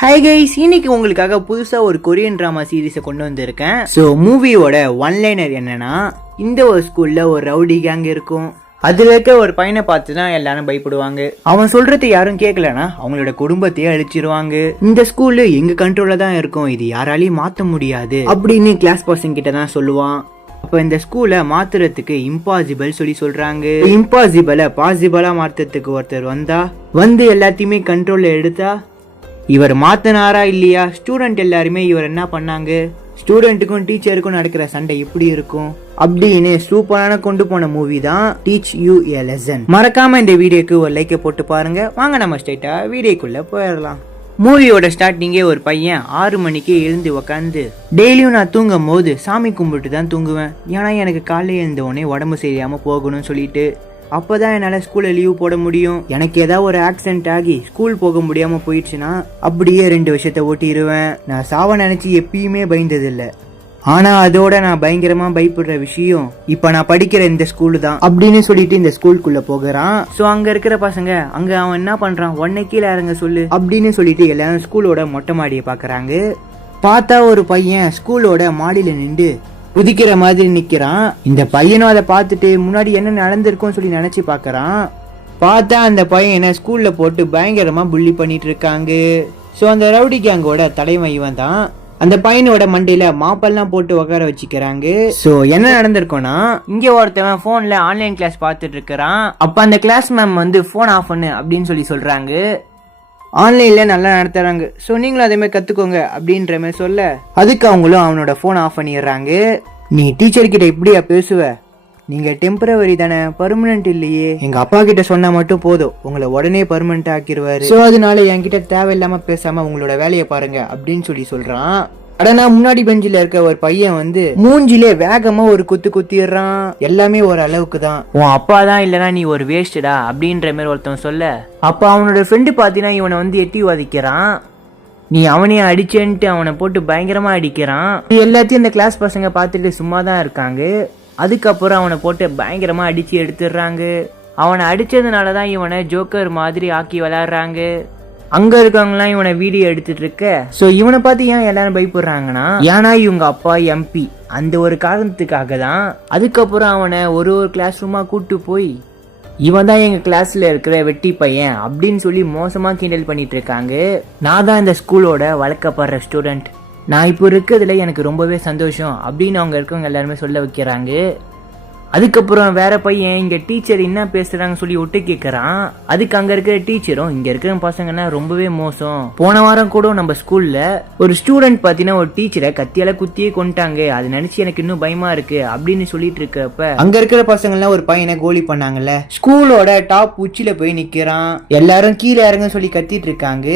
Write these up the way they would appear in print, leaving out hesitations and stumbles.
Hi guys, இன்னைக்கு உங்களுக்காக புதுசாக ஒரு கொரியன் ட்ராமா சீரீஸை கொண்டு வந்திருக்கேன். ஸோ மூவியோட ஒன்லைனர் என்னன்னா, இந்த ஒரு ஸ்கூலில் ஒரு ரவுடி கேங் இருக்கும். அதில் இருக்க ஒரு பையனை பார்த்து தான் எல்லாரும் பயப்படுவாங்க. அவன் சொல்றது யாரும் கேட்கலன்னா அவங்களோட குடும்பத்தையே அழிச்சிருவாங்க. இந்த ஸ்கூலு எங்க கண்ட்ரோல்ல தான் இருக்கும், இது யாராலையும் மாற்ற முடியாது அப்படின்னு கிளாஸ் பர்சன் கிட்ட தான் சொல்லுவான். அப்போ இந்த ஸ்கூலை மாத்துறதுக்கு இம்பாசிபிள் சொல்றாங்க. இம்பாசிபிளை பாசிபிளா மாத்துறதுக்கு ஒருத்தர் வந்து எல்லாத்தையுமே கண்ட்ரோல்ல எடுத்தா இவர் மாத்தினாரா இல்லையா? ஸ்டூடெண்ட் எல்லாருமே இவர் என்ன பண்ணாங்க, ஸ்டூடெண்ட்டுக்கும் டீச்சருக்கும் நடக்கிற சண்டை எப்படி இருக்கும் அப்படின்னு சூப்பரான கொண்டு போன மூவி தான் டீச் யூ எ லெசன். மறக்காம இந்த வீடியோக்கு ஒரு லைக்கை போட்டு பாருங்க. வாங்க நம்ம ஸ்ட்ரைட்டா வீடியோக்குள்ள போயிடலாம். மூவியோட ஸ்டார்டிங்கே ஒரு பையன் 6 மணிக்கு எழுந்து உக்காந்து, டெய்லியும் நான் தூங்கும் போது சாமி கும்பிட்டு தான் தூங்குவேன், ஏன்னா எனக்கு காலையில் எழுந்தவொடனே உடம்பு சரியாம போகணும்னு சொல்லிட்டு. அப்போதான் என்னால் ஸ்கூலில் லீவ் போட முடியும். எனக்கு ஏதாவது ஒரு ஆக்சிடென்ட் ஆகி ஸ்கூல் போக முடியாமல் போயிடுச்சுன்னா அப்படியே 2 வருஷத்தை ஓட்டிடுவேன். நான் சாவ நினச்சி எப்பயுமே பயந்ததில்லை, ஆனால் அதோட நான் பயங்கரமாக பயப்படுற விஷயம் இப்போ நான் படிக்கிற இந்த ஸ்கூலு தான் அப்படின்னு சொல்லிட்டு இந்த ஸ்கூலுக்குள்ளே போகிறான். ஸோ அங்கே இருக்கிற பசங்க அங்கே அவன் என்ன பண்ணுறான், உடனே கீழே இறங்க சொல்லு அப்படின்னு சொல்லிட்டு எல்லாரும் ஸ்கூலோட மொட்டை மாடியை பார்க்குறாங்க. பார்த்தா ஒரு பையன் ஸ்கூலோட மாடியில் நின்று குதிக்கிற மாதிரி நிக்கிறான். இந்த பையனும் அதை பார்த்துட்டு முன்னாடி என்ன நடந்திருக்கும் சொல்லி நினைச்சு பாக்குறான். பார்த்தா அந்த பையனை ஸ்கூல்ல போட்டு பயங்கரமா புள்ளி பண்ணிட்டு இருக்காங்க. ஸோ அந்த ரவுடி கேங்கோட தலைவன் இவன் தான். அந்த பையனோட மண்டையில மாப்பெல்லாம் போட்டு உட்கார வச்சுக்கிறாங்க. ஸோ என்ன நடந்திருக்கும்னா, இங்க ஒருத்தவன் போன்ல ஆன்லைன் கிளாஸ் பார்த்துட்டு இருக்கிறான். அப்ப அந்த கிளாஸ் மேம் வந்து போன் ஆஃப் பண்ணு அப்படின்னு சொல்றாங்க. ஆன்லைன்ல நல்லா நடத்துறாங்க, ஸோ நீங்களும் அதே மாதிரி கத்துக்கோங்க அப்படின்ற மாதிரி சொல்ல, அதுக்கு அவங்களும் அவனோட போன் ஆஃப் பண்ணிடுறாங்க. நீ டீச்சர் கிட்ட இப்படியா பேசுவ, நீங்க டெம்பரவரி தானே, பர்மனன்ட் இல்லையே, எங்க அப்பா கிட்ட சொன்னா மட்டும் போதும் உங்களை உடனே பர்மனன்ட் ஆக்கிடுவாரு, ஸோ அதனால என்கிட்ட தேவையில்லாம பேசாம உங்களோட வேலையை பாருங்க அப்படின்னு சொல்றான். அடனா முன்னாடி பெஞ்சில இருக்க ஒரு பையன் வந்து மூஞ்சிலே வேகமா ஒரு குத்திடுறான். எல்லாமே ஒரு அளவுக்கு தான், உன் அப்பா தான் இல்லனா நீ ஒரு வேஸ்டடா அப்படின்ற மாதிரி ஒருத்தன் சொல்ல, அப்ப அவனோட ஃப்ரெண்டு பாத்தீங்கன்னா இவனை வந்து எட்டி வாதிக்கிறான். நீ அவனையே அடிச்சேன்ட்டு அவனை போட்டு பயங்கரமா அடிக்கிறான். எல்லாத்தையும் இந்த கிளாஸ் பசங்க பார்த்துட்டு சும்மா தான் இருக்காங்க. அதுக்கப்புறம் அவனை போட்டு பயங்கரமா அடிச்சு எடுத்துடுறாங்க. அவனை அடிச்சதுனாலதான் இவனை ஜோக்கர் மாதிரி ஆக்கி விளையாடுறாங்க. அங்க இருக்கவங்கலாம் இவனை வீடியோ எடுத்துட்டு இருக்க. சோ இவனை பார்த்து ஏன் எல்லாரும் பயப்படுறாங்கன்னா, ஏன்னா இவங்க அப்பா எம்பி, அந்த ஒரு காரணத்துக்காக தான். அதுக்கப்புறம் அவனை ஒரு கிளாஸ் ரூமா கூட்டு போய், இவன் தான் எங்க கிளாஸ்ல இருக்கிற வெட்டி பையன் அப்படின்னு சொல்லி மோசமா கிண்டல் பண்ணிட்டு இருக்காங்க. நான் தான் இந்த ஸ்கூலோட வளர்க்கப்படுற ஸ்டூடெண்ட், நான் இப்போ இருக்கிறதுல எனக்கு ரொம்பவே சந்தோஷம் அப்படின்னு அவங்க இருக்கவங்க எல்லாருமே சொல்ல வைக்கிறாங்க. அதுக்கப்புறம் வேற பையன் இங்க டீச்சர் என்ன பேசுறாங்க சொல்லி ஒட்டு கேட்கறான். அதுக்கு அங்க இருக்கிற டீச்சரும், இங்க இருக்கிற பசங்கன்னா ரொம்பவே மோசம், போன வாரம் கூட நம்ம ஸ்கூல்ல ஒரு ஸ்டூடெண்ட் பாத்தீங்கன்னா ஒரு டீச்சரை கத்தியால குத்தியே கொண்டாங்க, அது நினைச்சு எனக்கு இன்னும் பயமா இருக்கு அப்படின்னு சொல்லிட்டு இருக்கப்ப, அங்க இருக்கிற பசங்க எல்லாம் ஒரு பையனை கோலி பண்ணாங்கல்ல, ஸ்கூலோட டாப் உச்சில போய் நிக்கிறான். எல்லாரும் கீழே இறங்க சொல்லி கத்திட்டு இருக்காங்க.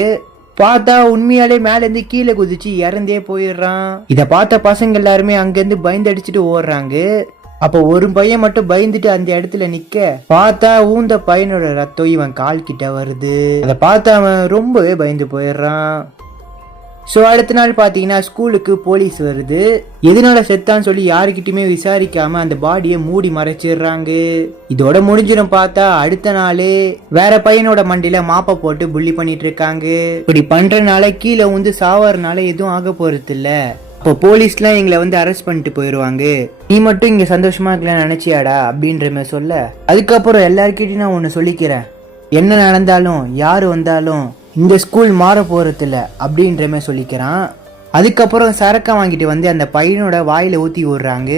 பார்த்தா உண்மையாலே மேல இருந்து கீழே குதிச்சு இறந்தே போயிடுறான். இத பார்த்த பசங்க எல்லாருமே அங்கிருந்து பயந்து அடிச்சுட்டு ஓடுறாங்க. அப்போ ஒரு பையன் மட்டும் பயந்துட்டு அந்த இடத்துல நிக்க, பார்த்தா ஊந்த பையனோட ரத்தம் இவன் கால் கிட்ட வருது. அதை பார்த்து அவன் ரொம்பவே பயந்து போயிடுறான். ஸோ அடுத்த நாள் பார்த்தீங்கன்னா ஸ்கூலுக்கு போலீஸ் வருது. எதனால செத்தான்னு சொல்லி யாருக்கிட்டுமே விசாரிக்காம அந்த பாடியை மூடி மறைச்சிடுறாங்க. இதோட முடிஞ்சிடும். பார்த்தா அடுத்த நாளே வேற பையனோட மண்டியில மாப்பை போட்டு புள்ளி பண்ணிட்டு இருக்காங்க. இப்படி பண்றதுனால கீழே வந்து சாவறதுனால எதுவும் ஆக போறது இல்ல. இப்போ போலீஸ்லாம் எங்களை வந்து அரெஸ்ட் பண்ணிட்டு போயிடுவாங்க, நீ மட்டும் இங்க சந்தோஷமா இருக்கலாம்னு நினைச்சியாடா அப்படின்ற மாதிரி சொல்ல, அதுக்கப்புறம் எல்லாருக்கிட்டையும் நான் ஒன்று சொல்லிக்கிறேன், என்ன நடந்தாலும் யாரு வந்தாலும் இந்த ஸ்கூல் மாற போறது இல்லை அப்படின்ற மாதிரி சொல்லிக்கிறான். அதுக்கப்புறம் சரக்கை வாங்கிட்டு வந்து அந்த பையனோட வாயில ஊத்தி விடுறாங்க.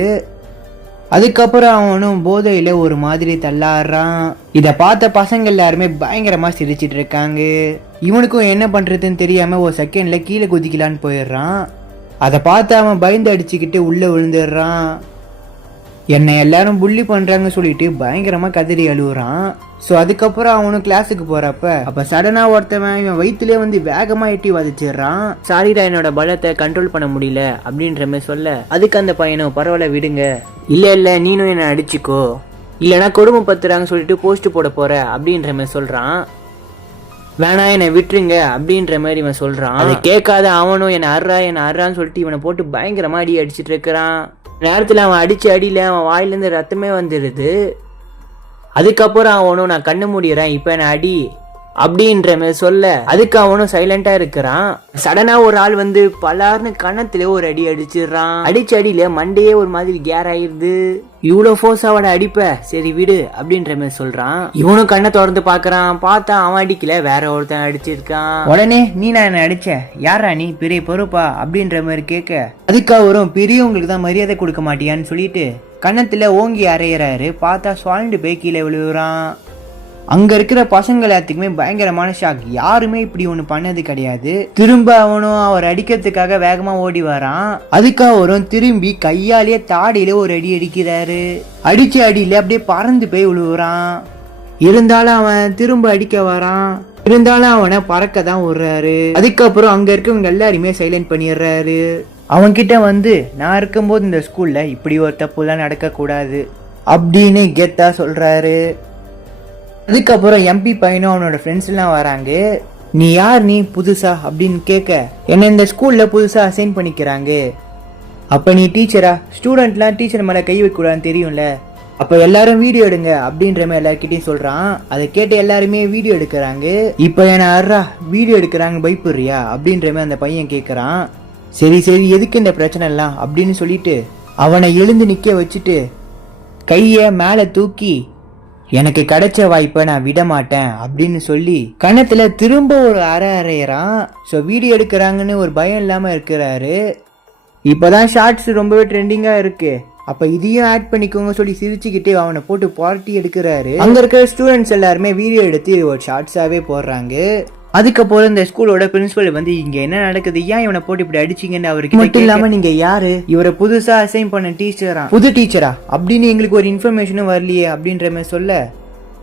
அதுக்கப்புறம் அவனும் போதையில ஒரு மாதிரி தள்ளாடுறான். இதை பார்த்த பசங்க எல்லாருமே பயங்கரமா சிரிச்சிட்டு இருக்காங்க. இவனுக்கும் என்ன பண்றதுன்னு தெரியாம ஒரு செகண்ட்ல கீழே குதிக்கலான்னு போயிடுறான். அதை பார்த்து அவன் பயந்து அடிச்சுக்கிட்டு உள்ள விழுந்துடுறான். என்னை எல்லாரும் புள்ளி பண்றாங்க சொல்லிட்டு பயங்கரமா கதறி அழுகுறான். ஸோ அதுக்கப்புறம் அவனும் கிளாஸுக்கு போறப்ப அப்ப சடனா ஒருத்தவன் இவன் வயிற்றுலேயே வந்து வேகமா எட்டி வதிச்சிடுறான். சாரிடா, என்னோட பலத்தை கண்ட்ரோல் பண்ண முடியல அப்படின்ற மாதிரி சொல்ல, அதுக்கு அந்த பையனும் பரவாயில்ல விடுங்க, இல்ல நீனும் என்ன அடிச்சுக்கோ, இல்லைன்னா கொடுமை பத்துறாங்க சொல்லிட்டு போஸ்ட் போட போற அப்படின்ற மாதிரி சொல்றான். வேணா என்னை விட்டுருங்க அப்படின்ற மாதிரி இவன் சொல்றான். அதை கேட்காத அவனும் என்ன அறான்னு சொல்லிட்டு இவனை போட்டு பயங்கரமா அடிச்சிட்டு இருக்கிறான். நேரத்துல அவன் அடிச்ச அடியில அவன் வாயிலிருந்து ரத்தமே வந்துடுது. அதுக்கப்புறம் அவனும் நான் கண்ணு மூடிறேன், இப்ப என்ன அடி, அப்படின்ற மாதிரி சொல்ல அதுக்கு அவனும் சைலண்டா இருக்கிறான். சடனா ஒரு ஆள் வந்து பலார்னு கணத்துல ஒரு அடி அடிச்சிடுறான். அடிச்ச அடியில மண்டையே ஒரு மாதிரி கேர் ஆயிருது. இவ்வளவு ஃபோர்ஸ் அவனை அடிப்ப, சரி விடு அப்படின்ற மாதிரி சொல்றான். இவனும் கண்ணை திறந்து பாக்குறான். பார்த்தா அவன் அடிக்கல, வேற ஒருத்தன் அடிச்சிருக்கான். உடனே நீ நான் என்ன அடிச்ச, யாரா நீ, பெரிய பொறுப்பா அப்படின்ற மாதிரி கேட்க அதுக்கு அவரும் பெரியவங்களுக்கு தான் மரியாதை கொடுக்க மாட்டியான்னு சொல்லிட்டு கன்னத்துல ஓங்கி அரையிறாரு. பார்த்தா சுவாண்டு போய் கீழே விழுவுறான். அங்க இருக்கிற பசங்க எல்லாத்துக்குமே பயங்கரமான ஷாக். யாருமே இப்படி ஒண்ணு பண்ணது கிடையாது. திரும்ப அவனும் அவர் அடிக்கிறதுக்காக வேகமா ஓடி வரான். அதுக்கு அவரும் திரும்பி கையாலேயே தாடியில ஒரு அடி அடிக்கிறாரு. அடிச்ச அடியில அப்படியே பறந்து போய் விழுவுறான். இருந்தாலும் அவன் திரும்ப அடிக்க வரான். இருந்தாலும் அவனை பறக்க தான் விடுறாரு. அதுக்கப்புறம் அங்க இருக்கவங்க எல்லாருமே சைலண்ட் பண்ணிடுறாரு. அவன்கிட்ட வந்து நான் இருக்கும்போது இந்த ஸ்கூல்ல இப்படி ஒரு தப்புலாம் நடக்க கூடாது அப்படின்னு கெத்தா சொல்றாரு. அதுக்கப்புறம் எம்பி பையனும் அவனோட ஃப்ரெண்ட்ஸ் எல்லாம் வராங்க. நீ யார், நீ புதுசா அப்படின்னு கேட்க என்ன இந்த ஸ்கூல்ல புதுசா அசைன் பண்ணிக்கிறாங்க. அப்ப நீ டீச்சரா, ஸ்டூடெண்ட்லாம் டீச்சர் மேல கை வைக்க கூடாதுன்னு தெரியும்ல, அப்ப எல்லாரும் வீடியோ எடுங்க அப்படின்ற மாதிரி எல்லார்கிட்டையும் சொல்றான். அதை கேட்டு எல்லாருமே வீடியோ எடுக்கிறாங்க. இப்ப என்ன அர்ரா வீடியோ எடுக்கிறாங்க பயப்படுறியா அப்படின்ற மாதிரி அந்த பையன் கேட்கறான். சரி சரி எதுக்கு இந்த பிரச்சனை எல்லாம் அப்படின்னு சொல்லிட்டு அவனை எழுந்து நிக்க வச்சுட்டு கைய மேல தூக்கி எனக்கு கிடைச்ச வாய்ப்பை நான் விட மாட்டேன் அப்படின்னு சொல்லி கணத்துல திரும்ப ஒரு அரையறான். ஸோ வீடியோ எடுக்கிறாங்கன்னு ஒரு பயம் இல்லாம இருக்கிறாரு. இப்பதான் ஷார்ட்ஸ் ரொம்பவே ட்ரெண்டிங்கா இருக்கு, அப்ப இதையும் ஆட் பண்ணிக்கோங்க சொல்லி சிரிச்சுக்கிட்டே அவனை போட்டு பார்ட்டி எடுக்கிறாரு. அங்க இருக்கிற ஸ்டூடெண்ட்ஸ் எல்லாருமே வீடியோ எடுத்து ஒரு ஷார்ட்ஸாவே போடுறாங்க. அதுக்கப்புறம் இந்த ஸ்கூலோட பிரின்சிபல் வந்து இங்க என்ன நடக்குது, ஏன் இவனை போட்டு இப்படி அடிச்சிங்கன்னு அவருக்கு மட்டும் இல்லாம நீங்க யாரு, இவரை புதுசா அசைன் பண்ண டீச்சரா, புது டீச்சரா அப்படின்னு எங்களுக்கு ஒரு இன்ஃபர்மேஷனும் வரலையே அப்படின்ற மாதிரி சொல்ல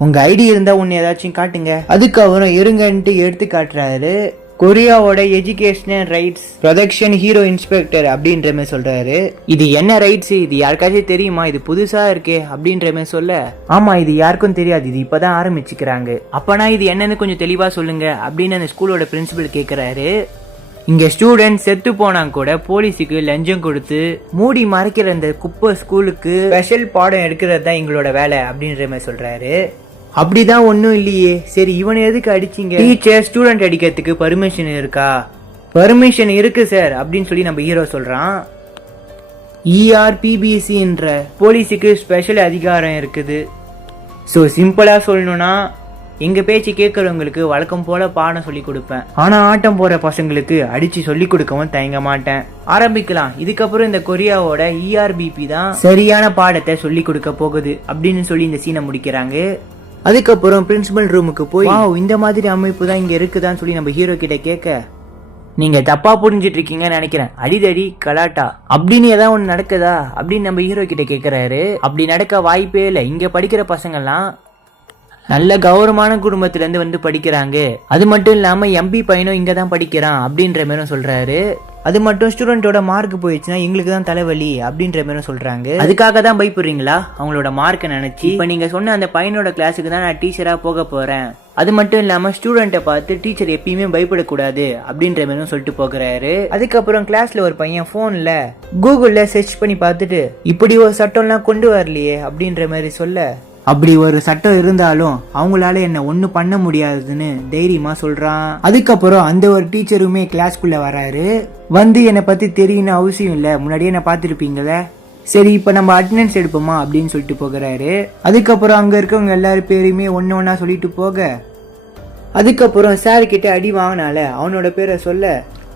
உங்க ஐடி இருந்தா ஒன்னு ஏதாச்சும் காட்டுங்க. அதுக்கு அவரும் இருங்கன்ட்டு எடுத்து காட்டுறாரு. கொரியாவோட educational rights production hero inspector அப்படின்ற மாதிரி சொல்றாரு. இது என்ன ரைட்ஸ், இது யாருக்காச்சும் தெரியுமா, இது புதுசா இருக்கே அப்படின்ற மாதிரி சொல்ல ஆமா இது யாருக்கும் தெரியாது, இது இப்பதான் ஆரம்பிச்சுக்கிறாங்க, அப்பனா இது என்னன்னு கொஞ்சம் தெளிவா சொல்லுங்க அப்படின்னு அந்த ஸ்கூலோட பிரின்சிபல் கேக்குறாரு. இங்க ஸ்டூடெண்ட் செத்து போனா கூட போலீஸுக்கு லஞ்சம் கொடுத்து மூடி மறைக்கிற இந்த குப்பை ஸ்கூலுக்கு ஸ்பெஷல் பாடம் எடுக்கிறது தான் எங்களோட வேலை அப்படின்ற மாதிரி சொல்றாரு. அப்படிதான் ஒன்னும் இல்லையே, சரி இவனை எதுக்கு அடிச்சீங்க, டீச்சர் ஸ்டூடெண்ட் அடிக்கிறதுக்கு பர்மிஷன் இருக்கா, பர்மிஷன் இருக்கு சார் அப்படின்னு சொல்லி நம்ம ஹீரோ சொல்றான். ERPBCன்ற போலீஸுக்கு ஸ்பெஷல் அதிகாரம் இருக்குது. ஸோ சிம்பிளா சொல்லணும்னா எங்க பேச்சு கேட்கறவங்களுக்கு வழக்கம் போல பாடம் சொல்லி கொடுப்பேன், ஆனா ஆட்டம் போற பசங்களுக்கு அடிச்சு சொல்லி கொடுக்கவும் தயங்க மாட்டேன். ஆரம்பிக்கலாம். இதுக்கப்புறம் இந்த கொரியாவோட ERBP தான் சரியான பாடத்தை சொல்லி கொடுக்க போகுது அப்படின்னு சொல்லி இந்த சீனை முடிக்கிறாங்க. அதுக்கப்புறம் பிரின்சிபல் ரூமுக்கு போய் இந்த மாதிரி அமைப்பு தான் இங்க இருக்குதான்னு சொல்லி நம்ம ஹீரோ கிட்ட கேட்க நீங்க தப்பா புரிஞ்சிட்டு இருக்கீங்கன்னு நினைக்கிறேன், அடிதடி கலாட்டா அப்படின்னு ஏதாவது ஒண்ணு நடக்குதா அப்படின்னு நம்ம ஹீரோ கிட்ட கேட்கிறாரு. அப்படி நடக்க வாய்ப்பே இல்லை, இங்க படிக்கிற பசங்கள்லாம் நல்ல கௌரவமான குடும்பத்துல இருந்து வந்து படிக்கிறாங்க, அது மட்டும் இல்லாம எம்பி பையனும் இங்க தான் படிக்கிறான் அப்படின்ற மாதிரி சொல்றாரு. அது மட்டும் ஸ்டூடெண்டோட மார்க் போயிடுச்சுன்னா எங்களுக்கு தான் தலைவலி அப்படின்ற மாதிரி சொல்றாங்க. அதுக்காக தான் பயப்படுறீங்களா அவங்களோட மார்க்கை நினைச்சு, இப்ப நீங்க சொன்ன அந்த பையனோட கிளாஸுக்கு தான் நான் டீச்சரா போக போறேன், அது மட்டும் இல்லாம ஸ்டூடெண்ட்டை பார்த்து டீச்சர் எப்பயுமே பயப்படக்கூடாது அப்படின்ற மாதிரி சொல்லிட்டு போகிறாரு. அதுக்கப்புறம் கிளாஸ்ல ஒரு பையன் போன்ல கூகுள்ல சர்ச் பண்ணி பார்த்துட்டு இப்படி ஒரு சட்டம்லாம் கொண்டு வரலையே அப்படின்ற மாதிரி சொல்ல அப்படி ஒரு சட்டம் இருந்தாலும் அவங்களால என்ன ஒன்னும் பண்ண முடியாதுன்னு தைரியமா சொல்றான். அதுக்கப்புறம் அந்த ஒரு டீச்சருமே கிளாஸ்க்குள்ள வராரு. வந்து என்னை பத்தி தெரியணும் அவசியம் இல்ல, முன்னாடியே என்ன பார்த்துருப்பீங்களே, சரி இப்ப நம்ம அட்டெண்டன்ஸ் எடுப்போமா அப்படின்னு சொல்லிட்டு போகிறாரு. அதுக்கப்புறம் அங்க இருக்கவங்க எல்லாரும் பேருமே ஒன்னு ஒன்னா சொல்லிட்டு போக அதுக்கப்புறம் சார் கிட்ட அடி வாங்கினால அவனோட பேரை சொல்ல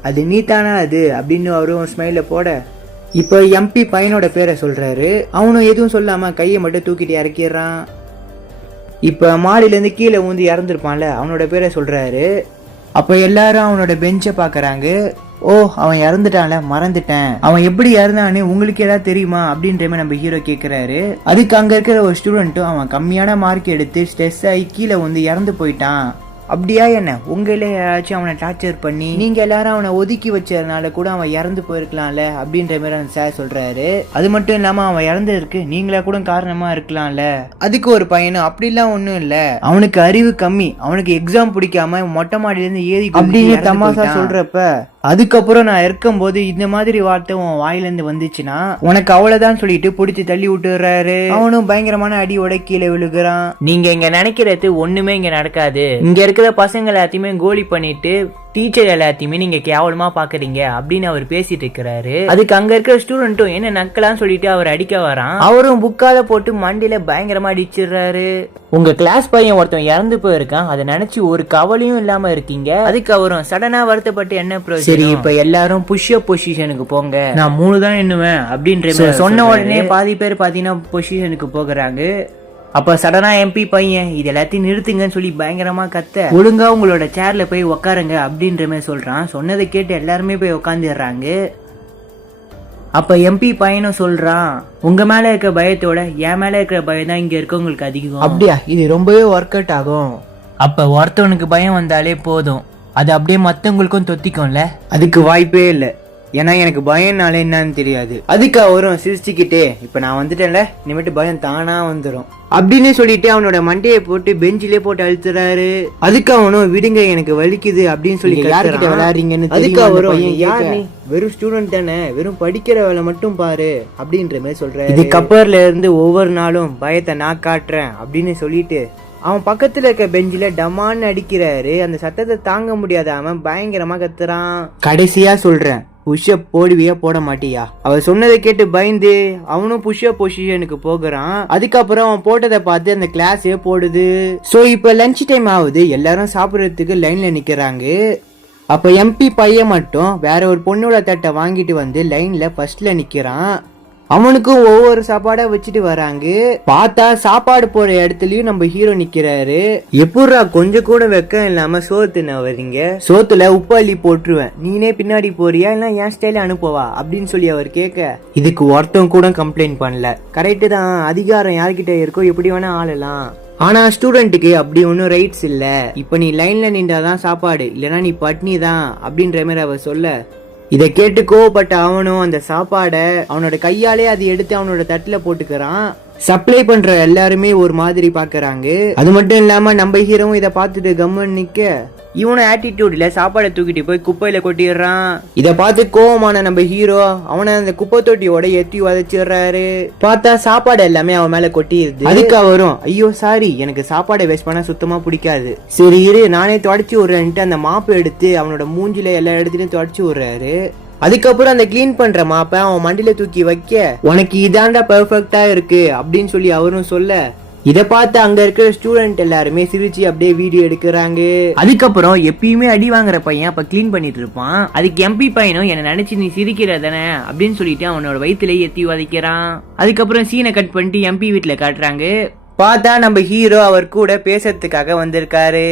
அது நீ தானா அது அப்படின்னு அவரும் ஸ்மைல போட இப்ப எம்பி பையனோட பேரை சொல்றாரு. அவனும் எதுவும் சொல்லாம கையை மட்டும் தூக்கிட்டு இறக்கிடுறான். இப்ப மாடியில இருந்து கீழே ஊந்து இறந்துருப்பான்ல அவனோட பேரை சொல்றாரு. அப்ப எல்லாரும் அவனோட பெஞ்சை பாக்குறாங்க. ஓ அவன் இறந்துட்டான்ல, மறந்துட்டேன், அவன் எப்படி இறந்தானே உங்களுக்கு ஏதாவது தெரியுமா அப்படின்ற மாதிரி நம்ம ஹீரோ கேக்குறாரு. அதுக்கு அங்க இருக்கிற ஒரு ஸ்டூடெண்ட்டும் அவன் கம்மியான மார்க் எடுத்து ஸ்ட்ரெஸ் ஆகி கீழே வந்து இறந்து போயிட்டான். அப்படியா என்ன, உங்களே யாராச்சும் அவனை டார்ச்சர் பண்ணி நீங்க எல்லாரும் அவனை ஒதுக்கி வச்சதுனால கூட அவன் இறந்து போயிருக்கலாம்ல அப்படின்ற மாதிரி அந்த சார் சொல்றாரு. அது மட்டும் இல்லாம அவன் இறந்ததுக்கு நீங்களா கூட காரணமா இருக்கலாம்ல. அதுக்கு ஒரு பையனும் அப்படிலாம் ஒண்ணும் இல்ல, அவனுக்கு அறிவு கம்மி, அவனுக்கு எக்ஸாம் பிடிக்காம மொட்டை மாடியில இருந்து ஏறி அப்படின்னு தமாசா சொல்றப்ப அதுக்கப்புறம் நான் இருக்கும்போது இந்த மாதிரி வார்த்தை உன் வாயிலிருந்து வந்துச்சுன்னா உனக்கு அவ்வளவுதான் சொல்லிட்டு பிடிச்சி தள்ளி விட்டுறாரு. அவனும் பயங்கரமான அடியோட கீழே விழுகிறான். நீங்க இங்க நினைக்கிறது ஒண்ணுமே இங்க நடக்காது. இங்க இருக்கிற பசங்க எல்லாத்தையுமே கோலி பண்ணிட்டு டீச்சர் எல்லாத்தையுமே நீங்க கேவலமா பாக்குறீங்க அப்படின்னு அவர் பேசிட்டு இருக்கிறாரு. அதுக்கு அங்க இருக்கிற ஸ்டூடெண்ட்டும் என்ன நக்கலான்னு சொல்லிட்டு அவர் அடிக்க வரான். அவரும் புக்கால போட்டு மண்டியில பயங்கரமா அடிச்சிடுறாரு. உங்க கிளாஸ் பையன் ஒருத்தன் இறந்து போயிருக்கான், அதை நினைச்சு ஒரு கவலையும் இல்லாம இருக்கீங்க. அதுக்கு அவரும் சடனா வருத்தப்பட்டு என்ன பிரயோஜனம், சரி இப்ப எல்லாரும் புஷ்அப் பொசிஷனுக்கு போங்க, நான் 3 தான் எண்ணுவேன் அப்படின்ற சொன்ன உடனே பாதி பேர் பாத்தீங்கன்னா பொசிஷனுக்கு போகிறாங்க. அப்ப சடனா எம்பி பையன் இது எல்லாத்தையும் நிறுத்துங்கன்னு சொல்லி பயங்கரமா கத்த, ஒழுங்கா உங்களோட சேர்ல போய் உக்காருங்க அப்படின்ற மாதிரி சொல்றான். சொன்னதை கேட்டு எல்லாருமே போய் உக்காந்துடுறாங்க. அப்ப எம்பி பையனும் சொல்றான், உங்க மேல இருக்கிற பயத்தோட என் மேல இருக்கிற பயம் தான் இங்க இருக்கவங்களுக்கு அதிகம். அப்படியா, இது ரொம்பவே ஒர்க் அவுட் ஆகும். அப்ப ஒருத்தவனுக்கு பயம் வந்தாலே போதும், அது அப்படியே மத்தவங்களுக்கும் தொத்திக்கும்ல. அதுக்கு வாய்ப்பே இல்லை, ஏன்னா எனக்கு பயம்னாலே என்னன்னு தெரியாது. அதுக்கு அவரும் சிரிச்சுக்கிட்டே, இப்ப நான் வந்துட்டேன்ல, இனிமேட்டு பயம் தானா வந்துடும் அப்படின்னு சொல்லிட்டு அவனோட மண்டையை போட்டு பெஞ்சிலே போட்டு அழுத்துறாரு. அதுக்கு அவனும் விடுங்க எனக்கு வலிக்குது அப்படின்னு சொல்லி யார்கிட்ட விளையாடுறீங்கன்னு. அதுக்கு அவரும், யார் நீ, வெறும் ஸ்டூடெண்ட் தானே, வெறும் படிக்கிற வேலை மட்டும் பாரு அப்படின்ற மாதிரி சொல்றாரு. இது கப்பர்ல இருந்து ஒவ்வொரு நாளும் பயத்தை நான் காட்டுறேன் அப்படின்னு சொல்லிட்டு அவன் பக்கத்துல இருக்க பெஞ்சில டமான்னு அடிக்கிறாரு. அந்த சத்தத்தை தாங்க முடியாத அவன் பயங்கரமா கத்துறான். கடைசியா சொல்றேன், புஷ்அப் போடுவியா போட மாட்டியா? அவ சொன்னதை கேட்டு பயந்து அவனும் புஷ்அப் பொசிஷனுக்கு போகிறான். அதுக்கப்புறம் அவன் போட்டதை பார்த்து அந்த கிளாஸே போடுது. சோ இப்ப லஞ்ச் டைம் ஆகுது, எல்லாரும் சாப்பிடறதுக்கு லைன்ல நிக்கிறாங்க. அப்ப எம்பி பையன் மட்டும் வேற ஒரு பொண்ணோட தட்டை வாங்கிட்டு வந்து லைன்ல ஃபர்ஸ்ட்ல நிக்கிறான். அவனுக்கும் ஒவ்வொரு சாப்பாடா வச்சுட்டு வராங்க. பார்த்தா சாப்பாடு போற இடத்துலயும் நம்ம ஹீரோ நிக்கிறாரு. எப்படா கொஞ்சம் கூட வெக்கம் இல்லாம சோறு தின்ன வரீங்க, சோத்துல உப்பு அள்ளி போட்டுருவேன், நீனே பின்னாடி போறியா இல்ல என் ஸ்டைல அனுப்பவா அப்படின்னு சொல்லி அவர் கேட்க, இதுக்கு ஒருத்தன் கூட கம்ப்ளைண்ட் பண்ணல. கரெக்டு தான், அதிகாரம் யார்கிட்ட இருக்கோ எப்படி வேணா ஆளலாம், ஆனா ஸ்டூடெண்ட்டுக்கு அப்படி ஒன்னும் ரைட்ஸ் இல்ல. இப்ப நீ லைன்ல நின்றாதான் சாப்பாடு, இல்லனா நீ பட்னி தான் அப்படின்ற மாதிரி அவர் சொல்ல, இதை கேட்டு கோவப்பட்ட அவனும் அந்த சாப்பாடை அவனோட கையாலே அதை எடுத்து அவனோட தட்டுல போட்டுக்கிறான். சப்ளை பண்ற எல்லாருமே ஒரு மாதிரி பாக்குறாங்க. அது மட்டும் இல்லாம நம்ம ஹீரோவும் இதை பார்த்துட்டு கம்மன் நிக்க, இவனும் ஆட்டிடியூட்ல சாப்பாடை தூக்கிட்டு போய் குப்பையில கொட்டிடுறான். இத பார்த்து கோவமான நம்ம ஹீரோ அவனை அந்த குப்பை தொட்டியோட எத்தி உதச்சிடுறாரு. பார்த்தா சாப்பாடு எல்லாமே அவன் மேல கொட்டிடுது. அதுக்கு அவரும், ஐயோ சாரி, எனக்கு சாப்பாடை வேஸ்ட் பண்ண சுத்தமா பிடிக்காது, சரி இரு நானே தொடச்சு விடுறேன்ட்டு அந்த மாப்பு எடுத்து அவனோட மூஞ்சில எல்லா இடத்துலயும் தொடச்சு விடுறாரு. அதுக்கப்புறம் அந்த கிளீன் பண்ற மாப்பை அவன் மண்டியில தூக்கி வைக்க, உனக்கு இதாண்டா பெர்ஃபெக்டா இருக்கு அப்படின்னு சொல்லி அவரும் சொல்ல, இத பார்த்து அங்க இருக்கிற ஸ்டூடெண்ட் எல்லாருமே சிரிச்சு அப்படியே வீடியோ எடுக்கிறாங்க. அதுக்கப்புறம் எப்பயுமே அடி வாங்குற பையன் அப்ப கிளீன் பண்ணிட்டு இருப்பான். அதுக்கு எம்பி பையனும் என்ன நினைச்சு நீ சிரிக்கிறதானே அப்படின்னு சொல்லிட்டு அவனோட வயிற்றுல எத்தி வதைக்கிறான். அதுக்கப்புறம் சீனை கட் பண்ணிட்டு எம்பி வீட்டுல காட்டுறாங்க. பார்த்தா நம்ம ஹீரோ அவர் கூட பேசுறதுக்காக வந்திருக்காரு.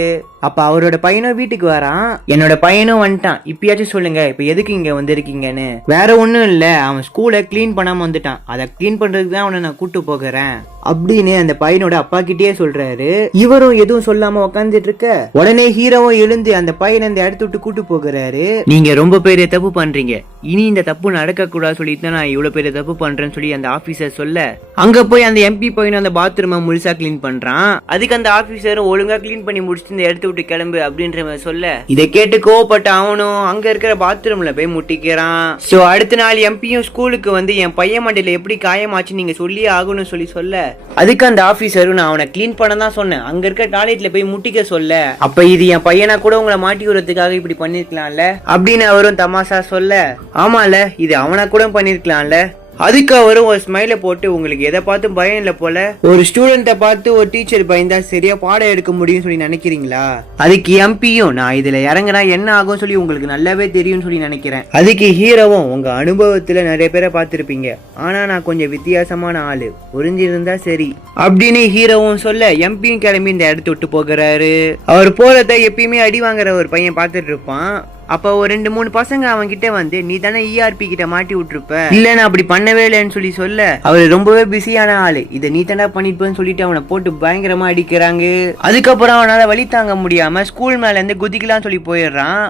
அப்ப அவரோட பையனும் வீட்டுக்கு வரான். என்னோட பையனும் வந்துட்டான், இப்பயாச்சும் சொல்லுங்க இப்ப எதுக்கு இங்க வந்திருக்கீங்கன்னு. வேற ஒண்ணும் இல்ல, அவன் ஸ்கூலை கிளீன் பண்ணாம வந்துட்டான், அதை கிளீன் பண்றதுக்கு தான் அவனை நான் கூட்டு போகிறேன் அப்படின்னு அந்த பையனோட அப்பா கிட்டே சொல்றாரு. இவரும் எதுவும் சொல்லாம உக்காந்துட்டு இருக்க, உடனே ஹீரோவும் எழுந்து அந்த பையனை இந்த இடத்த விட்டு கூட்டு போகிறாரு. நீங்க ரொம்ப பெரிய தப்பு பண்றீங்க, இனி இந்த தப்பு நடக்க கூடாது சொல்லிட்டு நான் இவ்வளவு பெரிய தப்பு பண்றேன்னு சொல்லி அந்த ஆபீசர் சொல்ல, அங்க போய் அந்த எம்பி பையனும் அந்த பாத்ரூமை முழுசா கிளீன் பண்றான். அதுக்கு அந்த ஆபீசரும் ஒழுங்கா கிளீன் பண்ணி முடிச்சுட்டு இந்த இடத்த விட்டு கிளம்பு அப்படின்ற மாதிரி சொல்ல, இதை கேட்டு கோவப்பட்ட அவனும் அங்க இருக்கிற பாத்ரூம்ல போய் முட்டிக்கிறான். சோ அடுத்த நாள் எம்பியும் ஸ்கூலுக்கு வந்து என் பையன் மண்டையில எப்படி காயமாச்சு நீங்க சொல்லி ஆகணும்னு சொல்ல, அதுக்கு அந்த ஆபீசரும் நான் அவனை கிளீன் பண்ண தான் சொன்னேன், அங்க இருக்க டாய்லெட்ல போய் முட்டிக்க சொல்ல, அப்ப இது என் பையனா கூட உங்களை மாட்டி விடுறதுக்காக இப்படி பண்ணிருக்கலாம்ல அப்படின்னு அவரும் தமாஷா சொல்ல, ஆமால இது அவனா கூட பண்ணிருக்கலாம்ல. அதுக்கு அவரும் ஒரு ஸ்மைல போட்டு, உங்களுக்கு எதை பார்த்து பயம் இல்ல போல, ஒரு ஸ்டூடெண்ட்டை பார்த்து ஒரு டீச்சர் பயந்தா சரியா பாடம் எடுக்க முடியும்னு சொல்லி நினைக்கிறீங்களா? அதுக்கு எம்பியும், நான் இதுல இறங்கினா என்ன ஆகும் சொல்லி உங்களுக்கு நல்லாவே தெரியும்னு சொல்லி நினைக்கிறேன். அதுக்கு ஹீரோவும், உங்க அனுபவத்துல நிறைய பேரை பார்த்திருப்பீங்க, ஆனா நான் கொஞ்சம் வித்தியாசமான ஆளு, புரிஞ்சிருந்தா சரி அப்படின்னு ஹீரோவும் சொல்ல, எம்பியும் கிளம்பி இந்த இடத்த விட்டு போகிறாரு. அவர் போறத எப்பயுமே அடி வாங்குற ஒரு பையன் பார்த்துட்டு இருப்பான். அப்ப ஒரு 2-3 பசங்க அவன் கிட்ட வந்து, நீ தானே ERP கிட்ட மாட்டி விட்டுருப்ப, இல்ல நான் அப்படி பண்ணவே இல்லைன்னு சொல்ல, அவரு ரொம்பவே பிஸியான ஆளு, இதை நீ தானே பண்ணிருப்பேன்னு சொல்லிட்டு அவனை போட்டு பயங்கரமா அடிக்கிறாங்க. அதுக்கப்புறம் அவனால வலி தாங்க முடியாம ஸ்கூல் மேல இருந்து குதிக்கலாம் சொல்லி போயிடுறான்.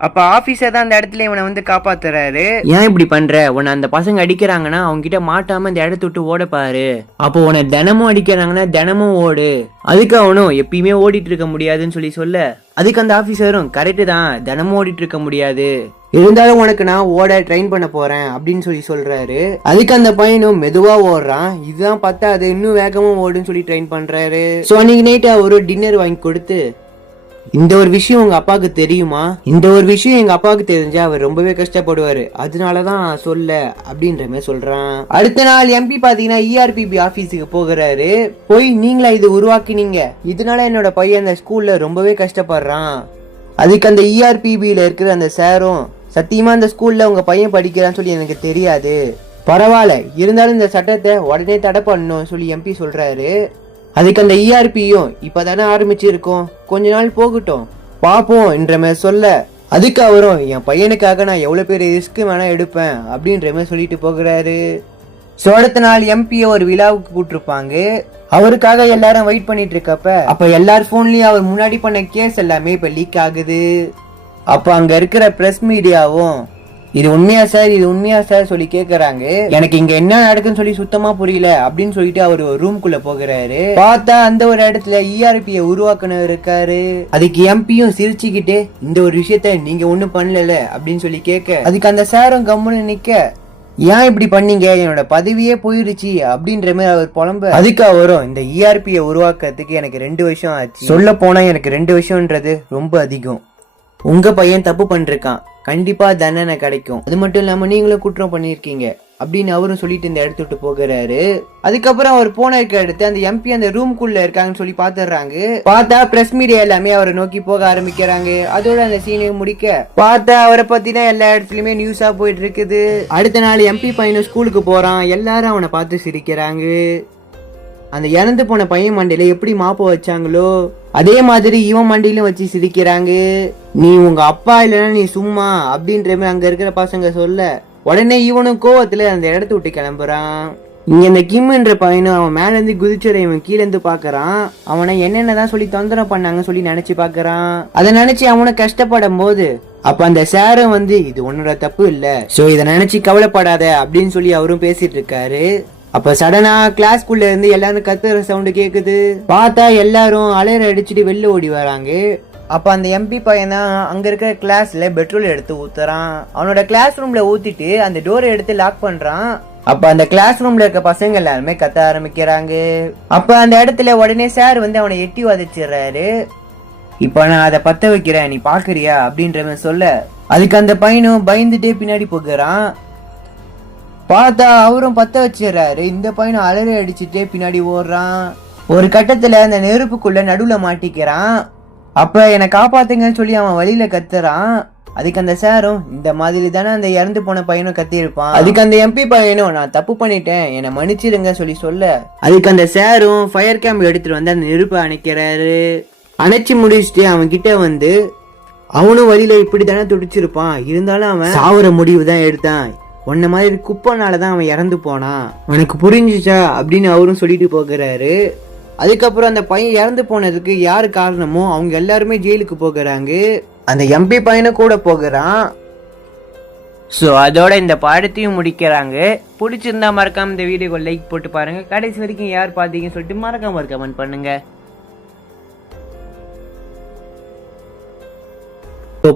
அப்ப ஆபீசர் தான் அந்த இடத்துல இவனை வந்து காப்பாத்துறாரு. ஏன் இப்படி பண்ற, உன்னை அந்த பசங்க அடிக்கிறாங்கன்னா அவங்க கிட்ட மாட்டாம இந்த இடத்த விட்டு ஓட பாரு, அப்போ உன்னை தினமும் அடிக்கிறாங்கன்னா தினமும் ஓடு. அதுக்கு அவனும் எப்பயுமே ஓடிட்டு இருக்க முடியாதுன்னு சொல்ல, அதுக்கு அந்த ஆபீசரும் கரெக்டு தான், தினமும் ஓடிட்டு இருக்க முடியாது, இருந்தாலும் உனக்கு நான் ஓட ட்ரெயின் பண்ண போறேன் அப்படின்னு சொல்றாரு. அதுக்கு அந்த பையனும் மெதுவா ஓடுறான். இதுதான் பத்தாது, இன்னும் வேகமா ஓடுன்னு சொல்லி ட்ரெயின் பண்றாரு. சோ அன்னைக்கு நைட் ஒரு டின்னர் வாங்கி கொடுத்து, இந்த ஒரு விஷயம் உங்க அப்பாவுக்கு தெரியுமா? இந்த ஒரு விஷயம் எங்க அப்பாவுக்கு தெரிஞ்சா அவர் ரொம்பவே கஷ்டப்படுவாரு, அதனாலதான் நான் சொல்ல அப்படின்ற மாதிரி சொல்றான். அடுத்த நாள் எம்பி பாத்தீங்கன்னா ERPB ஆபீஸுக்கு போகிறாரு. போய் நீங்களா இது உருவாக்கினீங்க, இதனால என்னோட பையன் அந்த ஸ்கூல்ல ரொம்பவே கஷ்டப்படுறான். அதுக்கு அந்த ERPBல இருக்கிற அந்த சாரும், சத்தியமா அந்த ஸ்கூல்ல உங்க பையன் படிக்கிறான்னு சொல்லி எனக்கு தெரியாது, பரவாயில்ல இருந்தாலும் இந்த சட்டத்தை உடனே தடை பண்ணணும் சொல்லி எம்பி சொல்றாரு. அதுக்கு அந்த ERPயும் இப்பதானே ஆரம்பிச்சிருக்கோம், கொஞ்ச நாள் போகட்டும் பாப்போம் என்ற மாதிரி சொல்ல, அதுக்கு அவரும் என் பையனுக்காக நான் எவ்வளவு பேர் ரிஸ்க் வேணா எடுப்பேன் அப்படின்ற மாதிரி சொல்லிட்டு போகிறாரு. சோ அடுத்த நாள் எம்பியை ஒரு விழாவுக்கு கூட்டிருப்பாங்க. அவருக்காக எல்லாரும் வெயிட் பண்ணிட்டு இருக்கப்ப அப்ப எல்லார் போன்லயும் அவர் முன்னாடி பண்ண கேஸ் எல்லாமே இப்ப லீக் ஆகுது. அப்ப அங்க இருக்கிற பிரஸ் மீடியாவும் இது உண்மையா சார், இது உண்மையா சார் சொல்லி கேக்குறாங்க. எனக்கு இங்க என்ன நடக்குன்னு சொல்லி சுத்தமா புரியல அப்படின்னு சொல்லிட்டு அவர் ஒரு ரூம்குள்ள போகிறாரு. பார்த்தா அந்த ஒரு இடத்துல ERPயை உருவாக்கணும் இருக்காரு. அதுக்கு எம்பியும் சிரிச்சுக்கிட்டு, இந்த ஒரு விஷயத்த நீங்க ஒண்ணும் பண்ணல அப்படின்னு சொல்லி கேட்க, அதுக்கு அந்த சாரும் கம்முன்னு நிக்க, ஏன் இப்படி பண்ணீங்க, என்னோட பதவியே போயிருச்சு அப்படின்ற மாதிரி அவர் புலம்ப. அதுக்கு அவரும், இந்த ERPயை உருவாக்குறதுக்கு எனக்கு 2 வருஷம் ஆச்சு, சொல்ல போனா எனக்கு 2 வருஷம்ன்றது ரொம்ப அதிகம். உங்க பையன் தப்பு பண்ணிருக்கான், கண்டிப்பா தண்டனை கிடைக்கும், அது மட்டும் இல்லாம நீங்களும் குற்றம் பண்ணிருக்கீங்க அப்படின்னு அவரும் சொல்லிட்டு இந்த இடத்த விட்டு போகிறாரு. அதுக்கப்புறம் அவர் போன அடுத்து அந்த எம்பி அந்த ரூம்குள்ள இருக்காங்கன்னு சொல்லி பாத்துறாங்க. பார்த்தா பிரஸ் மீடியா எல்லாமே அவரை நோக்கி போக ஆரம்பிக்கிறாங்க. அதோட அந்த சீனை முடிக்க பார்த்தா அவரை பத்தி தான் எல்லா இடத்துலயுமே நியூஸா போயிட்டு இருக்குது. அடுத்த நாள் எம்பி பையனும் ஸ்கூலுக்கு போறான். எல்லாரும் அவனை பார்த்து சிரிக்கிறாங்க. அந்த இறந்து போன பையன் மண்டையில எப்படி மாப்ப வச்சாங்களோ அதே மாதிரி இவன் மண்டையிலும் வச்சு சிரிக்கிறாங்க. நீ உங்க அப்பா இல்லைன்னா நீ சும்மா அப்படின்ற மாதிரி அங்க இருக்கிற பசங்க சொல்ல, உடனே இவனும் கோவத்துல அந்த இடத்த விட்டு கிளம்புறான். இங்க இந்த கிம்ன்ற பையனும் அவன் மேல இருந்து குதிச்சுற இவன் கீழே இருந்து பாக்குறான். அவனை என்னென்னதான் சொல்லி தொந்தரவு பண்ணாங்க சொல்லி நினைச்சு பாக்குறான். அதை நினைச்சு அவனை கஷ்டப்படும் போது அப்ப அந்த சாரும் வந்து, இது உன்னோட தப்பு இல்ல, சோ இதை நினைச்சு கவலைப்படாத அப்படின்னு சொல்லி அவரும் பேசிட்டு இருக்காரு. அப்ப சடனா கிளாஸ்குள்ள இருந்து எல்லாரும் கத்துற சவுண்ட் கேக்குது. பார்த்தா எல்லாரும் அலையற அடிச்சுட்டு வெளில ஓடி வராங்க. அப்ப அந்த எம்பி பையன் தான் அங்க இருக்கிற கிளாஸ்ல பெட்ரோல் எடுத்து ஊத்துறான். அவனோட கிளாஸ் ரூம்ல ஊத்திட்டு அந்த டோரை எடுத்து லாக் பண்றான். அப்ப அந்த கிளாஸ் ரூம்ல இருக்க பசங்க எல்லாருமே கத்த ஆரம்பிக்கிறாங்க. அப்ப அந்த இடத்துல உடனே சார் வந்து அவனை எட்டி வதச்சிடுறாரு. இப்ப நான் அதை பத்த வைக்கிறேன், நீ பாக்குறியா அப்படின்ற மாதிரி சொல்ல, அதுக்கு அந்த பையனும் பயந்துட்டே பின்னாடி போகிறான். பார்த்தா அவரும் பத்த வச்சிடறாரு. இந்த பையனும் அலறி அடிச்சுட்டே பின்னாடி ஓடுறான். ஒரு கட்டத்துல அந்த நெருப்புக்குள்ள நடுவுல மாட்டிக்கிறான். அப்ப என்னை காப்பாத்துங்கன்னு சொல்லி அவன் வழியில கத்துறான். அதுக்கு அந்த சாரும், இந்த மாதிரி தானே அந்த இறந்து போன பையனும் கத்தி இருப்பான். அதுக்கு அந்த எம்பி பையனும், நான் தப்பு பண்ணிட்டேன், என்னை மன்னிச்சிருங்க சொல்லி சொல்ல, அதுக்கு அந்த சாரும் ஃபயர் கேம்ப் எடுத்துட்டு வந்து அந்த நெருப்பை அணைக்கிறாரு. அணைச்சி முடிச்சுட்டு அவன் கிட்ட வந்து, அவனும் வழியில இப்படி தானே துடிச்சிருப்பான், இருந்தாலும் அவன் சாவர முடிவு தான் எடுத்தான், உன்ன மாதிரி குப்பனாலதான் அவன் இறந்து போனான், உனக்கு புரிஞ்சுச்சா அப்படின்னு அவரும் சொல்லிட்டு போகிறாரு. அதுக்கப்புறம் அந்த பையன் இறந்து போனதுக்கு யாரு காரணமோ அவங்க எல்லாருமே ஜெயிலுக்கு போகிறாங்க. அந்த எம்பி பையனும் கூட போகிறான். ஸோ அதோட இந்த பாடத்தையும் முடிக்கிறாங்க. பிடிச்சிருந்தா மறக்காம இந்த வீடியோக்கு லைக் போட்டு பாருங்க. கடைசி வரைக்கும் யார் பார்த்தீங்கன்னு சொல்லிட்டு மறக்காம ஒரு கமெண்ட் பண்ணுங்க.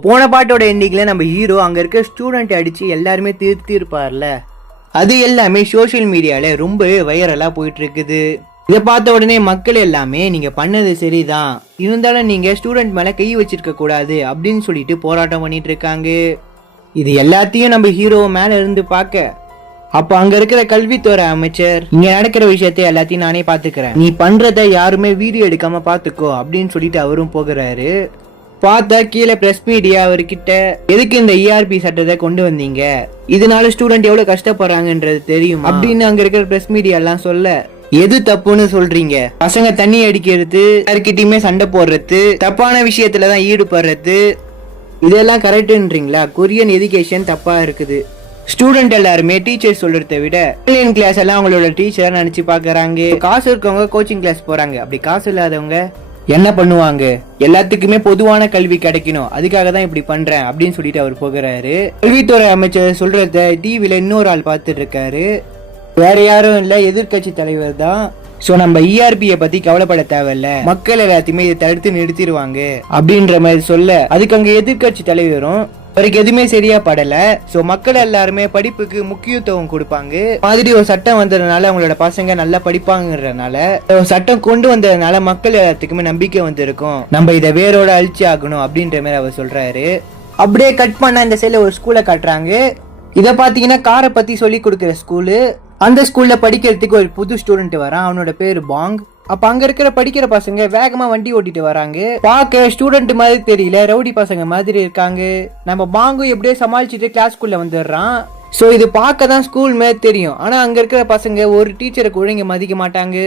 போன பாட்டோட எண்டிங்ல நம்ம ஹீரோ அங்க இருக்க ஸ்டூடெண்ட் அடிச்சு எல்லாருமே திருத்தி இருப்பார்ல, அது எல்லாமே சோசியல் மீடியால ரொம்ப வைரலா போயிட்டு இருக்குது. இதை பார்த்த உடனே மக்கள் எல்லாமே நீங்க பண்ணது சரிதான், இருந்தாலும் நீங்க ஸ்டூடெண்ட் மேல கை வச்சிருக்க கூடாது அப்படின்னு சொல்லிட்டு போராட்டம் பண்ணிட்டு இருக்காங்க. இது எல்லாத்தையும் நம்ம ஹீரோ மேல இருந்து பார்க்க, அப்ப அங்க இருக்கிற கல்வித்துறை அமைச்சர், இங்க நடக்கிற விஷயத்த எல்லாத்தையும் நானே பாத்துக்கிறேன், நீ பண்றத யாருமே வீடியோ எடுக்காம பாத்துக்கோ அப்படின்னு சொல்லிட்டு அவரும் போகிறாரு. பார்த்தா கீழே பிரஸ் மீடியா அவர்கிட்ட, எதுக்கு இந்த ERP சட்டத்தை கொண்டு வந்தீங்க, இதனால ஸ்டூடெண்ட் எவ்வளவு கஷ்டப்படுறாங்கன்றது தெரியும் அப்படின்னு அங்க இருக்கிற பிரஸ் மீடியா எல்லாம் சொல்ல, எது தப்புன்னு சொல்றீங்க, பசங்க தண்ணி அடிக்கிறது, யார்கிட்டயுமே சண்டை போடுறது, தப்பான விஷயத்துலதான் ஈடுபடுறது, இதெல்லாம் கரெக்டுன்றீங்களா? கொரியன் எஜுகேஷன் தப்பா இருக்குது, ஸ்டூடெண்ட் எல்லாருமே டீச்சர் சொல்றதை விட ஆன்லைன் கிளாஸ் எல்லாம் அவங்களோட டீச்சரா நினைச்சு பாக்குறாங்க. காசு இருக்கவங்க கோச்சிங் கிளாஸ் போறாங்க, அப்படி காசு இல்லாதவங்க என்ன பண்ணுவாங்க? எல்லாத்துக்குமே பொதுவான கல்வி கிடைக்கணும், அதுக்காக தான் இப்படி பண்றேன் அப்படின்னு சொல்லிட்டு அவர் போகிறாரு. கல்வித்துறை அமைச்சர் சொல்றத டிவில இன்னொரு ஆள் பார்த்துட்டு இருக்காரு. வேற யாரும் இல்ல, எதிர்கட்சி தலைவர் தான். சோ நம்ம ERPயை பத்தி கவலைப்பட தேவையில்ல, மக்கள் எல்லாத்தையுமே இதை தடுத்து நிறுத்திடுவாங்க அப்படின்ற மாதிரி சொல்ல, அதுக்கு அங்க எதிர்கட்சி தலைவரும், அவருக்கு எதுவுமே சரியா படல. சோ மக்கள் எல்லாருமே படிப்புக்கு முக்கியத்துவம் கொடுப்பாங்க மாதிரி ஒரு சட்டம் வந்ததுனால அவங்களோட பசங்க நல்லா படிப்பாங்கறதுனால சட்டம் கொண்டு வந்ததுனால மக்கள் எல்லாத்துக்குமே நம்பிக்கை வந்திருக்கும், நம்ம இதை வேரோட அழிச்சு ஆகணும் அப்படின்ற மாதிரி அவர் சொல்றாரு. அப்படியே கட் பண்ண இந்த சைடுல ஒரு ஸ்கூலை காட்டுறாங்க. இதை பாத்தீங்கன்னா காரை பத்தி சொல்லி கொடுக்குற ஸ்கூலு. அந்த ஸ்கூல்ல படிக்கிறதுக்கு ஒரு புது ஸ்டூடெண்ட் வரான், அவனோட பேரு பாங். அப்ப அங்க இருக்கிற படிக்கிற பசங்க வேகமா வண்டி ஓட்டிட்டு வராங்க. பார்க்க ஸ்டூடெண்ட் மாதிரி தெரியல, ரவுடி பசங்க மாதிரி இருக்காங்க. நம்ம பாங்கும் எப்படியோ சமாளிச்சுட்டு கிளாஸ்க்குள்ள வந்துடுறான். சோ இது பார்க்க தான் ஸ்கூல் மாதிரி தெரியும், ஆனா அங்க இருக்கிற பசங்க ஒரு டீச்சரை கூட இங்க மதிக்க மாட்டாங்க.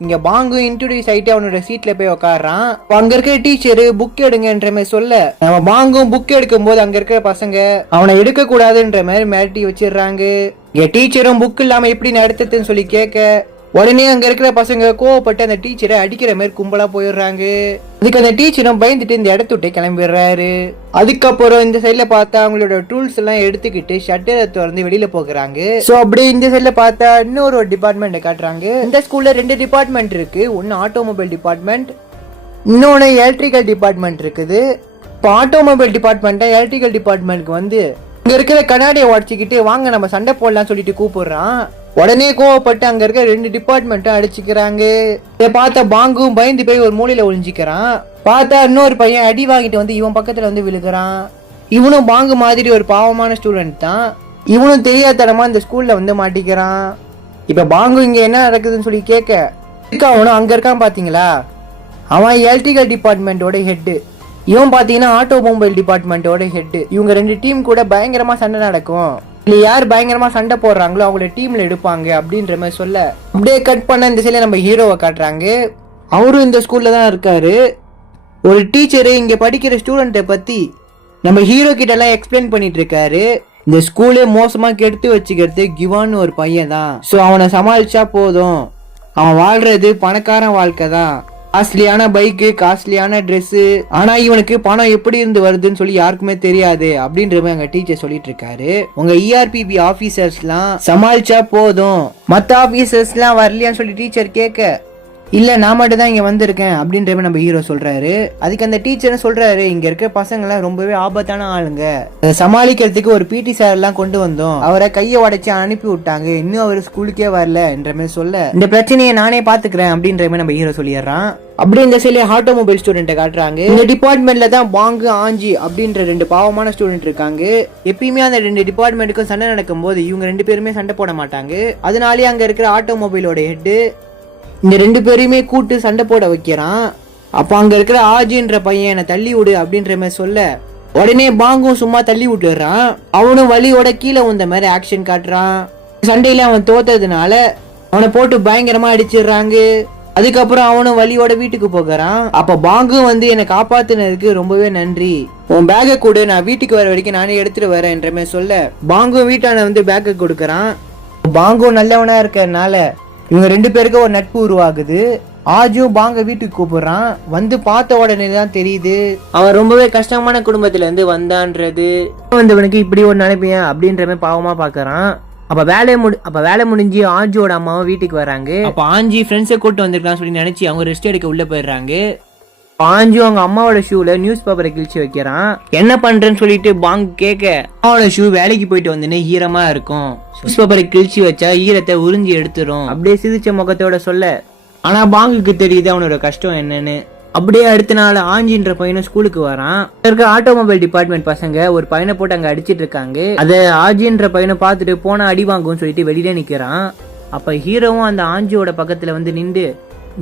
இங்க பாங்கு இன்ட்ரோடியூஸ் ஆயிட்டு அவனோட சீட்ல போய் உட்காடுறான். அங்க இருக்கிற டீச்சரு புக் எடுங்கன்ற மாதிரி சொல்ல நம்ம பாங்கும் புக் எடுக்கும் போது அங்க இருக்கிற பசங்க அவனை எடுக்க கூடாதுன்ற மாதிரி மிரட்டி வச்சிடுறாங்க. இங்க டீச்சரும் புக் இல்லாம எப்படி நடத்துதுன்னு சொல்லி கேட்க உடனே அங்க இருக்கிற பசங்க கோவப்பட்டு அந்த டீச்சரை அடிக்கிற மாதிரி கும்பலா போயிடுறாங்க. அதுக்கு அந்த டீச்சரும் பயந்துட்டு இந்த இடத்த விட்டு கிளம்பிடுறாரு. அதுக்கப்புறம் இந்த சைட்ல பார்த்தா அவங்களோட டூல்ஸ் எல்லாம் எடுத்துக்கிட்டு ஷட்டரை திறந்து வெளியில போகிறாங்க. சோ அப்படியே இந்த சைட்ல பார்த்தா இன்னொரு டிபார்ட்மெண்ட் காட்டுறாங்க. இந்த ஸ்கூல்ல 2 டிபார்ட்மெண்ட் இருக்கு, ஒன்னு ஆட்டோமொபைல் டிபார்ட்மெண்ட், இன்னொன்னு எலக்ட்ரிக்கல் டிபார்ட்மெண்ட் இருக்குது. இப்போ ஆட்டோமொபைல் டிபார்ட்மெண்ட் எலக்ட்ரிக்கல் டிபார்ட்மெண்ட்க்கு வந்து இங்க இருக்கிற கண்ணாடியை உடச்சிக்கிட்டு வாங்க நம்ம சண்டை போடலாம் சொல்லிட்டு கூப்பிடுறான். உடனே கோவப்பட்டு அங்க இருக்க 2 டிபார்ட்மெண்ட்டும் அடிச்சுக்கிறாங்க. இதை பார்த்த பாங்கும் பயந்து போய் ஒரு மூலையில ஒளிஞ்சிக்கிறான். பார்த்தா இன்னொரு பையன் அடி வாங்கிட்டு வந்து இவன் பக்கத்துல வந்து விழுகிறான். இவனும் பாங்கு மாதிரி ஒரு பாவமான ஸ்டூடெண்ட் தான். இவனும் தெரியாதனமா இந்த ஸ்கூல்ல வந்து மாட்டிக்கிறான். இப்ப பாங்கு இங்க என்ன நடக்குதுன்னு சொல்லி கேட்க அவனும் அங்க இருக்கான். பாத்தீங்களா, அவன் எலக்ட்ரிக்கல் டிபார்ட்மெண்டோட ஹெட், இவன் பாத்தீங்கன்னா ஆட்டோமொபைல் டிபார்ட்மெண்டோட ஹெட். இவங்க 2 டீம் கூட பயங்கரமா சண்டை நடக்கும். இல்ல யார் பயங்கரமா சண்டை போடுறாங்களோ அவங்களோட டீம்ல எடுப்பாங்க அப்படின்ற மாதிரி சொல்ல அப்படியே கட் பண்ண இந்த சைடுல நம்ம ஹீரோவை காட்டுறாங்க. அவரும் இந்த ஸ்கூல்ல தான் இருக்காரு. ஒரு டீச்சரு இங்க படிக்கிற ஸ்டூடெண்ட்டை பத்தி நம்ம ஹீரோ கிட்ட எல்லாம் எக்ஸ்பிளைன் பண்ணிட்டு இருக்காரு. இந்த ஸ்கூலே மோசமா கெடுத்து வச்சுக்கிறது கிவான்னு ஒரு பையன் தான். சோ அவனை சமாளிச்சா போதும், அவன் வாழ்றது பணக்காரன் வாழ்க்கை தான், காஸ்ட்லியான பைக்கு காஸ்ட்லியான ட்ரெஸ், ஆனா இவனுக்கு பணம் எப்படி இருந்து வருதுன்னு சொல்லி யாருக்குமே தெரியாது அப்படின்ற மாதிரி அங்க டீச்சர் சொல்லிட்டு இருக்காரு. உங்க ERPB ஆபீசர்ஸ்லாம் சமாளிச்சா போதும், மத்த ஆபீசர்ஸ்லாம் வரலையான்னு சொல்லி டீச்சர் கேட்க இல்ல நான் மட்டும் தான் இங்க வந்திருக்கேன் அப்படின்ற மாதிரி நம்ம ஹீரோ சொல்றாரு. அதுக்கு அந்த டீச்சர் சொல்றாரு, இங்க இருக்க பசங்க எல்லாம் ரொம்பவே ஆபத்தான ஆளுங்க, சமாளிக்கிறதுக்கு ஒரு PT சார் எல்லாம் கொண்டு வந்தோம், அவரை கையை உடைச்சு அனுப்பி விட்டாங்க, இன்னும் அவர் ஸ்கூலுக்கே வரல என்ற மாதிரி சொல்ல இந்த பிரச்சனையை நானே பாத்துக்கிறேன் அப்படின்ற மாதிரி நம்ம ஹீரோ சொல்லிடுறான். அப்படி இந்த சைட்ல ஆட்டோமொபைல் ஸ்டூடெண்ட்டை காட்டுறாங்க. இந்த டிபார்ட்மெண்ட்ல தான் பாங்கு ஆஞ்சி அப்படின்ற 2 பாவமான ஸ்டூடெண்ட் இருக்காங்க. எப்பயுமே அந்த 2 டிபார்ட்மெண்ட்டுக்கும் சண்டை நடக்கும் போது இவங்க 2 பேருமே சண்டை போட மாட்டாங்க. அதனாலேயே அங்க இருக்கிற ஆட்டோமொபைலோட ஹெட் இந்த 2 பேரையுமே கூட்டு சண்டை போட வைக்கிறான். அப்ப அங்க இருக்கிற ஆஜின்ற பையன் என்னை தள்ளி விடு அப்படின்ற மாதிரி சொல்ல உடனே பாங்கும் சும்மா தள்ளி விட்டுறான். அவனும் வலியோட கீழே வந்த மாதிரி ஆக்ஷன் காட்டுறான். சண்டையில அவன் தோத்ததுனால அவனை போட்டு பயங்கரமா அடிச்சிடுறாங்க. அதுக்கப்புறம் அவனும் வலியோட வீட்டுக்கு போகிறான். அப்ப பாங்கும் வந்து என்னை காப்பாத்துனதுக்கு ரொம்பவே நன்றி, உன் பேக்கை கொடு, நான் வீட்டுக்கு வர வரைக்கும் நானே எடுத்துட்டு வரேன் என்ற மாதிரி சொல்ல பாங்கும் வீட்டான வந்து பேக்கை கொடுக்கறான். பாங்கும் நல்லவனா இருக்கறனால இவங்க 2 பேருக்கும் ஒரு நட்பு உருவாகுது. ஆஜும் பாங்க வீட்டுக்கு கூப்பிடுறான். வந்து பார்த்த உடனே தான் தெரியுது அவன் ரொம்பவே கஷ்டமான குடும்பத்துல இருந்து வந்தான்றது. வந்தவனுக்கு இப்படி ஒரு நினைப்பேன் அப்படின்ற மாதிரி பாவமா பாக்குறான். அப்ப வேலை முடிஞ்சு ஆஞ்சியோட அம்மாவும் வீட்டுக்கு வராங்க. அப்ப ஆஞ்சி ஃப்ரெண்ட்ஸை கூட்டு வந்திருக்கான்னு சொல்லி நினைச்சு அவங்க ரெஸ்ட் எடுக்க உள்ள போயிடுறாங்க. பாஞ்சு அவங்க அம்மாவோட ஷூல நியூஸ் பேப்பரை கிழிச்சு வைக்கிறான். என்ன பண்றேன்னு சொல்லிட்டு பாங்கு கேட்க அம்மாவோட ஷூ வேலைக்கு போயிட்டு வந்து ஈரமா இருக்கும், நியூஸ் பேப்பரை கிழிச்சு வச்சா ஈரத்தை உறிஞ்சி எடுத்துரும் அப்படியே சிரிச்ச முகத்தோட சொல்ல ஆனா பாங்குக்கு தெரியுது அவனோட கஷ்டம் என்னன்னு. அப்படியே அடுத்த நாள் ஆஞ்சின்ற பையனும் ஸ்கூலுக்கு வரான். இருக்க ஆட்டோமொபைல் டிபார்ட்மெண்ட் பசங்க ஒரு பையனை போட்டு அங்க அடிச்சிட்டு இருக்காங்க. அத ஆஞ்சின்ற பையனை பார்த்துட்டு போனா அடி வாங்கும்னு சொல்லிட்டு வெளியில நிக்கிறான். அப்ப ஹீரோவும் அந்த ஆஞ்சியோட பக்கத்துல வந்து நின்று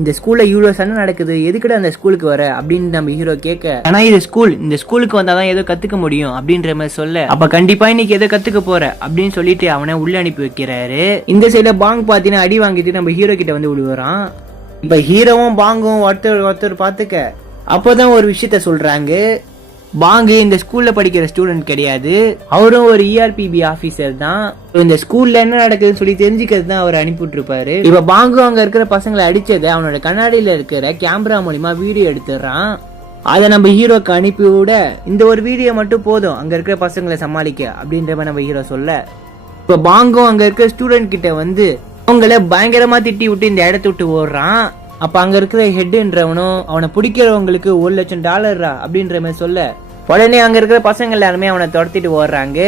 இந்த ஸ்கூல்ல இவ்வளவு சண்டை நடக்குது, எதுக்கிட்ட அந்த ஸ்கூலுக்கு வர அப்படின்னு நம்ம ஹீரோ கேட்க ஆனா இது ஸ்கூல், இந்த ஸ்கூலுக்கு வந்தாதான் ஏதோ கத்துக்க முடியும் அப்படின்ற மாதிரி சொல்ல அப்ப கண்டிப்பா இன்னைக்கு ஏதோ கத்துக்க போற அப்படின்னு சொல்லிட்டு அவனை உள்ள அனுப்பி வைக்கிறாரு. இந்த சைட்ல பாங் பாத்தீங்கன்னா அடி வாங்கிட்டு நம்ம ஹீரோ கிட்ட வந்து விடுவான். இப்ப ஹீரோவும் பாங்கும் ஒருத்தர் பாத்துக்க அப்பதான் ஒரு விஷயத்த சொல்றாங்க. பாங்கு இந்த ஸ்கூல்ல படிக்கிற ஸ்டூடெண்ட் கிடையாது, அவரும் ஒரு ERPB ஆபீசர் தான். இந்த ஸ்கூல்ல என்ன நடக்குதுன்னு சொல்லி தெரிஞ்சுக்கிறது தான் அவர் அனுப்பிட்டு இருப்பாரு. இப்ப பாங்கு அங்க இருக்கிற பசங்களை அடிச்சதை அவனோட கண்ணாடியில இருக்கிற கேமரா மூலியமா வீடியோ எடுத்துறான். அதை நம்ம ஹீரோக்கு அனுப்பி விட இந்த ஒரு வீடியோ மட்டும் போதும் அங்க இருக்கிற பசங்களை சமாளிக்க அப்படின்ற மாதிரி நம்ம ஹீரோ சொல்ல இப்ப பாங்கும் அங்க இருக்கிற ஸ்டூடெண்ட் கிட்ட வந்து அவங்கள பயங்கரமா திட்டி விட்டு இந்த இடத்த விட்டு ஓடுறான். அப்ப அங்க இருக்கிற ஹெட்ன்றவனும் அவனை பிடிக்கிறவங்களுக்கு $1,00,000 அப்படின்ற மாதிரி சொல்ல உடனே அங்க இருக்கிற பசங்க எல்லாருமே அவனை துரத்திட்டு ஓடுறாங்க.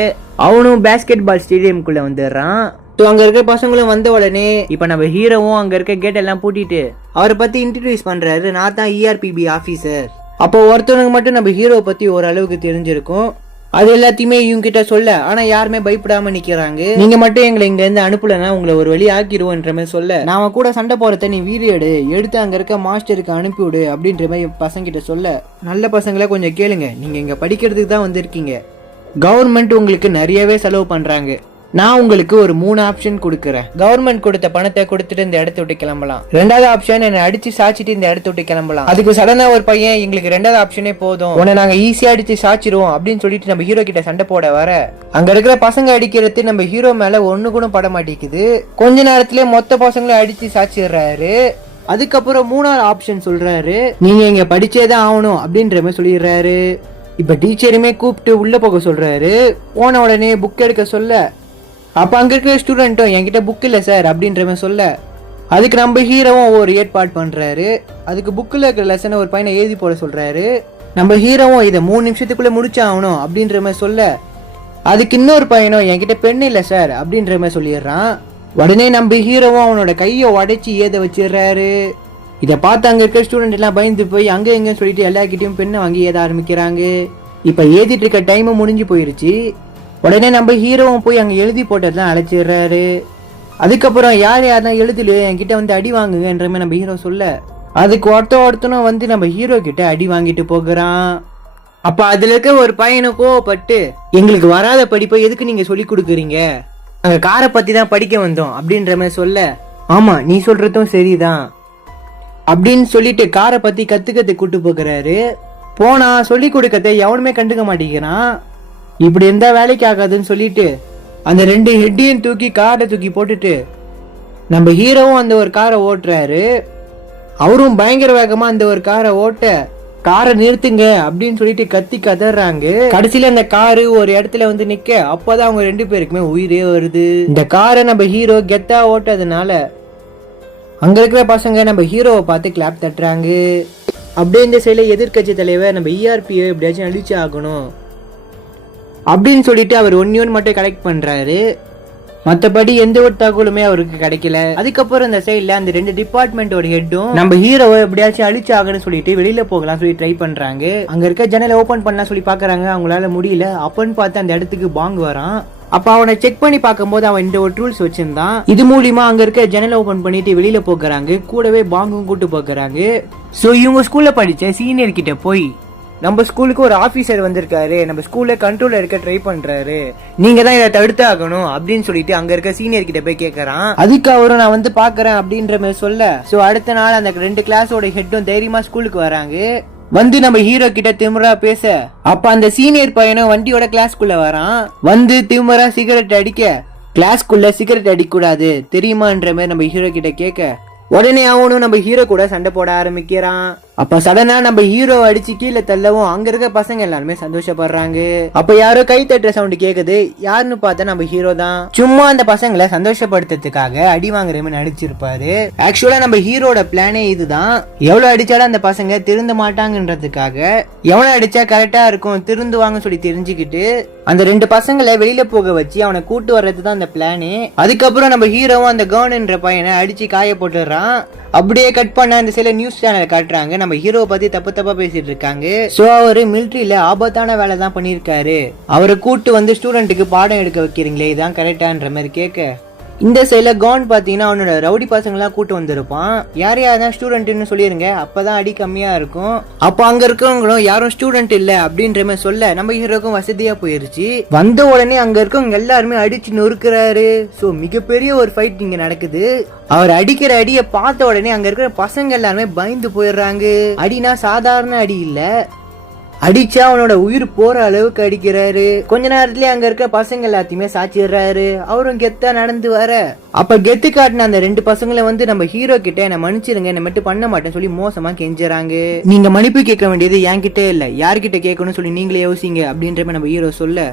அவனும் பேஸ்கெட் பால் ஸ்டேடியம்குள்ள வந்துடுறான். ஸோ அங்க இருக்கிற பசங்களும் வந்த உடனே இப்ப நம்ம ஹீரோவும் அங்க இருக்க கேட் எல்லாம் பூட்டிட்டு அவரை பத்தி இன்ட்ரடியூஸ் பண்றாரு. நான் தான் ERPB ஆபீசர். அப்போ ஒருத்தவனுக்கு மட்டும் நம்ம ஹீரோவை பத்தி ஓரளவுக்கு தெரிஞ்சிருக்கும். அது எல்லாத்தையுமே இவங்க கிட்ட சொல்ல, ஆனா யாருமே பயப்படாம நிக்கிறாங்க. நீங்க மட்டும் எங்களை இங்க இருந்து அனுப்பலன்னா உங்களை ஒரு வழி ஆக்கிடுவோன்ற மாதிரி சொல்ல, நாம கூட சண்டை போறத நீ வீடியோ எடுத்து அங்க இருக்க மாஸ்டருக்கு அனுப்பிவிடு அப்படின்ற மாதிரி பசங்க கிட்ட சொல்ல, நல்ல பசங்களை கொஞ்சம் கேளுங்க, நீங்க இங்க படிக்கிறதுக்கு தான் வந்திருக்கீங்க. கவர்மெண்ட் உங்களுக்கு நிறையவே செலவு பண்றாங்க. நான் உங்களுக்கு ஒரு 3 ஆப்ஷன் கொடுக்குறேன். கவர்மெண்ட் கொடுத்த பணத்தை கொடுத்துட்டு இந்த இடத்த விட்டு கிளம்பலாம். 2வது ஆப்ஷன் என்னை அடிச்சு சாச்சிட்டு இந்த இடத்த விட்டு கிளம்பலாம். அதுக்கு சடனா ஒரு பையன் எங்களுக்கு 2வது ஆப்ஷனே போதும், உன்னை நாங்க ஈஸியா அடிச்சு சாச்சிருவோம் அப்படின்னு சொல்லிட்டு நம்ம ஹீரோ கிட்ட சண்டை போட வர, அங்க இருக்கிற பசங்க அடிக்கிறது நம்ம ஹீரோ மேல ஒண்ணு கூட பட மாட்டேங்குது. கொஞ்ச நேரத்திலே மொத்த பசங்களை அடிச்சு சாச்சிடுறாரு. அதுக்கப்புறம் 3வது ஆப்ஷன் சொல்றாரு, நீங்க இங்க படிச்சேதான் ஆகணும் அப்படின்ற மாதிரி சொல்லிடுறாரு. இப்ப டீச்சருமே கூப்பிட்டு உள்ள போக சொல்றாரு. போன உடனே புக் எடுக்க சொல்ல, அப்ப அங்க இருக்கிற ஸ்டூடெண்ட்டும் என்கிட்ட புக் இல்ல சார் அப்படின்ற மாதிரி சொல்ல, அதுக்கு நம்ம ஹீரோவும் ஒரு ஏற்பாடு பண்றாரு. அதுக்கு புக்கில் இருக்கிற லெசனை ஒரு பையனை எழுதி போட சொல்றாரு. நம்ம ஹீரோவும் இதை 3 நிமிஷத்துக்குள்ள முடிச்சாகணும் அப்படின்ற மாதிரி சொல்ல, அதுக்கு இன்னொரு பையனும் என்கிட்ட பெண் இல்ல சார் அப்படின்ற மாதிரி சொல்லிடுறான். உடனே நம்ம ஹீரோவும் அவனோட கையை உடைச்சி ஏத வச்சிடுறாரு. இதை பார்த்து அங்க இருக்கிற ஸ்டூடெண்ட் எல்லாம் பயந்து போய் அங்க எங்கன்னு சொல்லிட்டு எல்லார்கிட்டையும் பெண்ணை வாங்கி ஏத ஆரம்பிக்கிறாங்க. இப்ப ஏதிட்டு இருக்க டைமும் முடிஞ்சு போயிருச்சு. உடனே நம்ம ஹீரோவும் போய் அங்க எழுதி போட்டதெல்லாம் அழைச்சிடுறாரு. அதுக்கப்புறம் யார் யாரெல்லாம் எழுதலையோ என்கிட்ட வந்து அடி வாங்குங்கன்ற மாதிரி நம்ம ஹீரோ சொல்ல, அதுக்கு ஒருத்தனும் வந்து நம்ம ஹீரோ கிட்ட அடி வாங்கிட்டு போகிறான். அப்ப அதுல இருக்க ஒரு பையனை கோவப்பட்டு, எங்களுக்கு வராத படிப்பை எதுக்கு நீங்க சொல்லி கொடுக்குறீங்க, நாங்க காரை பத்தி தான் படிக்க வந்தோம் அப்படின்ற மாதிரி சொல்ல, ஆமா நீ சொல்றதும் சரிதான் அப்படின்னு சொல்லிட்டு காரை பத்தி கத்துக்கத்து கூட்டு போகிறாரு. போனா சொல்லி கொடுக்கறத எவனுமே கண்டுக்க மாட்டேங்கிறான். இப்படி இருந்தா வேலைக்கு ஆகாதுன்னு சொல்லிட்டு அந்த 2 ஹெட்டையும் தூக்கி காரை தூக்கி போட்டுட்டு நம்ம ஹீரோவும் அந்த ஒரு காரை ஓட்டுறாரு. அவரும் பயங்கர வேகமா அந்த ஒரு காரை ஓட்ட, காரை நிறுத்துங்க அப்படின்னு சொல்லிட்டு கத்தி கதறாங்க. கடைசியில அந்த காரு ஒரு இடத்துல வந்து நிக்க, அப்பதான் அவங்க 2 பேருக்குமே உயிரே வருது. இந்த காரை நம்ம ஹீரோ கெத்தா ஓட்டதுனால அங்க இருக்கிற பசங்க நம்ம ஹீரோவை பார்த்து கிளாப் தட்டுறாங்க. அப்படியே இந்த சைடுல எதிர்கட்சி தலைவர் நம்ம ERPயை எப்படியாச்சும் அழிச்சு ஆகணும் அப்படின்னு சொல்லிட்டு அவர் ஒன்னு மட்டும் கலெக்ட் பண்றாரு. மற்றபடி எந்த ஒரு தகவலுமே அவருக்கு கிடைக்கல. அதுக்கப்புறம் இந்த சைட்ல அந்த 2 டிபார்ட்மெண்டோட ஹெட்டும் நம்ம ஹீரோவை எப்படியாச்சும் அழிச்சு ஆகணும்னு சொல்லிட்டு வெளியில போகலாம் சொல்லி ட்ரை பண்றாங்க. அங்க இருக்க ஜன்னலை ஓபன் பண்ணலாம் சொல்லி பாக்குறாங்க, அவங்களால முடியல. அப்பன்னு பார்த்து அந்த இடத்துக்கு பாங் வரான். அப்ப அவனை செக் பண்ணி பார்க்கும்போது அவன் இந்த ஒரு டூல்ஸ் வச்சிருந்தான். இது மூலியமா அங்க இருக்க ஜன்னலை ஓபன் பண்ணிட்டு வெளியில போகிறாங்க. கூடவே பாங்கும் கூட்டு போகிறாங்க. சோ இவங்க ஸ்கூல்ல படிச்ச சீனியர் கிட்ட போய், நம்ம ஸ்கூலுக்கு ஒரு ஆபீசர் வந்திருக்காரு, நம்ம ஸ்கூல்ல கண்ட்ரோல்ல இருக்க ட்ரை பண்றாரு, நீங்க தான் இதை தடுத்து ஆகணும் அப்படின்னு சொல்லிட்டு அங்க இருக்க சீனியர் கிட்ட போய் கேக்குறான். அதுக்கு அவரும் நான் வந்து பாக்குறேன் அப்படின்ற மாதிரி சொல்ல, சோ அடுத்த நாள் அந்த 2 கிளாஸோட ஹெட்டும் தைரியமா ஸ்கூலுக்கு வராங்க. வந்து நம்ம ஹீரோ கிட்ட திமிரா பேச, அப்ப அந்த சீனியர் பையனும் வண்டியோட கிளாஸ்க்குள்ள வரான். வந்து திமிரா சிகரெட் அடிக்க, கிளாஸ்க்குள்ள சிகரெட் அடிக்க கூடாது தெரியுமான்ற மாதிரி நம்ம ஹீரோ கிட்ட கேட்க, உடனே அவனும் நம்ம ஹீரோ கூட சண்டை போட ஆரம்பிக்கிறான். அப்ப சடனா நம்ம ஹீரோ அடிச்சு கீழே தள்ளவும் அங்க இருக்க பசங்க எல்லாருமே சந்தோஷப்படுறாங்க. அப்ப யாரோ கை தட்டுற சவுண்ட் கேக்குது. யாருன்னு பார்த்தா நம்ம ஹீரோ தான். சும்மா அந்த பசங்களை சந்தோஷப்படுத்துறதுக்காக அடி வாங்குற மாதிரி நடிச்சிருப்பாரு. ஆக்சுவலா நம்ம ஹீரோட பிளானே இதுதான். எவ்வளவு அடிச்சாலும் அந்த பசங்க திருந்த மாட்டாங்கன்றதுக்காக எவ்வளவு அடிச்சா கரெக்டா இருக்கும் திருந்துவாங்க சொல்லி தெரிஞ்சுக்கிட்டு அந்த 2 பசங்களை வெளியில போக வச்சு அவனை கூட்டு வர்றதுதான் அந்த பிளானே. அதுக்கப்புறம் நம்ம ஹீரோவும் அந்த கவர்ன்ற பையனை அடிச்சு காய போட்டுறான். அப்படியே கட் பண்ண இந்த சில நியூஸ் சேனல் காட்டுறாங்க. நம்ம ஹீரோவை பத்தி தப்பா பேசிட்டு இருக்காங்க. சோ அவரு மிலிட்டரியில ஆபத்தான வேலை தான் பண்ணிருக்காரு, அவரை கூட்டு வந்து ஸ்டூடெண்ட்டுக்கு பாடம் எடுக்க வைக்கிறீங்களே, இதான் கரெக்டான்ற மாதிரி கேட்க, இந்த சைட்ல கவுன் பாத்தீங்கன்னா அவனோட ரவுடி பசங்க எல்லாம் கூட்டு வந்திருப்பான். யார் யாரதான் ஸ்டூடெண்ட்னு சொல்லிருங்க, அப்பதான் அடி கம்மியா இருக்கும். அப்ப அங்க இருக்கவங்களும் யாரும் ஸ்டூடெண்ட் இல்ல அப்படின்ற மாதிரி சொல்ல நம்ம ஹீரோக்கும் வசதியா போயிருச்சு. வந்த உடனே அங்க இருக்கவங்க எல்லாருமே அடிச்சு நொறுக்குறாரு. சோ மிகப்பெரிய ஒரு ஃபைட் இங்க நடக்குது. அவர் அடிக்கிற அடிய பார்த்த உடனே அங்க இருக்கிற பசங்க எல்லாருமே பயந்து போயிடுறாங்க. அடினா சாதாரண அடி இல்ல, அடிச்சா அவனோட உயிர் போற அளவுக்கு அடிக்கிறாரு. கொஞ்ச நேரத்திலே அங்க இருக்க பசங்க எல்லாத்தையுமே சாச்சிடுறாரு. அவரும் கெத்தா நடந்து வர, அப்ப கெத்து காட்டின அந்த 2 பசங்களை வந்து நம்ம ஹீரோ கிட்ட என்ன மன்னிச்சிருங்க, என்ன மட்டும் பண்ண மாட்டேன்னு சொல்லி மோசமா கெஞ்சுறாங்க. நீங்க மன்னிப்பு கேட்க வேண்டியது என்கிட்ட இல்ல, யார்கிட்ட கேட்கணும்னு சொல்லி நீங்களே யோசிங்க அப்படின்ற நம்ம ஹீரோ சொல்ல,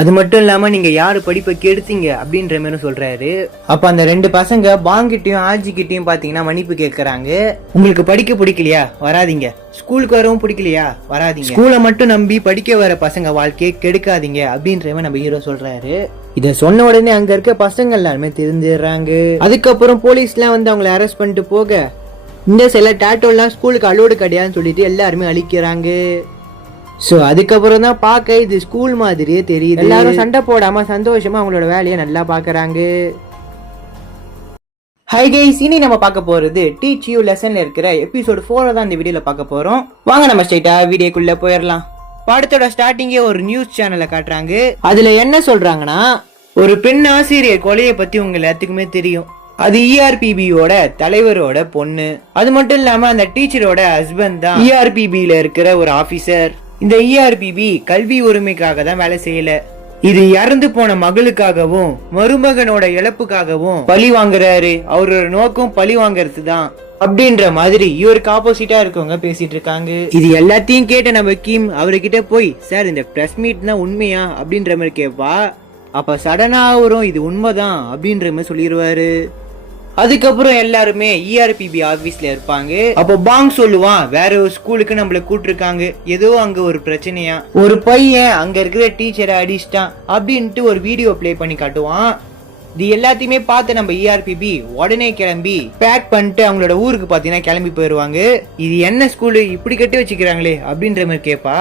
அது மட்டும் இல்லாம நீங்க யாரு படிப்பை கெடுத்தீங்க அப்படின்ற மாதிரி சொல்றாரு. அப்ப அந்த 2 பசங்க பாங்கிட்டையும் ஆஜிக்கிட்டையும் பாத்தீங்கன்னா மன்னிப்பு கேட்கறாங்க. உங்களுக்கு படிக்க பிடிக்கலையா வராதீங்க, ஸ்கூலுக்கு வரவும் பிடிக்கலையா வராதீங்க, ஸ்கூலை மட்டும் நம்பி படிக்க வர பசங்க வாழ்க்கையை கெடுக்காதீங்க அப்படின்ற மாதிரி நம்ம ஹீரோ சொல்றாரு. இத சொன்ன உடனே அங்க இருக்க பசங்க எல்லாருமே தெரிஞ்சிடுறாங்க. அதுக்கப்புறம் போலீஸ்லாம் வந்து அவங்களை அரெஸ்ட் பண்ணிட்டு போக இந்த சில டேட்டோலாம் ஸ்கூலுக்கு அலோடு கிடையாதுன்னு சொல்லிட்டு எல்லாருமே அழிக்கிறாங்க. ஸோ அதுக்கப்புறம் தான் பார்க்க இது ஸ்கூல் மாதிரியே தெரியுது. எல்லாரும் சண்டை போடாம சந்தோஷமா அவங்களோட வேலையை நல்லா பாக்குறாங்க. ஹை கைஸ், இனி நம்ம பார்க்க போறது டீச் யூ லெசன்ல இருக்கிற எபிசோட் 4 தான் இந்த வீடியோல பார்க்க போறோம். வாங்க நம்ம ஸ்ட்ரைட்டா வீடியோக்குள்ள போயிடலாம். படத்தோட ஸ்டார்டிங்கே ஒரு நியூஸ் சேனலை காட்டுறாங்க. அதுல என்ன சொல்றாங்கன்னா, ஒரு பெண் ஆசிரியர் கொலையை பத்தி உங்க எல்லாத்துக்குமே தெரியும். அது ERPBயோட தலைவரோட பொண்ணு. அது மட்டும் இல்லாம அந்த டீச்சரோட ஹஸ்பண்ட் தான் ERPBல இருக்கிற ஒரு ஆபீசர். இந்த ERPB கல்வி உரிமைக்காக தான் வேலை செய்யல, இது இறந்து போன மகளுக்காகவும் மருமகனோட இழப்புக்காகவும் பழி வாங்குறாரு. அவரோட நோக்கம் பழி வாங்கறது தான் அப்படின்ற மாதிரி இவருக்கு ஆப்போசிட்டா இருக்கவங்க பேசிட்டு இருக்காங்க. இது எல்லாத்தையும் கேட்ட நம்ம கிம் அவர்கிட்ட போய், சார் இந்த பிரஸ் மீட்னா உண்மையா அப்படின்ற மாதிரி கேட்பா. அப்ப சடனா வரும், இது உண்மைதான் அப்படின்ற மாதிரி சொல்லிடுவாரு. அதுக்கப்புறம் எல்லாருமே ERPB ஆபீஸ்ல இருப்பாங்க. அப்போ பாங் சொல்லுவான், வேற ஒரு ஸ்கூலுக்கு நம்மள கூட்டிருக்காங்க, ஏதோ அங்க ஒரு பிரச்சனையா, ஒரு பையன் அங்க இருக்கிற டீச்சரை அடிச்சிட்டான் அப்படின்ட்டு ஒரு வீடியோ பிளே பண்ணி காட்டுவான். இது எல்லாத்தையுமே பார்த்து நம்ம ERPB உடனே கிளம்பி பேக் பண்ணிட்டு அவங்களோட ஊருக்கு பாத்தீங்கன்னா கிளம்பி போயிருவாங்க. இது என்ன ஸ்கூலு இப்படி கட்டி வச்சுக்கிறாங்களே அப்படின்ற மாதிரி கேட்பா.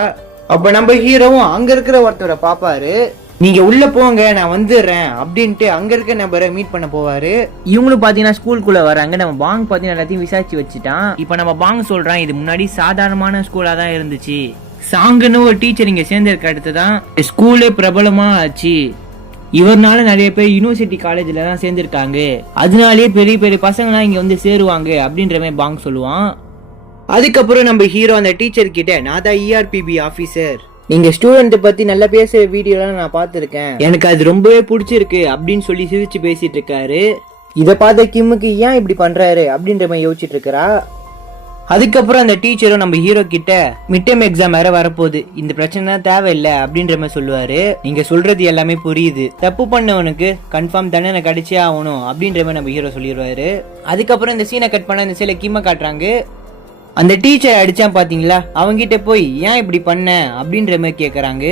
அப்ப நம்ம ஹீரோவும் அங்க இருக்கிற ஒருத்தரை பாப்பாரு. நீங்க உள்ள போங்க, நான் வந்துடுறேன் அப்படின்ட்டு அங்க இருக்க நபரை மீட் பண்ண போவாரு. இவங்களும் பாத்தீங்கன்னா ஸ்கூலுக்குள்ள வராங்க. நம்ம பாங் பாத்தீங்கன்னா எல்லாத்தையும் விசாரிச்சு வச்சுட்டான். இப்ப நம்ம பாங் சொல்றான், இது முன்னாடி சாதாரணமான ஸ்கூலா தான் இருந்துச்சு, சாங்குன்னு ஒரு டீச்சர் இங்க சேர்ந்திருக்க அடுத்துதான் ஸ்கூலே பிரபலமா ஆச்சு, இவர்னால நிறைய பேர் யூனிவர்சிட்டி காலேஜ்ல தான் சேர்ந்திருக்காங்க, அதனாலேயே பெரிய பெரிய பசங்கலாம் இங்க வந்து சேருவாங்க அப்படின்ற மாதிரி பாங் சொல்லுவான். அதுக்கப்புறம் நம்ம ஹீரோ அந்த டீச்சர் கிட்ட, நான் தான் ERPB ஆபீசர், நீங்க ஸ்டூடெண்ட் பத்தி நல்லா பேசுற வீடியோலாம் நான் பார்த்திருக்கேன், எனக்கு அது ரொம்பவே பிடிச்சிருக்கு அப்படின்னு சொல்லி சிரிச்சு பேசிட்டு இருக்காரு. இத பார்த்த கிம்முக்கு ஏன் இப்படி பண்றாரு அப்படின்ற மாதிரி யோசிச்சுட்டு இருக்கா. அதுக்கப்புறம் அந்த டீச்சரும் நம்ம ஹீரோ கிட்ட, மிட் டேர்ம் எக்ஸாம் வேற வரப்போகுது, இந்த பிரச்சனை தேவையில்லை அப்படின்ற மாதிரி சொல்லுவாரு. நீங்க சொல்றது எல்லாமே புரியுது, தப்பு பண்ணவனுக்கு கன்ஃபார்ம் தண்டனை கிடைச்சே ஆகணும் அப்படின்ற மாதிரி நம்ம ஹீரோ சொல்லிடுவாரு. அதுக்கப்புறம் இந்த சீனை கட் பண்ண இந்த சீலை கிம்ம காட்டுறாங்க. அந்த டீச்சர் அடிச்சான் பாத்தீங்களா, அவங்கிட்ட போய் ஏன் இப்படி பண்ண அப்படின்ற மாதிரி கேக்குறாங்க.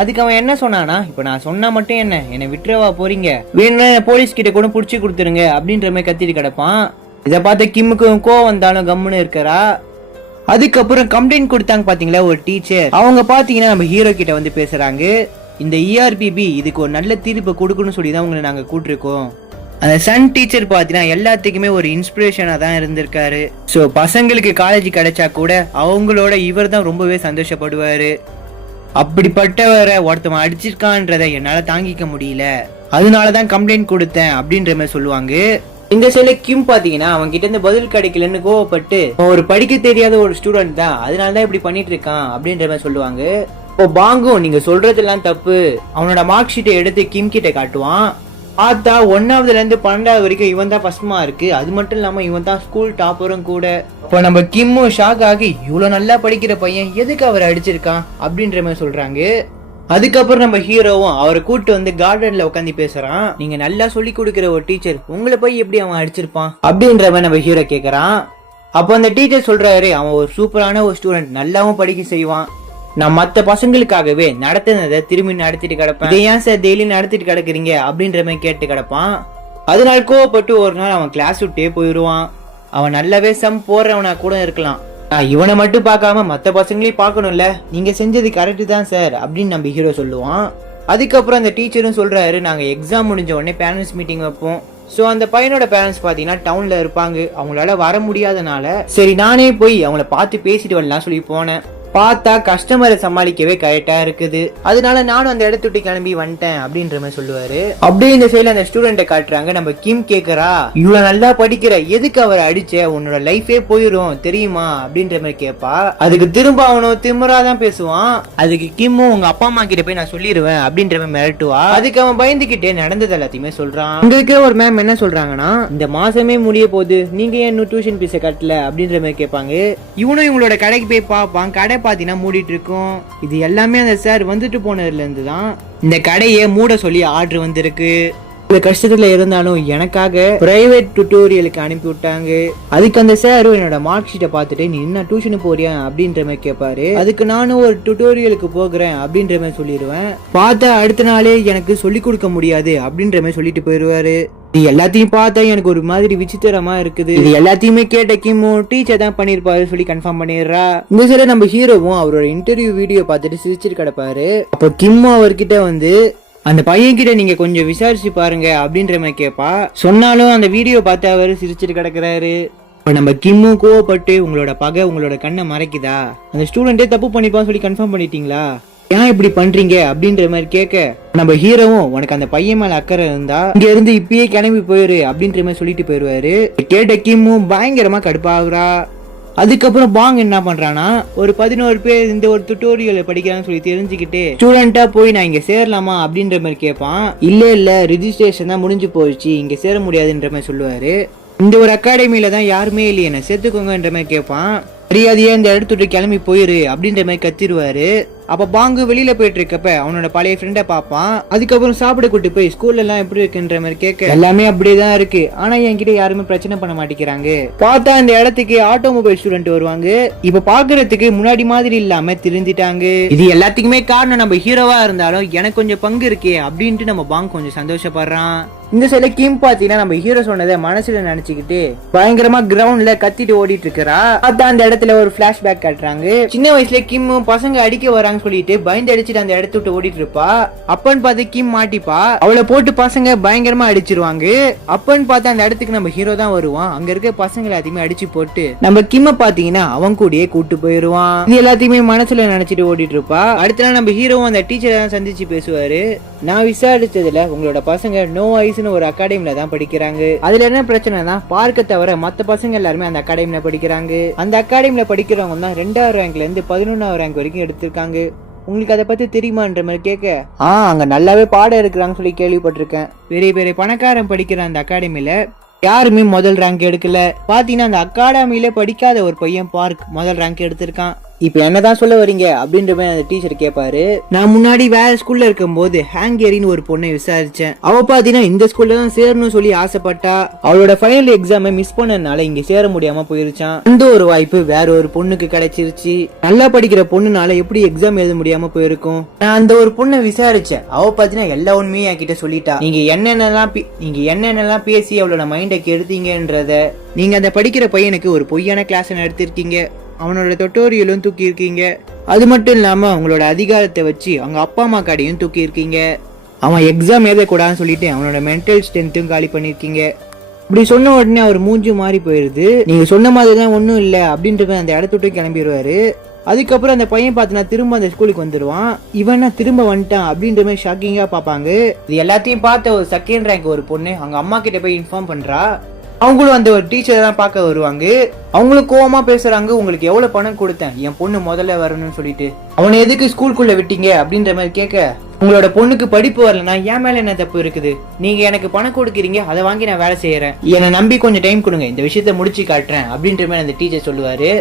அதுக்கு அவன் என்ன சொன்னானா, இப்ப நான் சொன்னா மட்டும் என்னை விட்டுறவா போறீங்க, வேணும்னா போலீஸ் கிட்ட கூட புடிச்சு கொடுத்துருங்க அப்படின்ற மாதிரி கத்திட்டு கிடப்பான். இதை பார்த்த கிம்முக்கு கோவம் வந்தாலும் கம்முன்னு இருக்கிறா. அதுக்கப்புறம் கம்ப்ளைண்ட் கொடுத்தாங்க பாத்தீங்களா ஒரு டீச்சர், அவங்க பாத்தீங்கன்னா நம்ம ஹீரோ கிட்ட வந்து பேசுறாங்க. இந்த ERPB இதுக்கு ஒரு நல்ல தீர்ப்பு கொடுக்கணும்னு சொல்லி தான் உங்களை நாங்க கூட்டிருக்கோம். அந்த சன் டீச்சர் பாத்தீங்கன்னா எல்லாத்துக்குமே ஒரு இன்ஸ்பிரேஷனா தான் இருந்திருக்காரு. சோ பசங்களுக்கு காலேஜ் கிடைச்சா கூட அவங்களோட இவர் தான் ரொம்பவே சந்தோஷப்படுவாரு. அப்படிப்பட்டவரை ஒருத்தவன் அடிச்சிருக்கான்றத என்னால தாங்கிக்க முடியல, அதனாலதான் கம்ப்ளைண்ட் கொடுத்தேன் அப்படின்ற மாதிரி சொல்லுவாங்க. இந்த சில கிம் பாத்தீங்கன்னா அவங்க கிட்ட இருந்து பதில் கிடைக்கலன்னு கோவப்பட்டு, ஒரு படிக்க தெரியாத ஒரு ஸ்டூடெண்ட் தான், அதனாலதான் இப்படி பண்ணிட்டு இருக்கான் அப்படின்ற மாதிரி சொல்லுவாங்க. இப்போ பாங்கும், நீங்க சொல்றதெல்லாம் தப்பு, அவனோட மார்க் ஷீட்டை எடுத்து கிம் கிட்ட காட்டுவான். பார்த்தா 1ஆவதுல இருந்து 12ஆவது வரைக்கும் இவன் தான் ஃபர்ஸ்ட் மார்க், அது மட்டும் இல்லாம இவன் தான் ஸ்கூல் டாப்பரும் கூட. இப்போ நம்ம கிம்மும் ஷாக் ஆகி, இவ்வளவு நல்லா படிக்கிற பையன் எதுக்கு அவர் அடிச்சிருக்கான் அப்படின்ற மாதிரி சொல்றாங்க. அதுக்கப்புறம் நம்ம ஹீரோவும் அவரை கூட்டு வந்து கார்டன்ல உட்காந்து பேசுறான். நீங்க நல்லா சொல்லி கொடுக்கிற ஒரு டீச்சர் உங்களை போய் எப்படி அவன் அடிச்சிருப்பான் அப்படின்ற மாதிரி நம்ம ஹீரோ கேக்குறான். அப்போ அந்த டீச்சர் சொல்றாரு, அவன் ஒரு சூப்பரான ஒரு ஸ்டூடெண்ட், நல்லாவும் படிக்க செய்வான், நான் மத்த பசங்களுக்காகவே நடத்தினதை திரும்பி நடத்திட்டு கிடப்பேன், இதை ஏன் சார் டெய்லி நடத்திட்டு கிடக்குறீங்க அப்படின்ற மாதிரி கேட்டு கிடப்பான். அதனால கோவப்பட்டு ஒரு நாள் அவன் கிளாஸ் விட்டே போயிடுவான். அவன் நல்லாவே சம் போடுறவனா கூட இருக்கலாம், இவனை மட்டும் பார்க்காம மத்த பசங்களையும் பார்க்கணும்ல, நீங்க செஞ்சது கரெக்ட் தான் சார் அப்படின்னு நம்ம ஹீரோ சொல்லுவான். அதுக்கப்புறம் அந்த டீச்சரும் சொல்றாரு, நாங்க எக்ஸாம் முடிஞ்ச உடனே பேரண்ட்ஸ் மீட்டிங் வைப்போம். சோ அந்த பையனோட பேரண்ட்ஸ் பாத்தீங்கன்னா டவுன்ல இருப்பாங்க, அவங்களால வர முடியாதனால சரி நானே போய் அவங்கள பார்த்து பேசிட்டு வரலாம் சொல்லி போனேன். பார்த்தா கஸ்டமரை சமாளிக்கவே கரெக்டா இருக்குது, அதனால நானும் அந்த இடத்த விட்டு கிளம்பி வந்துட்டேன் அப்படின்ற மாதிரி சொல்லுவாரு. அப்படியே இந்த சைடுல அந்த ஸ்டூடெண்ட்டை காட்டுறாங்க. நம்ம கிம் கேக்குறா, இவ்வளவு நல்லா படிக்கிற, எதுக்கு அவரை அடிச்ச, உன்னோட லைஃபே போயிடும் தெரியுமா அப்படின்ற மாதிரி கேட்பா. அதுக்கு திரும்ப அவனும் திமிராதான் பேசுவான். அதுக்கு கிம்மும், உங்க அப்பா அம்மா கிட்ட போய் நான் சொல்லிடுவேன் அப்படின்ற மாதிரி மிரட்டுவா. அதுக்கு அவன் பயந்துகிட்டே நடந்தது எல்லாத்தையுமே சொல்றான். உங்களுக்கு ஒரு மேம் என்ன சொல்றாங்கன்னா, இந்த மாசமே முடிய போகுது, நீங்க ஏன் டியூஷன் பீஸை கட்டல அப்படின்ற மாதிரி கேட்பாங்க. இவனும் இவங்களோட கடைக்கு போய் பார்ப்பான். கடை பாத்தீங்கன்னா மூடிட்டு இருக்கும். இது எல்லாமே அந்த சார் வந்துட்டு போனதுல இருந்து தான் இந்த கடையை மூட சொல்லி ஆர்டர் வந்திருக்கு. கஷ்டத்துல இருந்தாலும் எனக்காக பிரைவேட் டுட்டோரியலுக்கு அனுப்பி விட்டாங்க. அதுக்கு அந்த சார் என்னோட மார்க் ஷீட்டை பார்த்துட்டு நீ என்ன டியூஷனுக்கு போறியா அப்படின்ற மாதிரி கேட்பாரு. அதுக்கு நானும் ஒரு டுட்டோரியலுக்கு போகிறேன் அப்படின்ற மாதிரி சொல்லிடுவேன். பார்த்தா அடுத்த நாளே எனக்கு சொல்லி கொடுக்க முடியாது அப்படின்ற மாதிரி சொல்லிட்டு போயிடுவாரு. இது எல்லாத்தையும் பார்த்தா எனக்கு ஒரு மாதிரி விசித்திரமா இருக்குது. இது எல்லாத்தையுமே கேட்ட கிம்மு டீச்சர் தான் பண்ணிருப்பாரு சொல்லி கன்ஃபார்ம் பண்ணிடுறா. இந்த சில நம்ம ஹீரோவும் அவரோட இன்டர்வியூ வீடியோ பார்த்துட்டு சிரிச்சிட்டு கிடப்பாரு. அப்போ கிம்மு அவர்கிட்ட வந்து அந்த பையன் கிட்ட நீங்க கொஞ்சம் விசாரிச்சு பாருங்க அப்படின்ற மாதிரி கேட்பா. சொன்னாலும் அந்த வீடியோ பார்த்து அவர் சிரிச்சிட்டு கிடக்குறாரு. நம்ம கிம்மு கோவப்பட்டு உங்களோட பகை உங்களோட கண்ணை மறைக்குதா, அந்த ஸ்டூடெண்டே தப்பு பண்ணிப்பான்னு சொல்லி கன்ஃபார்ம் பண்ணிட்டீங்களா, ஏன் இப்படி பண்றீங்க அப்படின்ற மாதிரி கேட்க நம்ம ஹீரோவும் உனக்கு அந்த பையன் மேல அக்கறை இருந்தா இங்க இருந்து இப்பயே கிளம்பி போயிரு அப்படின்ற மாதிரி சொல்லிட்டு போயிருவாரு. கேட்ட கிம்மும் பயங்கரமா கடுப்பாகுறா. அதுக்கப்புறம் பாங் என்ன பண்றானா ஒரு 11 பேர் இந்த ஒரு டுட்டோரியல் படிக்கிறான்னு சொல்லி தெரிஞ்சுக்கிட்டு ஸ்டூடெண்டா போய் நான் இங்க சேரலாமா அப்படின்ற மாதிரி கேட்பான். இல்ல ரிஜிஸ்ட்ரேஷன் தான் முடிஞ்சு போயிடுச்சு, இங்க சேர முடியாதுன்ற மாதிரி சொல்லுவாரு. இந்த ஒரு அகாடமியில தான் யாருமே இல்லையே என்ன சேர்த்துக்கோங்கன்ற மாதிரி கேட்பான். மரியாதையா இந்த இடத்துட்டு கிளம்பி போயிரு அப்படின்ற மாதிரி கத்திடுவாரு. அப்ப பாங்கு வெளியில போயிட்டு இருக்கப்ப அவனோட பழைய ஃப்ரெண்டை பார்ப்பான். அதுக்கப்புறம் சாப்பிட கூட்டு போய் ஸ்கூல்ல எல்லாம் எப்படி இருக்குன்ற மாதிரி கேட்க எல்லாமே அப்படியேதான் இருக்கு, ஆனா என்கிட்ட யாருமே பிரச்சனை பண்ண மாட்டேங்கிறாங்க. பார்த்தா இந்த இடத்துக்கு ஆட்டோமொபைல் ஸ்டூடெண்ட் வருவாங்க. இப்ப பாக்குறதுக்கு முன்னாடி மாதிரி இல்லாம திருந்திட்டாங்க. இது எல்லாத்துக்குமே காரணம் நம்ம ஹீரோவா இருந்தாலும் எனக்கு கொஞ்சம் பங்கு இருக்கே அப்படின்ட்டு நம்ம பாங் கொஞ்சம் சந்தோஷப்படுறான். இந்த சில கிம் பாத்தீங்கன்னா நம்ம ஹீரோ சொன்னதை மனசுல நினைச்சுக்கிட்டு பயங்கரமா கிரவுண்ட்ல கத்திட்டு ஓடிட்டு இருக்கிறா. அதான் அந்த இடத்துல ஒரு பிளாஷ்பேக் காட்டுறாங்க. சின்ன வயசுல கிம் பசங்க அடிக்க வராங்க சொல்லிட்டு பயந்து அடிச்சுட்டு அந்த இடத்த விட்டு ஓடிட்டு இருப்பா. அப்பன்னு பார்த்து கிம் மாட்டிப்பா. அவளை போட்டு பசங்க பயங்கரமா அடிச்சிருவாங்க. அப்பன்னு பார்த்து அந்த இடத்துக்கு நம்ம ஹீரோ தான் வருவான். அங்க இருக்க பசங்க எல்லாத்தையுமே அடிச்சு போட்டு நம்ம கிம்ம பாத்தீங்கன்னா அவன் கூடயே கூட்டு போயிருவான். இது எல்லாத்தையுமே மனசுல நினைச்சிட்டு ஓடிட்டு இருப்பா. அடுத்த நாள் நம்ம ஹீரோவும் அந்த டீச்சரை தான் சந்திச்சு பேசுவாரு. நான் விசாரிச்சதுல உங்களோட பசங்க நோ ஐஸ்னு ஒரு அகாடமில தான் படிக்கிறாங்க. அதுல என்ன பிரச்சனைனா பார்க்க தவிர மத்த பசங்க எல்லாருமே அந்த அகாடமில படிக்கிறாங்க. அந்த அகாடமில படிக்கிறவங்க தான் 2வது ரேங்க்ல இருந்து 11வது ரேங்க் வரைக்கும் எடுத்திருக்காங்க. உங்களுக்கு அதை பத்தி தெரியுமான்ற மாதிரி கேட்க அங்க நல்லாவே பாடம் இருக்கிறாங்க சொல்லி கேள்விப்பட்டிருக்கேன். பெரிய பெரிய பணக்காரன் படிக்கிற அந்த அகாடமில யாருமே முதல் ரேங்க் எடுக்கல. பாத்தீங்கன்னா அந்த அகாடமியில படிக்காத ஒரு பையன் பார்க் முதல் ரேங்க் எடுத்திருக்கான். இப்ப என்னதான் சொல்ல வரீங்க அப்படின்ற மாதிரி அந்த டீச்சர் கேட்பாரு. நான் முன்னாடி வேற ஸ்கூல்ல இருக்கும் போது ஹேங்கேரின்னு ஒரு பொண்ணை விசாரிச்சேன். அவ பாத்தீங்கன்னா இந்த ஸ்கூல்ல தான் சேரணும்னு சொல்லி ஆசைப்பட்டா. அவளோட ஃபைனல் எக்ஸாமை மிஸ் பண்ணனால இங்க சேர முடியாம போயிருச்சான். அந்த ஒரு வாய்ப்பு வேற ஒரு பொண்ணுக்கு கிடைச்சிருச்சு. நல்லா படிக்கிற பொண்ணுனால எப்படி எக்ஸாம் எழுத முடியாம போயிருக்கும். நான் அந்த ஒரு பொண்ணை விசாரிச்சேன். அவ பாத்தீங்கன்னா எல்லா உண்மையும் என்கிட்ட சொல்லிட்டா. நீங்க என்னென்னலாம் பேசி அவளோட மைண்டை கெடுத்தீங்கன்றத, நீங்க அந்த படிக்கிற பையனுக்கு ஒரு பொய்யான கிளாஸ் நடத்திருக்கீங்க, அவனோட டுட்டோரியலும் தூக்கி இருக்கீங்க, அது மட்டும் இல்லாம அவங்களோட அதிகாரத்தை வச்சு அவங்க அப்பா அம்மா கடையும் தூக்கி இருக்கீங்க, அவன் எக்ஸாம் எழுதக்கூடாதுன்னு சொல்லிட்டு அவனோட மென்டல் ஸ்ட்ரென்த்தும் காலி பண்ணிருக்கீங்க. இப்படி சொன்ன உடனே அவர் மூஞ்சி மாறி போயிருது. நீங்க சொன்ன மாதிரிதான் ஒன்னும் இல்ல அப்படின்றது அந்த இடத்துட்டு கிளம்பிடுவாரு. அதுக்கப்புறம் அந்த பையன் பார்த்தனா திரும்ப அந்த ஸ்கூலுக்கு வந்துருவான். இவன் திரும்ப வந்துட்டான் அப்படின்ற மாதிரி ஷாக்கிங்கா பாப்பாங்க. இது எல்லாத்தையும் பார்த்த ஒரு 2nd ரேங்க் ஒரு பொண்ணு அவங்க அம்மா கிட்ட போய் இன்ஃபார்ம் பண்றா. அவங்களும் அந்த ஒரு டீச்சரை தான் பார்க்க வருவாங்க. அவங்களும் கோவமா பேசுறாங்க. உங்களுக்கு எவ்வளவு பணம் கொடுத்தேன் என் பொண்ணு முதல்ல வரணும்னு சொல்லிட்டு, அவனை எதுக்கு ஸ்கூலுக்குள்ள விட்டீங்க அப்படின்ற மாதிரி கேட்க, உங்களோட பொண்ணுக்கு படிப்பு வரலன்னா என் மேல என்ன தப்பு இருக்குது, நீங்க எனக்கு பணம் கொடுக்குறீங்க, அதை வாங்கி நான் வேலை செய்யறேன், என்னை நம்பி கொஞ்சம் டைம் கொடுங்க, இந்த விஷயத்த முடிச்சு காட்டுறேன் அப்படின்ற மாதிரி அந்த டீச்சர் சொல்லுவாரு.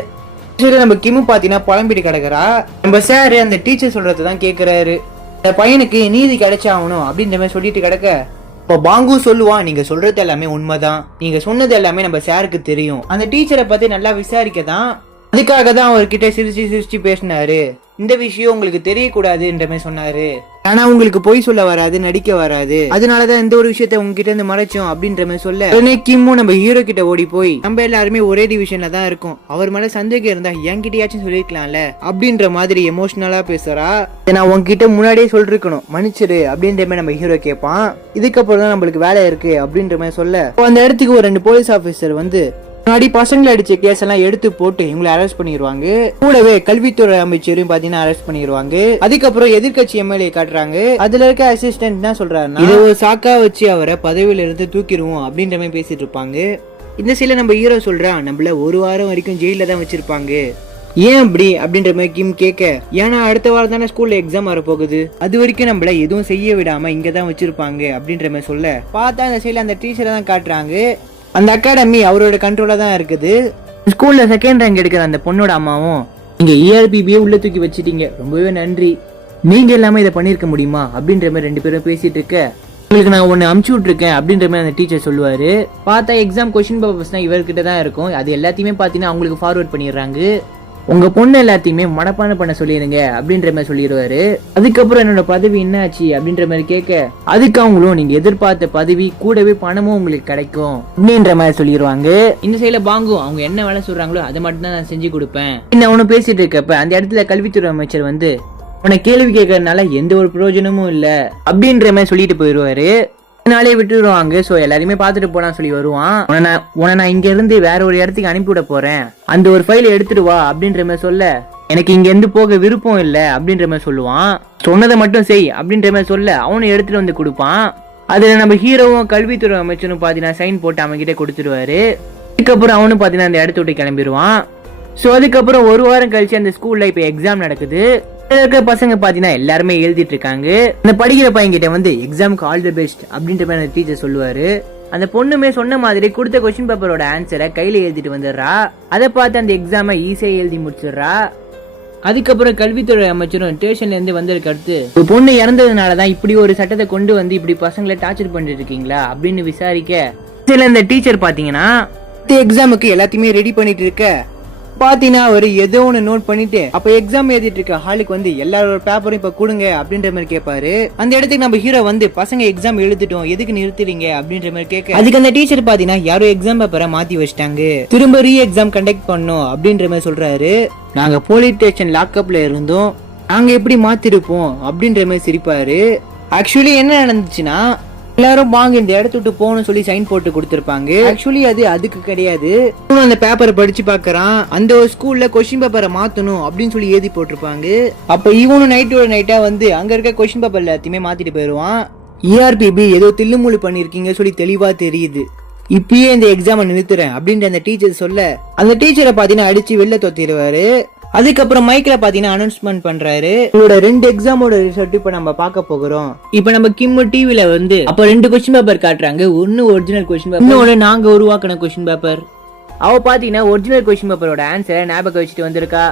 நம்ம கிம்மு பாத்தீங்கன்னா புலம்பிட்டு கிடக்குறா. நம்ம சார் அந்த டீச்சர் சொல்றதுதான் கேக்குறாரு. இந்த பையனுக்கு நீதி கிடைச்சாகணும் அப்படின்ற மாதிரி சொல்லிட்டு கிடக்க, இப்போ பாங்கு சொல்லுவான், நீங்க சொல்றது எல்லாமே உண்மைதான், நீங்க சொன்னது எல்லாமே நம்ம சாருக்கு தெரியும், அந்த டீச்சரை பத்தி நல்லா விசாரிக்கதான், அதுக்காக தான் அவர்கிட்ட சிரிச்சு பேசினாரு, இந்த விஷயம் உங்களுக்கு தெரியக்கூடாதுன்ற மாதிரி சொன்னாரு, ஆனா உங்களுக்கு பொய் சொல்ல வராது, நடிக்க வராது, அதனாலதான் இந்த ஒரு விஷயத்த உங்ககிட்ட இருந்து மறைச்சோம் அப்படின்ற மாதிரி சொல்ல, உடனே கிம்மு நம்ம ஹீரோ கிட்ட ஓடி போய், நம்ம எல்லாருமே ஒரே டிவிஷன்ல தான் இருக்கும், அவர் மேல சந்தேகம் இருந்தா என்கிட்டயாச்சும் சொல்லிருக்கலாம்ல அப்படின்ற மாதிரி எமோஷனலா பேசுறா. நான் உங்ககிட்ட முன்னாடியே சொல்லிருக்கணும், மன்னிச்சிரு அப்படின்ற மாதிரி நம்ம ஹீரோ கேட்பான். இதுக்கப்புறம் தான் நம்மளுக்கு வேலை இருக்கு அப்படின்ற மாதிரி சொல்ல, அந்த இடத்துக்கு ஒரு 2 போலீஸ் ஆபீசர் வந்து முன்னாடி பசங்களை அடிச்ச கேஸ் எல்லாம் எடுத்து போட்டு இவங்களை அரெஸ்ட் பண்ணிடுவாங்க. கூடவே கல்வித்துறை அமைச்சரையும் பாத்தீங்கன்னா அரெஸ்ட் பண்ணிடுவாங்க. அதுக்கப்புறம் எதிர்கட்சி எம்எல்ஏ காட்டுறாங்க. அதுல இருக்க அசிஸ்டன்ட் தான் சொல்றாருன்னா, இதை ஒரு சாக்கா வச்சு அவரை பதவியில இருந்து தூக்கிடுவோம் அப்படின்ற மாதிரி பேசிட்டு இருப்பாங்க. இந்த சில நம்ம ஹீரோ சொல்றான், நம்மள 1 வாரம் வரைக்கும் ஜெயில தான் வச்சிருப்பாங்க, ஏன் அப்படி அப்படின்ற மாதிரி கிம் கேட்க, ஏன்னா அடுத்த வாரம் தானே ஸ்கூல்ல எக்ஸாம் வர போகுது, அது வரைக்கும் நம்மள எதுவும் செய்ய விடாம இங்கதான் வச்சிருப்பாங்க அப்படின்ற மாதிரி சொல்ல, பார்த்தா அந்த சைட்ல அந்த டீச்சரை தான் காட்டுறாங்க. அந்த அகாடமி அவரோட கண்ட்ரோலா தான் இருக்குது. ஸ்கூல்ல 2nd ரேங்க் எடுக்கிற அந்த பொண்ணோட அம்மாவும் நீங்க ERPB உள்ள தூக்கி வச்சிட்டீங்க, ரொம்பவே நன்றி. நீங்க எல்லாமே இதை பண்ணிருக்க முடியுமா அப்படின்ற மாதிரி ரெண்டு பேரும் பேசிட்டு இருக்க, உங்களுக்கு நான் ஒன்னு அமுச்சு விட்டுருக்கேன் அப்படின்ற மாதிரி அந்த டீச்சர் சொல்லுவாரு. பார்த்தா எக்ஸாம் கொஸ்டின் பேப்பர்ஸ் தான் இவர்கிட்ட தான் இருக்கும். அது எல்லாத்தையுமே பாத்தீங்கன்னா அவங்களுக்கு ஃபார்வர்ட் பண்ணிடுறாங்க. உங்க பொண்ணு எல்லாத்தையுமே மனப்பாடம் பண்ண சொல்லிடுங்க அப்படின்ற மாதிரி சொல்லிடுவாரு. அதுக்கப்புறம் என்னோட பதவி என்ன ஆச்சு அப்படின்ற மாதிரி கேட்க, அதுக்கு அவங்களும் நீங்க எதிர்பார்த்த பதவி கூடவே பணமும் உங்களுக்கு கிடைக்கும் அப்படின்ற மாதிரி சொல்லிடுவாங்க. இந்த சைட்ல பாங்கும் அவங்க என்ன வேலை சொல்றாங்களோ அதை மட்டும் தான் நான் செஞ்சு கொடுப்பேன். என்ன அவனும் பேசிட்டு இருக்கப்ப அந்த இடத்துல கல்வித்துறை அமைச்சர் வந்து, உன கேள்வி கேட்கறதுனால எந்த ஒரு பிரயோஜனமும் இல்ல அப்படின்ற மாதிரி சொல்லிட்டு போயிடுவாரு. நாளே விட்டுருவாங்க. சோ எல்லாருமே பாத்துட்டு போலாம் சொல்லி வருவான். உன நான் இங்க இருந்து வேற ஒரு இடத்துக்கு அனுப்பிவிட போறேன், அந்த ஒரு ஃபைல எடுத்துட்டு வா அப்படின்ற மாதிரி சொல்ல, எனக்கு இங்க இருந்து போக விருப்பம் இல்ல அப்படின்ற மாதிரி சொல்லுவான். சொன்னதை மட்டும் செய் அப்படின்ற மாதிரி சொல்ல அவனும் எடுத்துட்டு வந்து கொடுப்பான். அதுல நம்ம ஹீரோவும் கல்வித்துறை அமைச்சரும் பாத்தீங்கன்னா சைன் போட்டு அவன் கிட்ட கொடுத்துருவாரு. அதுக்கப்புறம் அவனும் பாத்தீங்கன்னா அந்த இடத்த விட்டு கிளம்பிடுவான். சோ அதுக்கப்புறம் ஒரு வாரம் கழிச்சு அந்த ஸ்கூல்ல இப்ப எக்ஸாம் நடக்குது. இருக்க பசங்க பாத்தீங்கன்னா எல்லாருமே எழுதிட்டு இருக்காங்க. அந்த படிக்கிற பையன் கிட்ட வந்து எக்ஸாமுக்கு ஆல் தி பெஸ்ட் அப்படின்ற மாதிரி அந்த டீச்சர் சொல்லுவாரு. அந்த பொண்ணுமே சொன்ன மாதிரி கொடுத்த கொஸ்டின் பேப்பரோட ஆன்சரை கையில எழுதிட்டு வந்துடுறா. அதை பார்த்து அந்த எக்ஸாமை ஈஸியா எழுதி முடிச்சிடுறா. அதுக்கப்புறம் கல்வித்துறை அமைச்சரும் ஸ்டேஷன்ல இருந்து வந்ததுக்கு அடுத்து, ஒரு பொண்ணு இறந்ததுனாலதான் இப்படி ஒரு சட்டத்தை கொண்டு வந்து இப்படி பசங்களை டார்ச்சர் பண்ணிட்டு இருக்கீங்களா அப்படின்னு விசாரிக்க, சில இந்த டீச்சர் பாத்தீங்கன்னா எக்ஸாமுக்கு எல்லாத்தையுமே ரெடி பண்ணிட்டு இருக்க பாத்தீங்கன்னா அவர் ஏதோ ஒன்னு நோட் பண்ணிட்டு அப்ப எக்ஸாம் எழுதிட்டு இருக்க ஹாலுக்கு வந்து எல்லாரோட பேப்பரும் இப்ப கொடுங்க அப்படின்ற மாதிரி கேட்பாரு. அந்த இடத்துக்கு நம்ம ஹீரோ வந்து, பசங்க எக்ஸாம் எழுதிட்டோம், எதுக்கு நிறுத்துறீங்க அப்படின்ற மாதிரி கேட்க, அதுக்கு அந்த டீச்சர் பாத்தீங்கன்னா யாரோ எக்ஸாம் பேப்பரை மாத்தி வச்சிட்டாங்க, திரும்ப ரீ எக்ஸாம் கண்டக்ட் பண்ணும் அப்படின்ற மாதிரி சொல்றாரு. நாங்க போலீஸ் ஸ்டேஷன் லாக்அப்ல இருந்தோம், நாங்க எப்படி மாத்திருப்போம் அப்படின்ற மாதிரி சிரிப்பாரு. ஆக்சுவலி என்ன நடந்துச்சுன்னா, எல்லாரும் வாங்க இந்த இடத்த விட்டு போகணும்னு சொல்லி சைன் போட்டு கொடுத்திருப்பாங்க. ஆக்சுவலி அது அதுக்கு கிடையாது. அந்த பேப்பரை படிச்சு பாக்குறான், அந்த ஒரு ஸ்கூல்ல கொஸ்டின் பேப்பரை மாத்தணும் அப்படின்னு சொல்லி எழுதி போட்டிருப்பாங்க. அப்ப இவனும் நைட்டா வந்து அங்க இருக்க கொஸ்டின் பேப்பர் எல்லாத்தையுமே மாத்திட்டு போயிருவான். ERPB ஏதோ தில்லுமுள்ளு பண்ணிருக்கீங்க சொல்லி தெளிவா தெரியுது, இப்பயே இந்த எக்ஸாமை நிறுத்துறேன் அப்படின்ற அந்த டீச்சர் சொல்ல, அந்த டீச்சரை பாத்தீங்கன்னா அடிச்சு வெளில தொத்திடுவாரு. அதுக்கப்புறம் மைக்ல பாத்தீங்கன்னா அனௌன்ஸ்மெண்ட் பண்றாரு, உங்களோட 2 எக்ஸாமோட ரிசல்ட் இப்ப நம்ம பார்க்க போகிறோம். இப்ப நம்ம கிம் டிவில வந்து அப்ப 2 கொஸ்டின் பேப்பர் காட்டுறாங்க. ஒன்னு ஒரிஜினல் கொஸ்டின் பேப்பர், இன்னொன்னு நாங்க உருவாக்கின கொஸ்டின் பேப்பர். அவ பாத்தீங்கன்னா ஒரிஜினல் கொஸ்டின் பேப்பரோட ஆன்சரை ஞாபகம் வச்சுட்டு வந்திருக்கா.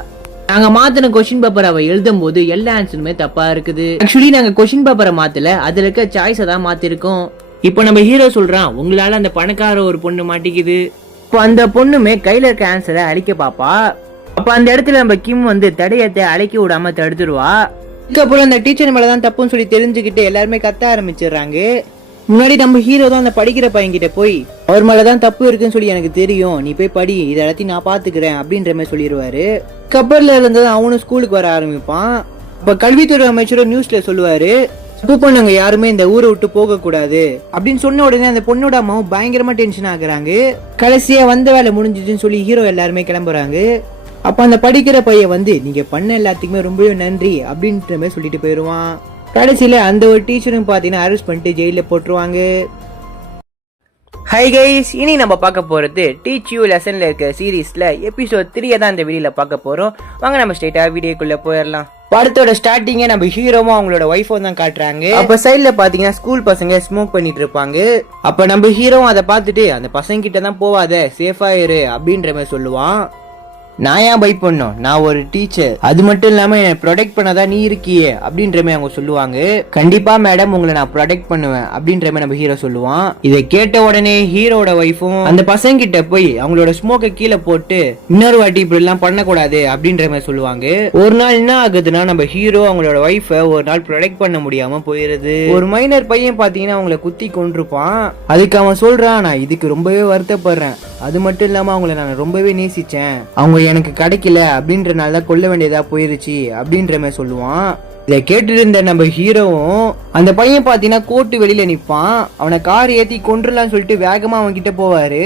நாங்க மாத்தின கொஸ்டின் பேப்பர் அவ எழுதும் போது எல்லா ஆன்சருமே தப்பா இருக்குது. ஆக்சுவலி நாங்க கொஸ்டின் பேப்பரை மாத்தல, அதுல இருக்க சாய்ஸை தான் மாத்திருக்கோம். இப்ப நம்ம ஹீரோ சொல்றான், உங்களால அந்த பணக்கார ஒரு பொண்ணு மாட்டிக்குது. இப்போ அந்த பொண்ணுமே கையில இருக்க ஆன்சரை அழிக்க பாப்பா. அப்ப அந்த இடத்துல நம்ம கிம் வந்து தடையத்தை அழைக்க விடாம தடுத்துருவா. அதுக்கப்புறம் அந்த டீச்சர் மேலதான் தப்புன்னு சொல்லி தெரிஞ்சுக்கிட்டு எல்லாருமே கத்த ஆரம்பிச்சிடுறாங்க. முன்னாடி நம்ம ஹீரோ தான் அந்த படிக்கிற பையன் கிட்ட போய், அவர் மேலதான் தப்பு இருக்குன்னு சொல்லி எனக்கு தெரியும், நீ போய் படி, இதை எல்லாத்தையும் நான் பாத்துக்கிறேன் அப்படின்ற மாதிரி சொல்லிடுவாரு. கப்பல்ல இருந்தது அவனும் ஸ்கூலுக்கு வர ஆரம்பிப்பான். அப்ப கல்வித்துறை அமைச்சரும் நியூஸ்ல சொல்லுவாரு, தப்பு பண்ணவங்க யாருமே இந்த ஊரை விட்டு போக கூடாது அப்படின்னு சொன்ன உடனே அந்த பொண்ணோட அம்மாவும் பயங்கரமா டென்ஷன் ஆகுறாங்க. கடைசியா வந்த வேலை முடிஞ்சிச்சுன்னு சொல்லி ஹீரோ எல்லாருமே கிளம்புறாங்க. அப்ப அந்த படிக்கிற பையன் வந்து, நீங்க பண்ண எல்லாத்துக்குமே ரொம்பவே நன்றி அப்படின்ற மாதிரி சொல்லிட்டு போயிருவான். கடைசியில அந்த ஒரு டீச்சரும் பாத்தீங்கன்னா அரெஸ்ட் பண்ணிட்டு ஜெயில போட்டுருவாங்க. ஹை கைஸ், இனி நம்ம பார்க்க போறது டீச் யூ லெசன்ல இருக்க சீரீஸ்ல எபிசோட் 3 தான் இந்த வீடியோல பார்க்க போறோம். வாங்க நம்ம ஸ்ட்ரைட்டா வீடியோக்குள்ள போயிடலாம். படத்தோட ஸ்டார்டிங்க நம்ம ஹீரோவும் அவங்களோட ஒய்ஃபும் தான் காட்டுறாங்க. அப்ப சைட்ல பாத்தீங்கன்னா ஸ்கூல் பசங்க ஸ்மோக் பண்ணிட்டு இருப்பாங்க. அப்ப நம்ம ஹீரோவும் அதை பார்த்துட்டு, அந்த பசங்க கிட்ட தான் போவாத, சேஃபா இரு அப்படின்ற மாதிரி சொல்லுவான். நான் ஏன் பை பண்ணோம், நான் ஒரு டீச்சர், அது மட்டும் இல்லாம என்ன ப்ரொடெக்ட் பண்ணதான் நீ இருக்கியே அப்படின்ற மாதிரி அவங்க சொல்லுவாங்க. கண்டிப்பா மேடம், உங்களை நான் ப்ரொடெக்ட் பண்ணுவேன் அப்படின்ற மாதிரி நம்ம ஹீரோ சொல்லுவான். இதை கேட்ட உடனே ஹீரோட ஒய்ஃபும் அந்த பசங்க கிட்ட போய் அவங்களோட ஸ்மோக்கை கீழே போட்டு இன்னொரு வாட்டி இப்படி எல்லாம் பண்ணக்கூடாது அப்படின்ற மாதிரி சொல்லுவாங்க. ஒரு நாள் என்ன ஆகுதுன்னா, நம்ம ஹீரோ அவங்களோட ஒய்ஃபை ஒரு நாள் ப்ரொடெக்ட் பண்ண முடியாம போயிருது. ஒரு மைனர் பையன் பாத்தீங்கன்னா அவங்களை குத்தி கொண்டிருப்பான். அதுக்கு அவன் சொல்றான், நான் இதுக்கு ரொம்பவே வருத்தப்படுறேன், அது மட்டும் இல்லாம அவங்கள நான் ரொம்பவே நேசிச்சேன், அவங்க எனக்கு கிடைக்கல அப்படின்றனால தான் கொல்ல வேண்டியதா போயிருச்சு அப்படின்ற மாதிரி சொல்லுவான். இதை கேட்டு இருந்த நம்ம ஹீரோவும் அந்த பையன் பாத்தீங்கன்னா கோர்ட்டு வெளியில நிப்பான். அவனை கார் ஏத்தி கொண்டுலாம் சொல்லிட்டு வேகமா அவன் கிட்ட போவாரு.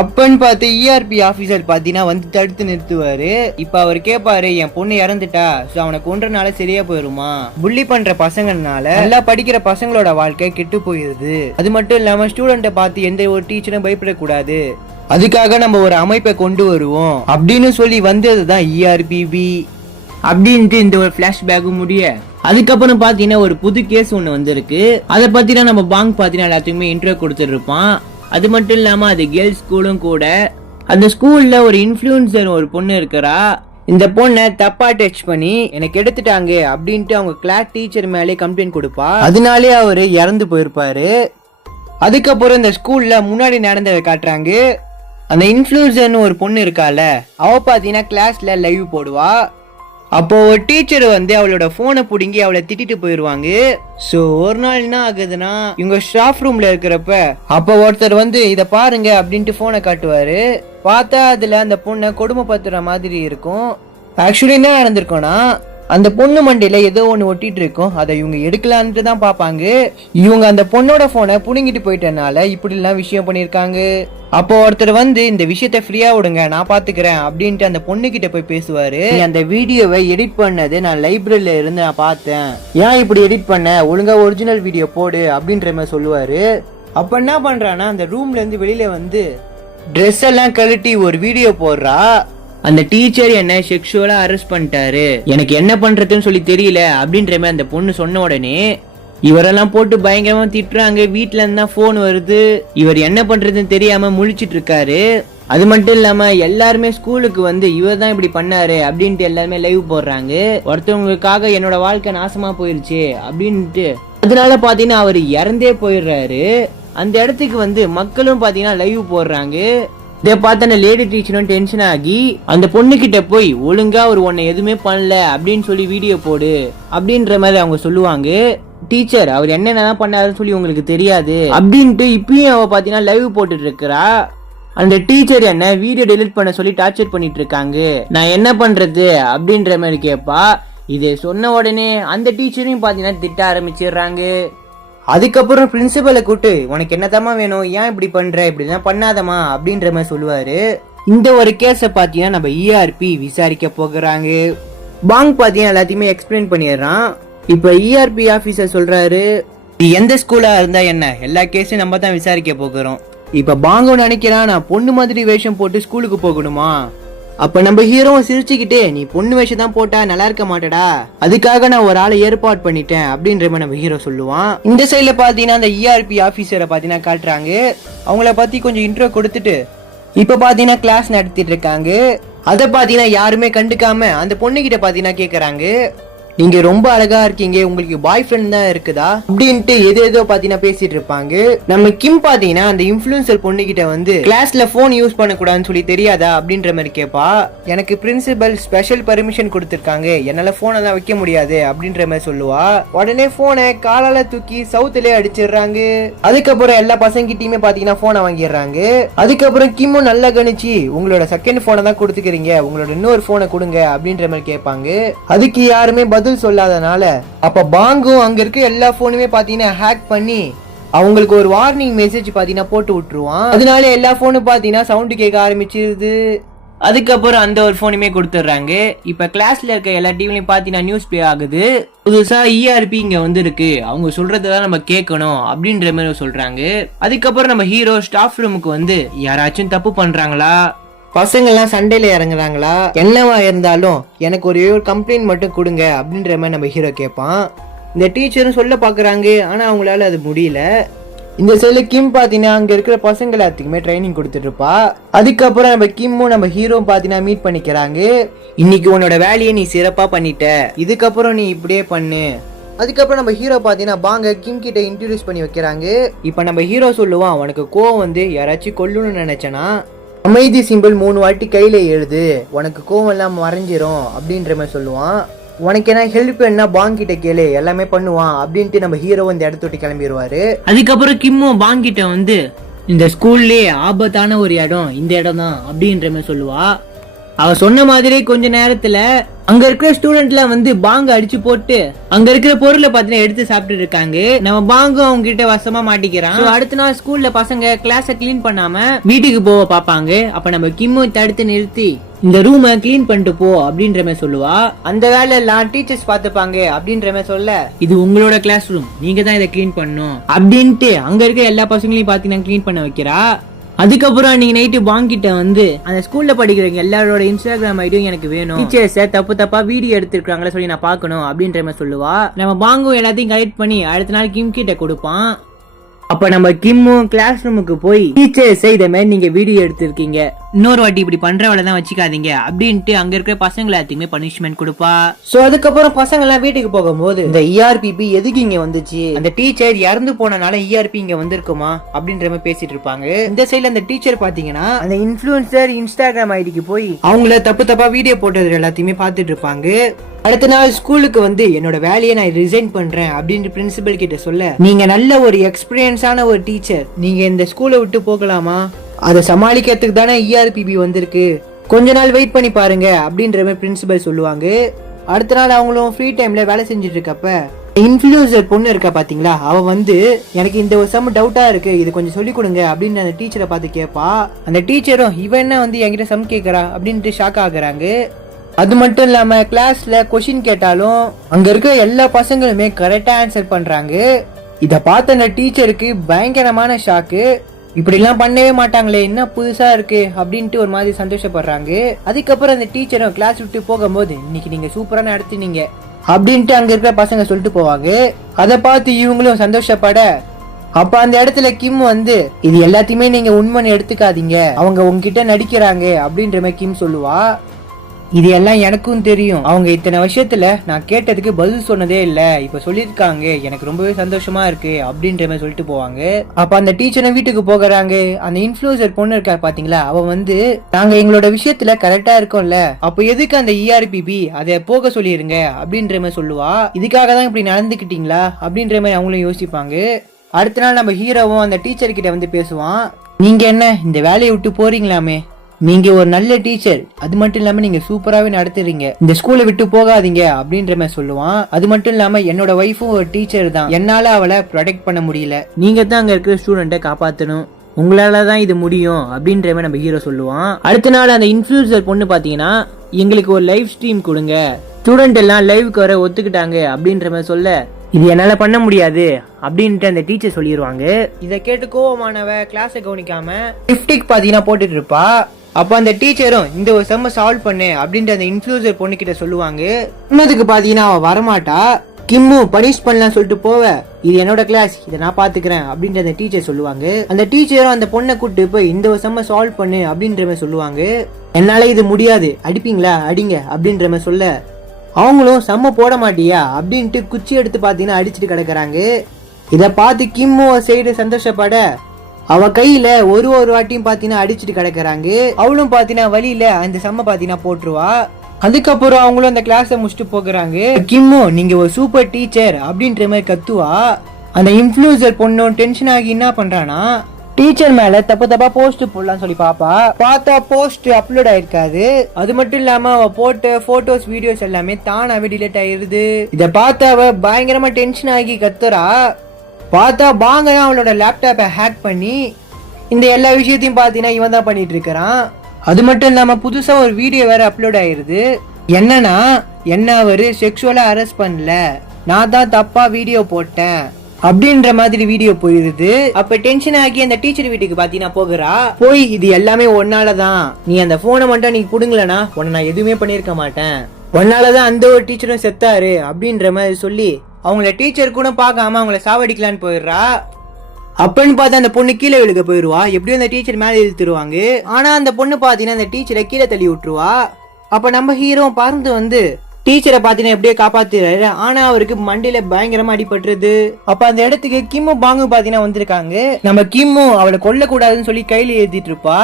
அப்பன்னு பார்த்து ERP ஆபீசர் பாத்தீங்கன்னா வந்து தடுத்து நிறுத்துவாரு. இப்ப அவர் கேட்பாரு, என் பொண்ணு இறந்துட்டா, சோ அவனை கொன்றனால சரியா போயிருமா, புள்ளி பண்ற பசங்கனால நல்லா படிக்கிற பசங்களோட வாழ்க்கை கெட்டு போயிருது, அது மட்டும் இல்லாம ஸ்டூடெண்ட்டை பார்த்து எந்த ஒரு டீச்சரும் பயப்படக்கூடாது, அதுக்காக நம்ம ஒரு அமைப்பை கொண்டு வருவோம் அப்படின்னு சொல்லி வந்ததுதான் ERPB அப்படின்ட்டு இந்த ஒரு பிளாஷ்பேக்கும் முடிய. அதுக்கப்புறம் பாத்தீங்கன்னா ஒரு புது கேஸ் ஒண்ணு வந்திருக்கு. அதை பத்தினா நம்ம பாங்க் பாத்தீங்கன்னா எல்லாத்துக்குமே இன்ட்ரோ கொடுத்துட்டு இருப்பான். அது மட்டும் இல்லாம அது கேர்ள்ஸ் ஸ்கூலும் கூட. அந்த ஸ்கூல்ல ஒரு இன்ஃப்ளூயன்சர் ஒரு பொண்ணு இருக்கிறா. இந்த பொண்ணை தப்பா டச் பண்ணி எனக்கு எடுத்துட்டாங்க அப்படின்ட்டு அவங்க கிளாஸ் டீச்சர் மேலே கம்ப்ளைண்ட் கொடுப்பா. அதனாலே அவரு இறந்து போயிருப்பாரு. அதுக்கப்புறம் இந்த ஸ்கூல்ல முன்னாடி நடந்ததை காட்டுறாங்க. அந்த இன்ஃப்ளூயன்சர்னு ஒரு பொண்ணு இருக்கால, அவ பாத்தீங்கன்னா கிளாஸ்ல லைவ் போடுவா. அப்போ ஒரு டீச்சர் வந்து அவளோட போனை பிடுங்கி அவளை திட்டிட்டு போயிருவாங்க. சோ ஒரு நாள் என்ன ஆகுதுன்னா, இவங்க ஸ்டாஃப் ரூம்ல இருக்கிறப்ப அப்ப ஒருத்தர் வந்து இத பாருங்க அப்படின்ட்டு போனை காட்டுவாரு. பார்த்தா அதுல அந்த பொண்ணை கொடுமைப்படுத்துற மாதிரி இருக்கும். ஆக்சுவலி என்ன நடந்திருக்கும்னா, அந்த பொண்ணு மண்டியில ஏதோ ஒண்ணு ஒட்டிட்டு இருக்கும். அதை இவங்க எடுக்கலான்ட்டு தான் பாப்பாங்க. இவங்க அந்த பொண்ணோட போனை புடுங்கிட்டு போயிட்டனால இப்படி எல்லாம் விஷயம் பண்ணிருக்காங்க. அப்போ ஒருத்தர் வந்து இந்த விஷயத்த ஃப்ரீயா விடுங்க, நான் பாத்துக்கிறேன் அப்படின்ட்டு அந்த பொண்ணு கிட்ட போய் பேசுவாரு. அந்த வீடியோவை எடிட் பண்ணது நான் லைப்ரரியில இருந்து நான் பார்த்தேன், ஏன் இப்படி எடிட் பண்ண, ஒழுங்கா ஒரிஜினல் வீடியோ போடு அப்படின்ற மாதிரி சொல்லுவாரு. அப்ப என்ன பண்றான்னா, அந்த ரூம்ல இருந்து வெளியில வந்து ட்ரெஸ் எல்லாம் கழட்டி ஒரு வீடியோ போடுறா. அந்த டீச்சர் என்ன செக்ஷுவலா அரெஸ்ட் பண்ணிட்டாரு, எனக்கு என்ன பண்றதுன்னு சொல்லி தெரியல அப்படின்ற மாதிரி அந்த பொண்ணு சொன்ன உடனே இவரெல்லாம் போட்டு பயங்கரமா திட்டுறாங்க. வீட்டுல இருந்தா போன் வருது, இவர் என்ன பண்றதுன்னு தெரியாம முழிச்சிட்டு இருக்காரு. அது மட்டும் இல்லாம எல்லாருமே ஸ்கூலுக்கு வந்து இவர் தான் இப்படி பண்ணாரு அப்படின்ட்டு எல்லாருமே லைவ் போடுறாங்க. ஒருத்தவங்களுக்காக என்னோட வாழ்க்கை நாசமா போயிருச்சு அப்படின்ட்டு. அதனால பாத்தீங்கன்னா அவர் இறந்தே போயிடுறாரு. அந்த இடத்துக்கு வந்து மக்களும் பாத்தீங்கன்னா லைவ் போடுறாங்க. இதை பார்த்த லேடி டீச்சரும் டென்ஷன் ஆகி அந்த பொண்ணு கிட்ட போய் ஒழுங்கா ஒரு உன்னை எதுவுமே பண்ணல அப்படின்னு சொல்லி வீடியோ போடு அப்படின்ற மாதிரி அவங்க சொல்லுவாங்க. டீச்சர் அவர் என்னென்னதான் பண்ணாருன்னு சொல்லி உங்களுக்கு தெரியாது அப்படின்ட்டு இப்பயும் அவ பாத்தீங்கன்னா லைவ் போட்டுட்டு இருக்கிறா. அந்த டீச்சர் என்ன வீடியோ டெலிட் பண்ண சொல்லி டார்ச்சர் பண்ணிட்டு இருக்காங்க, நான் என்ன பண்றது அப்படின்ற மாதிரி கேட்பா. இதை சொன்ன உடனே அந்த டீச்சரையும் பாத்தீங்கன்னா திட்ட ஆரம்பிச்சிடுறாங்க. அதுக்கப்புறம் பிரின்சிபலை கூட்டு உனக்கு என்னதாமா வேணும், ஏன் இப்படி பண்ற, இப்படிலாம் பண்ணாதமா அப்படின்ற மாதிரி சொல்லுவாரு. இந்த ஒரு கேஸ பாத்தீங்கன்னா நம்ம ERP விசாரிக்க போகிறாங்க. பாங் பாத்தீங்கன்னா எல்லாத்தையுமே எக்ஸ்பிளைன் பண்ணிடுறான். இப்ப ERP ஆபீசர் சொல்றாரு, எந்த ஸ்கூலா இருந்தா என்ன, எல்லா கேஸையும் நம்ம தான் விசாரிக்க போகிறோம். இப்ப பாங்கு நினைக்கிறான், நான் பொண்ணு மாதிரி வேஷம் போட்டு ஸ்கூலுக்கு போகணுமா. அப்ப நம்ம ஹீரோ சிரிச்சுக்கிட்டே, நீ பொண்ணு வேஷம் தான் போட்டா நல்லா இருக்க மாட்டடா, அதுக்காக நான் ஒரு ஆளை ஏற்பாடு பண்ணிட்டேன் அப்படின்ற மாதிரி நம்ம ஹீரோ சொல்லுவான். இந்த சைட்ல பாத்தீங்கன்னா அந்த ERP ஆபீசரை பாத்தீங்கன்னா காட்டுறாங்க. அவங்கள பத்தி கொஞ்சம் இன்ட்ரோ கொடுத்துட்டு இப்ப பாத்தீங்கன்னா கிளாஸ் நடத்திட்டு இருக்காங்க. அதை பாத்தீங்கன்னா யாருமே கண்டுக்காம அந்த பொண்ணு கிட்ட பாத்தீங்கன்னா கேக்குறாங்க, நீங்க ரொம்ப அழகா இருக்கீங்க, உங்களுக்கு பாய் ஃப்ரெண்ட் தான் இருக்குதா அப்படின்ட்டு ஏதோ பாத்தீங்கன்னா பேசிட்டு இருப்பாங்க. நம்ம கிம் பாத்தீங்கன்னா அந்த இன்ஃப்ளூயன்சர் பொண்ணு கிட்ட வந்து கிளாஸ்ல போன் யூஸ் பண்ண கூடாதுன்னு சொல்லி தெரியாதா அப்படின்ற மாதிரி கேப்பா. எனக்கு பிரின்சிபல் ஸ்பெஷல் பர்மிஷன் கொடுத்திருக்காங்க, என்னால போனை தான் வைக்க முடியாது அப்படின்ற மாதிரி சொல்லுவா. உடனே போனை காலால தூக்கி சவுத்துலயே அடிச்சிடுறாங்க. அதுக்கப்புறம் எல்லா பசங்கிட்டயுமே பாத்தீங்கன்னா போனை வாங்கிடுறாங்க. அதுக்கப்புறம் கிம்மும் நல்லா கணிச்சு, உங்களோட செகண்ட் போனை தான் கொடுத்துக்கிறீங்க, உங்களோட இன்னொரு போனை கொடுங்க அப்படின்ற மாதிரி கேட்பாங்க. அதுக்கு யாருமே பதில் சொல்லாதனால அப்ப பாங்கும் அங்க இருக்க எல்லா போனுமே பாத்தீங்கன்னா ஹேக் பண்ணி அவங்களுக்கு ஒரு வார்னிங் மெசேஜ் பாத்தீங்கன்னா போட்டு விட்டுருவான். அதனால எல்லா போனும் பாத்தீங்கன்னா சவுண்ட் கேட்க ஆரம்பிச்சிருது. அதுக்கப்புறம் அந்த ஒரு போனுமே கொடுத்துட்றாங்க. இப்ப கிளாஸ்ல இருக்க எல்லா டிவிலையும் பாத்தீங்கன்னா நியூஸ் பிளே ஆகுது. புதுசா ERP இங்க வந்து இருக்கு, அவங்க சொல்றதெல்லாம் நம்ம கேட்கணும் அப்படின்ற மாதிரி சொல்றாங்க. அதுக்கப்புறம் நம்ம ஹீரோ ஸ்டாஃப் ரூமுக்கு வந்து யாராச்சும் தப்பு பண்றாங்களா, பசங்கள்லாம் சண்டையில இறங்குறாங்களா, என்னவா இருந்தாலும் எனக்கு ஒரு கம்ப்ளைண்ட் மட்டும் கொடுங்க அப்படின்ற மாதிரி நம்ம ஹீரோ கேட்பான். இந்த டீச்சரும் சொல்ல பாக்குறாங்க, ஆனா அவங்களால அது முடியல. இந்த சைடுல கிம் பாத்தீங்கன்னா அங்க இருக்கிற பசங்க எல்லாத்துக்குமே ட்ரைனிங் கொடுத்துட்டு இருப்பா. அதுக்கப்புறம் நம்ம கிம்மும் நம்ம ஹீரோ பாத்தீங்கன்னா மீட் பண்ணிக்கிறாங்க. இன்னைக்கு உன்னோட வேலையை நீ சிறப்பா பண்ணிட்ட, இதுக்கப்புறம் நீ இப்படியே பண்ணு. அதுக்கப்புறம் நம்ம ஹீரோ பாத்தீங்கன்னா பாங்க கிம் கிட்ட இன்ட்ரோடியூஸ் பண்ணி வைக்கிறாங்க. இப்ப நம்ம ஹீரோ சொல்லுவான், உனக்கு கோவம் வந்து யாராச்சும் கொல்லணும்னு நினைச்சனா அமைதி சிம்பிள் 3 வாட்டி கையில எழுது, உனக்கு கோவம் எல்லாம் மறைஞ்சிரும் அப்படின்ற மாதிரி சொல்லுவான். உனக்கு என்ன ஹெல்ப் வேணா பாங் கிட்ட கேளு, எல்லாமே பண்ணுவான் அப்படின்ட்டு நம்ம ஹீரோ இந்த இடத்த விட்டு கிளம்பிடுவாரு. அதுக்கப்புறம் கிம்மும் பாங் கிட்ட வந்து இந்த ஸ்கூல்லே ஆபத்தான ஒரு இடம் இந்த இடம் தான் அப்படின்ற மாதிரி சொல்லுவா. அவ சொன்ன மாதிரி கொஞ்ச நேரத்துல அங்க இருக்கிற ஸ்டூடெண்ட்லாம் வந்து பாங்க அடிச்சு போட்டு அங்க இருக்கிற பொருளை பாத்தீங்கன்னா எடுத்து சாப்பிட்டு இருக்காங்க. நம்ம பாங்கும் அவங்க கிட்ட வசமா மாட்டிக்கிறான். அடுத்த நாள் ஸ்கூல்ல பசங்க கிளாஸ கிளீன் பண்ணாம வீட்டுக்கு போக பாப்பாங்க. அப்ப நம்ம கிம்மு தடுத்து நிறுத்தி இந்த ரூமை கிளீன் பண்ணிட்டு போ அப்படின்ற மாதிரி சொல்லுவா. அந்த வேலை எல்லாம் டீச்சர்ஸ் பாத்துப்பாங்க அப்படின்ற மாதிரி சொல்ல, இது உங்களோட கிளாஸ் ரூம், நீங்க தான் இதை கிளீன் பண்ணணும் அப்படின்ட்டு அங்க இருக்க எல்லா பசங்களையும் பாத்தீங்கன்னா கிளீன் பண்ண வைக்கிறா. அதுக்கப்புறம் நீங்க நைட்டு பாங்கிட்ட வந்து அந்த ஸ்கூல்ல படிக்கிறவங்க எல்லாரோட இன்ஸ்டாகிராம் ஐடியும் எனக்கு வேணும், டீச்சர்ஸ தப்பா வீடியோ எடுத்துருக்காங்களா சொல்லி நான் பாக்கணும் அப்படின்ற மாதிரி சொல்லுவா. நம்ம பாங்கும் எல்லாத்தையும் கலெக்ட் பண்ணி அடுத்த நாள் கிம் கிட்ட கொடுப்பான். அப்ப நம்ம கிம்மும் கிளாஸ் ரூமுக்கு போய் டீச்சர்ஸ் இத மாதிரி நீங்க வீடியோ எடுத்திருக்கீங்க, இன்னொரு வாட்டி இப்படி பண்றவள தான் வச்சுக்காதீங்க அப்படின்ட்டு அங்க இருக்கிற பசங்க எல்லாத்துக்குமே பனிஷ்மெண்ட் கொடுப்பா. சோ அதுக்கப்புறம் பசங்க எல்லாம் வீட்டுக்கு போகும்போது இந்த இஆர்பிபி எதுக்கு இங்க வந்துச்சு, அந்த டீச்சர் இறந்து போனனால இஆர்பி இங்க வந்திருக்குமா அப்படின்ற மாதிரி பேசிட்டு இருப்பாங்க. இந்த சைடுல அந்த டீச்சர் பாத்தீங்கன்னா அந்த இன்ஃபுளுசர் இன்ஸ்டாகிராம் ஐடிக்கு போய் அவங்கள தப்பா வீடியோ போட்டது எல்லாத்தையுமே பாத்துட்டு இருப்பாங்க. அடுத்த நாள் ஸ்கூலுக்கு வந்து என்னோட வேலையை நான் ரிசைன் பண்றேன் அப்படின்னு பிரின்சிபல் கிட்ட சொல்ல, நீங்க நல்ல ஒரு எக்ஸ்பீரியன்ஸான ஒரு டீச்சர், நீங்க இந்த ஸ்கூலை விட்டு போகலாமா, அதை சமாளிக்கிறதுக்கு தானே இஆர்பிபி வந்திருக்கு, கொஞ்ச நாள் வெயிட் பண்ணி பாருங்க அப்படின்ற மாதிரி பிரின்சிபல் சொல்லுவாங்க. அடுத்த நாள் அவங்களும் ஃப்ரீ டைம்ல வேலை செஞ்சுட்டு இருக்கப்ப இன்ஃபுளுசர் பொண்ணு இருக்கா பாத்தீங்களா, அவ வந்து எனக்கு இந்த ஒரு சம் டவுட்டா இருக்கு, இது கொஞ்சம் சொல்லி கொடுங்க அப்படின்னு அந்த டீச்சரை பார்த்து கேட்பா. அந்த டீச்சரும் இவன் என்ன வந்து என்கிட்ட சம் கேட்கறா அப்படின்ட்டு ஷாக் ஆகுறாங்க. அது மட்டும் இல்லாம கிளாஸ்ல கொஸ்டின் கேட்டாலும் அங்க இருக்க எல்லா பசங்களுமே கரெக்டா ஆன்சர் பண்றாங்க. இத பார்த்த அந்த டீச்சருக்கு பயங்கரமான ஷாக்கு, இப்படி எல்லாம் பண்ணவே மாட்டாங்களே, என்ன புதுசா இருக்கு அப்படின்ட்டு ஒரு மாதிரி சந்தோஷப்படுறாங்க. அதுக்கப்புறம் அந்த டீச்சரும் கிளாஸ் விட்டு போகும்போது இன்னைக்கு நீங்க சூப்பரா நடத்தினீங்க அப்படின்ட்டு அங்க இருக்கிற பசங்க சொல்லிட்டு போவாங்க. அதை பார்த்து இவங்களும் சந்தோஷப்பட, அப்ப அந்த இடத்துல கிம் வந்து இது எல்லாத்தையுமே நீங்க உண்மைன்னு எடுத்துக்காதீங்க, அவங்க உங்ககிட்ட நடிக்கிறாங்க அப்படின்ற மாதிரி கிம் சொல்லுவா. இது எல்லாம் எனக்கும் தெரியும், அவங்க இத்தனை வருஷத்துல நான் கேட்டதுக்கு பதில் சொன்னதே இல்ல, இப்ப சொல்லிருக்காங்க, எனக்கு ரொம்பவே சந்தோஷமா இருக்கு அப்படின்ற மாதிரி சொல்லிட்டு போவாங்க. அப்ப அந்த டீச்சரும் வீட்டுக்கு போகிறாங்க. அந்த இன்ஃபுளுசர் பொண்ணு இருக்கா பாத்தீங்களா, அவ வந்து நாங்க எங்களோட விஷயத்துல கரெக்டா இருக்கோம்ல, அப்ப எதுக்கு அந்த இஆர்பிபி அதை போக சொல்லிருங்க அப்படின்ற மாதிரி சொல்லுவா. இதுக்காக தான் இப்படி நடந்துக்கிட்டீங்களா அப்படின்ற மாதிரி அவங்களும் யோசிப்பாங்க. அடுத்த நாள் நம்ம ஹீரோவும் அந்த டீச்சர் கிட்ட வந்து பேசுவான். நீங்க என்ன இந்த வேலையை விட்டு போறீங்களாமே, நீங்க ஒரு நல்ல டீச்சர், அது மட்டும் இல்லாம நீங்க சூப்பராவே நடத்துறீங்க, இந்த ஸ்கூலை விட்டு போகாதீங்க அப்படின்ற மாதிரி சொல்லுவான். அது மட்டும் இல்லாம என்னோட ஒய்ஃபும் ஒரு டீச்சர் தான், என்னால அவளை ப்ரொடெக்ட் பண்ண முடியல, நீங்க தான் அங்க இருக்கிற ஸ்டூடெண்ட்டை காப்பாற்றணும், உங்களாலதான் இது முடியும் அப்படின்ற மாதிரி நம்ம ஹீரோ சொல்லுவான். அடுத்த நாள் அந்த இன்ஃபுளுசர் பொண்ணு பாத்தீங்கன்னா எங்களுக்கு ஒரு லைவ் ஸ்ட்ரீம் கொடுங்க, ஸ்டூடெண்ட் எல்லாம் லைவுக்கு வர ஒத்துக்கிட்டாங்க அப்படின்ற மாதிரி சொல்ல, இது என்னால பண்ண முடியாது அப்படின்ட்டு அந்த டீச்சர் சொல்லிடுவாங்க. இதை கேட்டு கோவமானவ கிளாஸை கவனிக்காம கிஃப்டிக் பாத்தீங்கன்னா போட்டுட்டு இருப்பா. அப்ப அந்த டீச்சரும் இந்த ஒரு செம்ம சால்வ் பண்ணு அப்படின்ட்டு அந்த இன்ஃபுளுசர் பொண்ணு கிட்ட சொல்லுவாங்க. இன்னதுக்கு பாத்தீங்கன்னா அவ வரமாட்டா. கிம்மும் பனிஷ் பண்ணலாம் சொல்லிட்டு போவ, இது என்னோட கிளாஸ், இதை நான் பாத்துக்கிறேன் அப்படின்ற அந்த டீச்சர் சொல்லுவாங்க. அந்த டீச்சரும் அந்த பொண்ணை கூட்டு போய் இந்த ஒரு செம்ம சால்வ் பண்ணு அப்படின்ற மாதிரி சொல்லுவாங்க. என்னால இது முடியாது, அடிப்பீங்களா அடிங்க அப்படின்ற மாதிரி சொல்ல, அவங்களும் செம்ம போட மாட்டியா அப்படின்ட்டு குச்சி எடுத்து பாத்தீங்கன்னா அடிச்சுட்டு கிடக்குறாங்க. இத பார்த்து கிம்மு சைடு சந்தோஷப்பட, அவ கையில ஒரு வாட்டியும் பாத்தீங்கன்னா அடிச்சுட்டு கிடக்குறாங்க. அவளும் பாத்தீங்கன்னா வழியில அந்த செம்ம பாத்தீங்கன்னா போட்டுருவா. அதுக்கப்புறம் அவங்களும் அந்த கிளாஸை முடிச்சுட்டு போகிறாங்க. கிம்மு நீங்க ஒரு சூப்பர் டீச்சர் அப்படின்ற மாதிரி கத்துவா. அந்த இன்ஃபுளுசர் பொண்ணும் டென்ஷன் ஆகி என்ன பண்றானா, டீச்சர் மேல தப்பா போஸ்ட் போடலாம் சொல்லி பார்த்தா போஸ்ட் அப்லோட் ஆயிருக்காது. அது மட்டும் இல்லாம அவ போட்ட போட்டோஸ் வீடியோஸ் எல்லாமே தானாவே டிலீட் ஆயிருது. இத பார்த்து அவ பயங்கரமா டென்ஷன் ஆகி கத்துறா. பார்த்தா பாங்க அவளோட லேப்டாப்பை ஹேக் பண்ணி இந்த எல்லா விஷயத்தையும் பாத்தீங்கன்னா இவன் தான் பண்ணிட்டு இருக்கிறான். அது மட்டும் இல்லாம புதுசா ஒரு வீடியோ வேற அப்லோட் ஆயிருது. என்னன்னா என்ன அவரு செக்ஷுவலா அரெஸ்ட் பண்ணல, நான் தான் தப்பா வீடியோ போட்டேன் அப்படின்ற மாதிரி வீடியோ போயிருது. அப்ப டென்ஷன் ஆகி அந்த டீச்சர் வீட்டுக்கு பாத்தீங்கன்னா போகிறா. போய் இது எல்லாமே ஒன்னாலதான், நீ அந்த போனை மட்டும் நீ புடுங்கலனா உன்னை நான் எதுவுமே பண்ணிருக்க மாட்டேன், ஒன்னாலதான் அந்த ஒரு டீச்சரும் செத்தாரு அப்படின்ற மாதிரி சொல்லி அவங்கள டீச்சர் கூட பார்க்காம அவங்கள சாவடிக்கலான்னு போயிடுறா. அப்பன்னு பார்த்தா அந்த பொண்ணு கீழே விழுக போயிடுவா. எப்படியும் அந்த டீச்சர் மேலே இழுத்துருவாங்க. ஆனா அந்த பொண்ணு பாத்தீங்கன்னா அந்த டீச்சரை கீழே தள்ளி விட்டுருவா. அப்ப நம்ம ஹீரோ பறந்து வந்து டீச்சரை பாத்தீங்கன்னா எப்படியே காப்பாத்துறாரு. ஆனா அவருக்கு மண்டையில பயங்கரமா அடிபட்டுருது. அப்ப அந்த இடத்துக்கு கிம்மு பாங்கு பாத்தீங்கன்னா வந்திருக்காங்க. நம்ம கிம்மு அவளை கொல்ல கூடாதுன்னு சொல்லி கையில ஏத்திட்டு இருப்பா.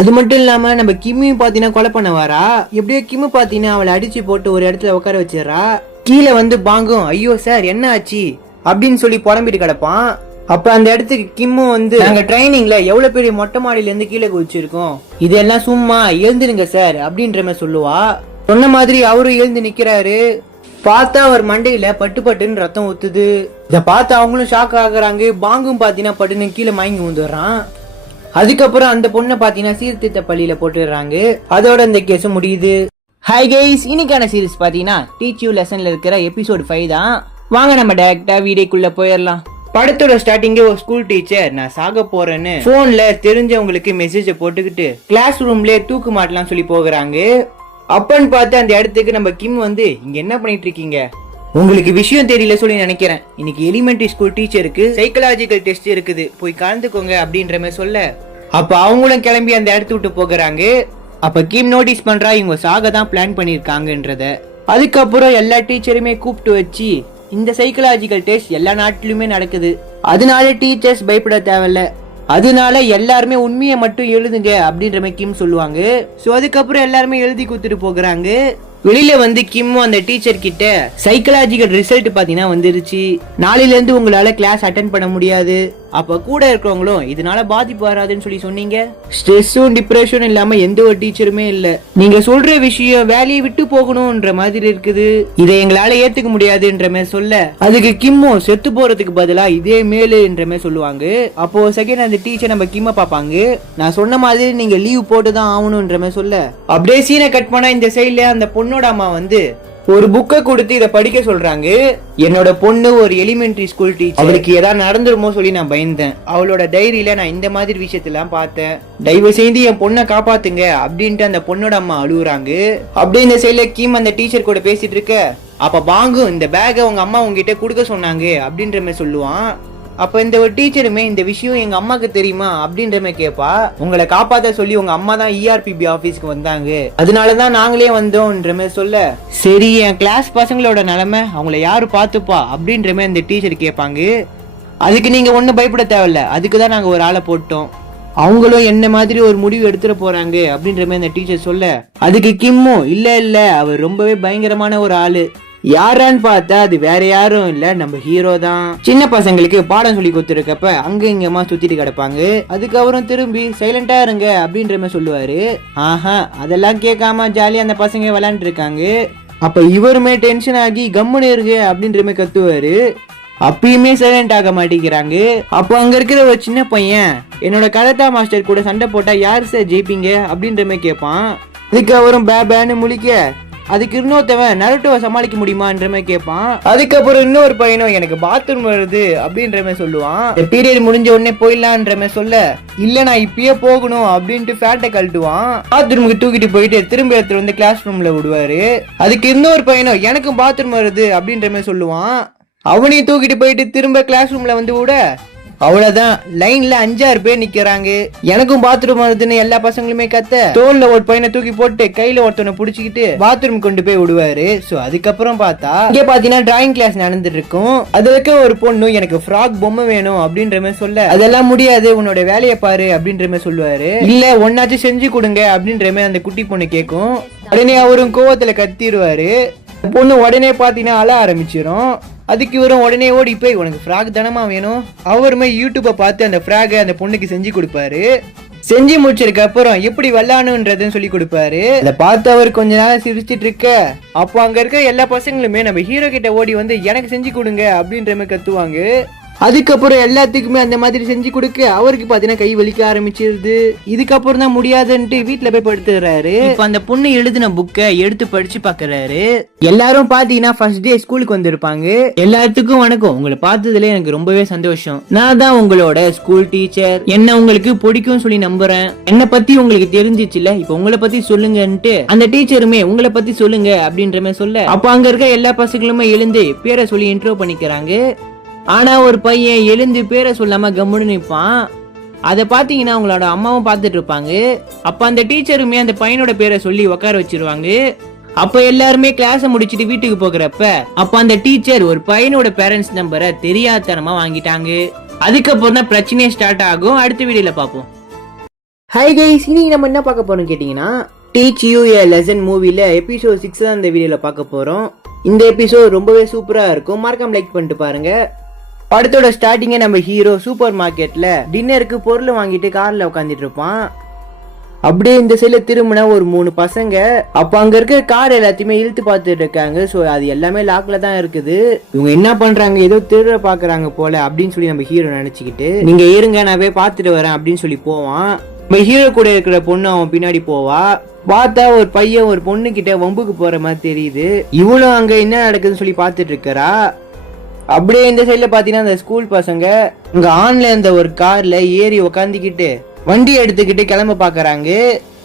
அது மட்டும் இல்லாம நம்ம கிம்மியும் பாத்தீங்கன்னா கொலை பண்ண வரா. எப்படியோ கிம்மு பாத்தீங்கன்னா அவளை அடிச்சு போட்டு ஒரு இடத்துல உட்கார வச்சிடறா. கீழே வந்து பாங்கும் ஐயோ சார் என்ன ஆச்சு அப்படின்னு சொல்லி புலம்பிட்டு கிடப்பான். அப்ப அந்த இடத்துக்கு கிம்மு வந்து நாங்க ட்ரைனிங்ல எவ்வளவு பெரிய மொட்டை மாடியில இருந்து கீழே குதிச்சிருக்கோம், இதெல்லாம் சும்மா எழுந்துருங்க சார் அப்படின்ற மாதிரி சொல்லுவா. சொன்ன மாதிரி அவரும் எழுந்து நிக்கிறாரு. பார்த்தா அவர் மண்டையில பட்டுன்னு ரத்தம் ஊத்துது. இத பார்த்து அவங்களும் ஷாக் ஆகுறாங்க. பாங்கும் பாத்தீங்கன்னா பட்டுன்னு கீழே மயங்கி ஊந்துடுறான். அதுக்கப்புறம் அந்த பொண்ணை பாத்தீங்கன்னா சீர்திருத்த பள்ளியில போட்டுடுறாங்க. அதோட இந்த கேஸ் முடியுது. ஹாய் கைஸ், இன்னைக்கான சீரிஸ் பாத்தீங்கன்னா டீச் யூ லெசன்ல இருக்கிற எபிசோட் 5 தான். வாங்க நம்ம டைரக்டா வீடியோக்குள்ள போயிடலாம். படத்தோட ஸ்டார்டிங்கே ஒரு ஸ்கூல் டீச்சர் நான் சாக போறேன்னு போன்ல தெரிஞ்சவங்களுக்கு மெசேஜ போட்டுக்கிட்டு கிளாஸ் ரூம்ல தூக்கு மாட்டலாம் சொல்லி போகிறாங்க. அப்பன்னு பார்த்து அந்த இடத்துக்கு நம்ம கிம் வந்து இங்க என்ன பண்ணிட்டு இருக்கீங்க, உங்களுக்கு விஷயம் தெரியல சொல்லி நினைக்கிறேன். இன்னைக்கு எலிமெண்டரி ஸ்கூல் டீச்சருக்கு சைக்கலாஜிக்கல் டெஸ்ட் இருக்குது, போய் கலந்துக்கோங்க அப்படின்ற மாதிரி சொல்ல, அப்ப அவங்களும் கிளம்பி அந்த இடத்த விட்டு போகிறாங்க. அப்ப கிம் நோட்டீஸ் பண்றா இவங்க சாக தான் பிளான் பண்ணிருக்காங்கன்றத. அதுக்கப்புறம் எல்லா டீச்சருமே கூப்பிட்டு வச்சு இந்த சைக்கலாஜிக்கல் டெஸ்ட் எல்லா நாட்டிலுமே நடக்குது. அதனால டீச்சர்ஸ் பயப்பட தேவையில்ல, அதனால எல்லாருமே உண்மையை மட்டும் எழுதுங்க அப்படின்ற மாதிரி கிம் சொல்லுவாங்க. சோ அதுக்கப்புறம் எல்லாருமே எழுதி கொடுத்துட்டு போகிறாங்க. வெளியில வந்து கிம் அந்த டீச்சர் கிட்ட சைக்கலாஜிக்கல் ரிசல்ட் பாத்தீங்கன்னா வந்துருச்சு, நாளையில இருந்து உங்களால கிளாஸ் அட்டென்ட் பண்ண முடியாது, அப்ப கூட இருக்கிறவங்களும் இதனால பாதிப்பு வராதுன்னு சொல்லி சொன்னீங்க. ஸ்ட்ரெஸ்ஸும் டிப்ரெஷனும் இல்லாம எந்த ஒரு டீச்சருமே இல்ல, நீங்க சொல்ற விஷயம் வேலையை விட்டு போகணும்ன்ற மாதிரி இருக்குது, இதை எங்களால ஏத்துக்க முடியாதுன்ற மாதிரி சொல்ல, அதுக்கு கிம்மோ செத்து போறதுக்கு பதிலா இதே மேலுன்ற மாதிரி சொல்லுவாங்க. அப்போ செகண்ட் அந்த டீச்சர் நம்ம கிம்ம பாப்பாங்க, நான் சொன்ன மாதிரி நீங்க லீவ் போட்டுதான் ஆகணும்ன்ற மாதிரி சொல்ல, அப்படியே சீனை கட் பண்ணா இந்த சைட்ல அந்த பொண்ணோட அம்மா வந்து ஒரு புக்கை கொடுத்து இதை படிக்க சொல்றாங்க. என்னோட பொண்ணு ஒரு எலிமெண்டரி ஸ்கூல் டீச்சர், அவளுக்கு ஏதாவது நடந்துருமோ சொல்லி நான் பயந்தேன், அவளோட டைரியில நான் இந்த மாதிரி விஷயத்தெல்லாம் பார்த்தேன், தயவு செய்து என் பொண்ணை காப்பாத்துங்க அப்படின்ட்டு அந்த பொண்ணோட அம்மா அழுகுறாங்க. அப்படியே இந்த சைட்ல கிம் அந்த டீச்சர் கூட பேசிட்டு இருக்க, அப்ப பாங்கு இந்த பேக்கை உங்க அம்மா உங்ககிட்ட கொடுக்க சொன்னாங்க அப்படின்ற மாதிரி சொல்லுவான். அப்ப இந்த ஒரு டீச்சருமே இந்த விஷயம் எங்க அம்மாக்கு தெரியுமா அப்படின்ற மாதிரி கேப்பா. உங்களை காப்பாத்த சொல்லி உங்க அம்மா தான் ERPB ஆபீஸ்க்கு வந்தாங்க, அதனாலதான் நாங்களே வந்தோம்ன்ற மாதிரி சொல்ல, சரி என் கிளாஸ் பசங்களோட நிலைமை அவங்கள யாரு பாத்துப்பா அப்படின்ற மாதிரி இந்த டீச்சர் கேட்பாங்க. அதுக்கு நீங்க ஒன்னும் பயப்பட தேவையில்ல, அதுக்குதான் நாங்க ஒரு ஆளை போட்டோம், அவங்களும் என்ன மாதிரி ஒரு முடிவு எடுத்துட போறாங்க அப்படின்ற மாதிரி அந்த டீச்சர் சொல்ல, அதுக்கு கிம்மோ இல்ல அவர் ரொம்பவே பயங்கரமான ஒரு ஆளு, யாரான்னு பார்த்தா அது வேற யாரும் இல்ல நம்ம ஹீரோ தான். சின்ன பசங்களுக்கு பாடம் சொல்லி கொடுத்துருக்கப்ப அங்க இங்கமா சுத்திட்டு கிடப்பாங்க, அதுக்கப்புறம் திரும்பி சைலண்டா இருங்க அப்படின்ற மாதிரி சொல்லுவாரு. ஆஹா அதெல்லாம் கேட்காம ஜாலியா அந்த பசங்க விளையாண்டு இருக்காங்க. அப்ப இவருமே டென்ஷன் ஆகி கம்முன்னு இருக்கு அப்படின்ற மாதிரி கத்துவாரு. அப்பயுமே சைலண்ட் ஆக மாட்டேங்கிறாங்க. அப்போ அங்க இருக்கிற ஒரு சின்ன பையன் என்னோட கராத்தே மாஸ்டர் கூட சண்டை போட்டா யாரு சார் ஜெயிப்பீங்க அப்படின்ற மாதிரி கேட்பான். அதுக்கு அவரும் பேன்னு முழிக்க, அதுக்கு இன்னொருத்தவன் நருட்டோவை சமாளிக்க முடியுமான்ற மாதிரி கேட்பான். அதுக்கப்புறம் இன்னொரு பையனும் எனக்கு பாத்ரூம் வருது அப்படின்ற மாதிரி சொல்லுவான். பீரியட் முடிஞ்ச உடனே போயிடலான்ற மாதிரி சொல்ல, இல்ல நான் இப்பயே போகணும் அப்படின்ட்டு ஃபேட்டை கழட்டுவான். பாத்ரூமுக்கு தூக்கிட்டு போயிட்டு திரும்ப எடுத்துட்டு வந்து கிளாஸ் ரூம்ல விடுவாரு. அதுக்கு இன்னொரு பையனும் எனக்கும் பாத்ரூம் வருது அப்படின்ற மாதிரி சொல்லுவான். அவனையும் தூக்கிட்டு போயிட்டு திரும்ப கிளாஸ் ரூம்ல வந்து விட, அவ்வளவுதான் லைன்ல 5-6 பேர் நிக்கிறாங்க. எனக்கும் பாத்ரூம் வருதுன்னு எல்லா பசங்களுமே கத்த, தோல்ல ஒரு பையனை தூக்கி போட்டு கையில ஒருத்தனை புடிச்சுக்கிட்டு பாத்ரூம் கொண்டு போய் விடுவாரு. சோ அதுக்கப்புறம் பார்த்தா இங்க பாத்தீங்கன்னா டிராயிங் கிளாஸ் நடந்துட்டு இருக்கும். அதுக்கு ஒரு பொண்ணு எனக்கு ஃப்ராக் பொம்மை வேணும் அப்படின்ற மாதிரி சொல்ல, அதெல்லாம் முடியாது உன்னோட வேலையை பாரு அப்படின்ற மாதிரி சொல்லுவாரு. இல்ல ஒன்னாச்சும் செஞ்சு கொடுங்க அப்படின்ற மாதிரி அந்த குட்டி பொண்ணு கேட்கும். உடனே அவரும் கோவத்துல கத்திடுவாரு. பொண்ணு உடனே பாத்தீங்கன்னா அழ ஆரம்பிச்சிடும். அதுக்கு இவரும் உடனே ஓடி போய் உனக்கு ஃப்ராக் தானமா வேணும், அவருமே யூடியூப்பை பார்த்து அந்த ஃப்ராகை அந்த பொண்ணுக்கு செஞ்சு கொடுப்பாரு. செஞ்சு முடிச்சதுக்கு அப்புறம் எப்படி வெள்ளானுன்றதுன்னு சொல்லி கொடுப்பாரு. அதை பார்த்து அவர் கொஞ்ச நேரம் சிரிச்சிட்டு இருக்க, அப்போ அங்க இருக்க எல்லா பசங்களுமே நம்ம ஹீரோ கிட்ட ஓடி வந்து எனக்கு செஞ்சு கொடுங்க அப்படின்ற மாதிரி கத்துவாங்க. அதுக்கப்புறம் எல்லாத்துக்குமே அந்த மாதிரி செஞ்சு கொடுக்க அவருக்கு பாத்தீங்கன்னா கை வலிக்க ஆரம்பிச்சிருது. இதுக்கப்புறம் தான் முடியாதுன்ட்டு வீட்டுல போய் படுத்துறாரு. இப்ப அந்த பொண்ணு எழுதின புக்கை எடுத்து படிச்சு பாக்குறாரு. எல்லாரும் பாத்தீங்கன்னா ஃபர்ஸ்ட் டே ஸ்கூலுக்கு வந்திருப்பாங்க. எல்லாத்துக்கும் வணக்கம், உங்களை பார்த்ததுல எனக்கு ரொம்பவே சந்தோஷம், நான் தான் உங்களோட ஸ்கூல் டீச்சர், என்ன உங்களுக்கு பிடிக்கும் சொல்லி நம்புறேன், என்ன பத்தி உங்களுக்கு தெரிஞ்சிச்சுல, இப்ப உங்களை பத்தி சொல்லுங்கன்ட்டு அந்த டீச்சருமே உங்களை பத்தி சொல்லுங்க அப்படின்ற மாதிரி சொல்ல, அப்ப அங்க இருக்க எல்லா பசங்களுமே எழுந்து பேரை சொல்லி இன்ட்ரோ பண்ணிக்கிறாங்க. ஆனா ஒரு பையன் எழுந்து பேரை சொல்லாம கம்முன்னு நிற்பான். அதை பாத்தீங்கன்னா அவங்களோட அம்மாவும் பார்த்துட்டு இருப்பாங்க. அப்ப அந்த டீச்சருமே அந்த பையனோட பேரை சொல்லி உட்கார வச்சிருவாங்க. அப்ப எல்லாருமே கிளாஸை முடிச்சுட்டு வீட்டுக்கு போகிறப்ப அப்ப அந்த டீச்சர் ஒரு பையனோட பேரண்ட்ஸ் நம்பரை தெரியாதனமா வாங்கிட்டாங்க. அதுக்கப்புறம் தான் பிரச்சனையே ஸ்டார்ட் ஆகும். அடுத்த வீடியோல பார்ப்போம். ஹாய் கைஸ், இன்னைக்கு நம்ம என்ன பார்க்க போறோம் கேட்டீங்கன்னா, டீச் யூ எ லெசன் மூவில எபிசோட் 6 தான் இந்த வீடியோல பார்க்க போறோம். இந்த எபிசோட் ரொம்பவே சூப்பரா இருக்கும், மறக்காம லைக் பண்ணிட்டு பாருங்க. படத்தோட ஸ்டார்டிங்கே நம்ம ஹீரோ சூப்பர் மார்க்கெட்ல டின்னருக்கு பொருள் வாங்கிட்டு கார்ல உட்காந்துட்டு இருப்பான். அப்படியே இந்த சைட்ல திரும்பினா ஒரு 3 பசங்க அப்ப அங்க இருக்க கார் எல்லாத்தையுமே இழுத்து பார்த்துட்டு இருக்காங்க. சோ அது எல்லாமே லாக்ல தான் இருக்குது. இவங்க என்ன பண்றாங்க, ஏதோ திருட பாக்குறாங்க போல அப்படின்னு சொல்லி நம்ம ஹீரோ நினைச்சுக்கிட்டு, நீங்க இருங்க நான் போய் பார்த்துட்டு வரேன் அப்படின்னு சொல்லி போவான். நம்ம ஹீரோ கூட இருக்கிற பொண்ணு அவன் பின்னாடி போவா. பார்த்தா ஒரு பையன் ஒரு பொண்ணு கிட்ட வம்புக்கு போற மாதிரி தெரியுது. இவளும் அங்க என்ன நடக்குதுன்னு சொல்லி பார்த்துட்டு இருக்கறா. அப்படியே இந்த சைட்ல பாத்தீங்கன்னா அந்த ஸ்கூல் பசங்க இங்க ஆன்ல இருந்த ஒரு கார்ல ஏறி உக்காந்துக்கிட்டு வண்டி எடுத்துக்கிட்டு கிளம்ப பாக்குறாங்க.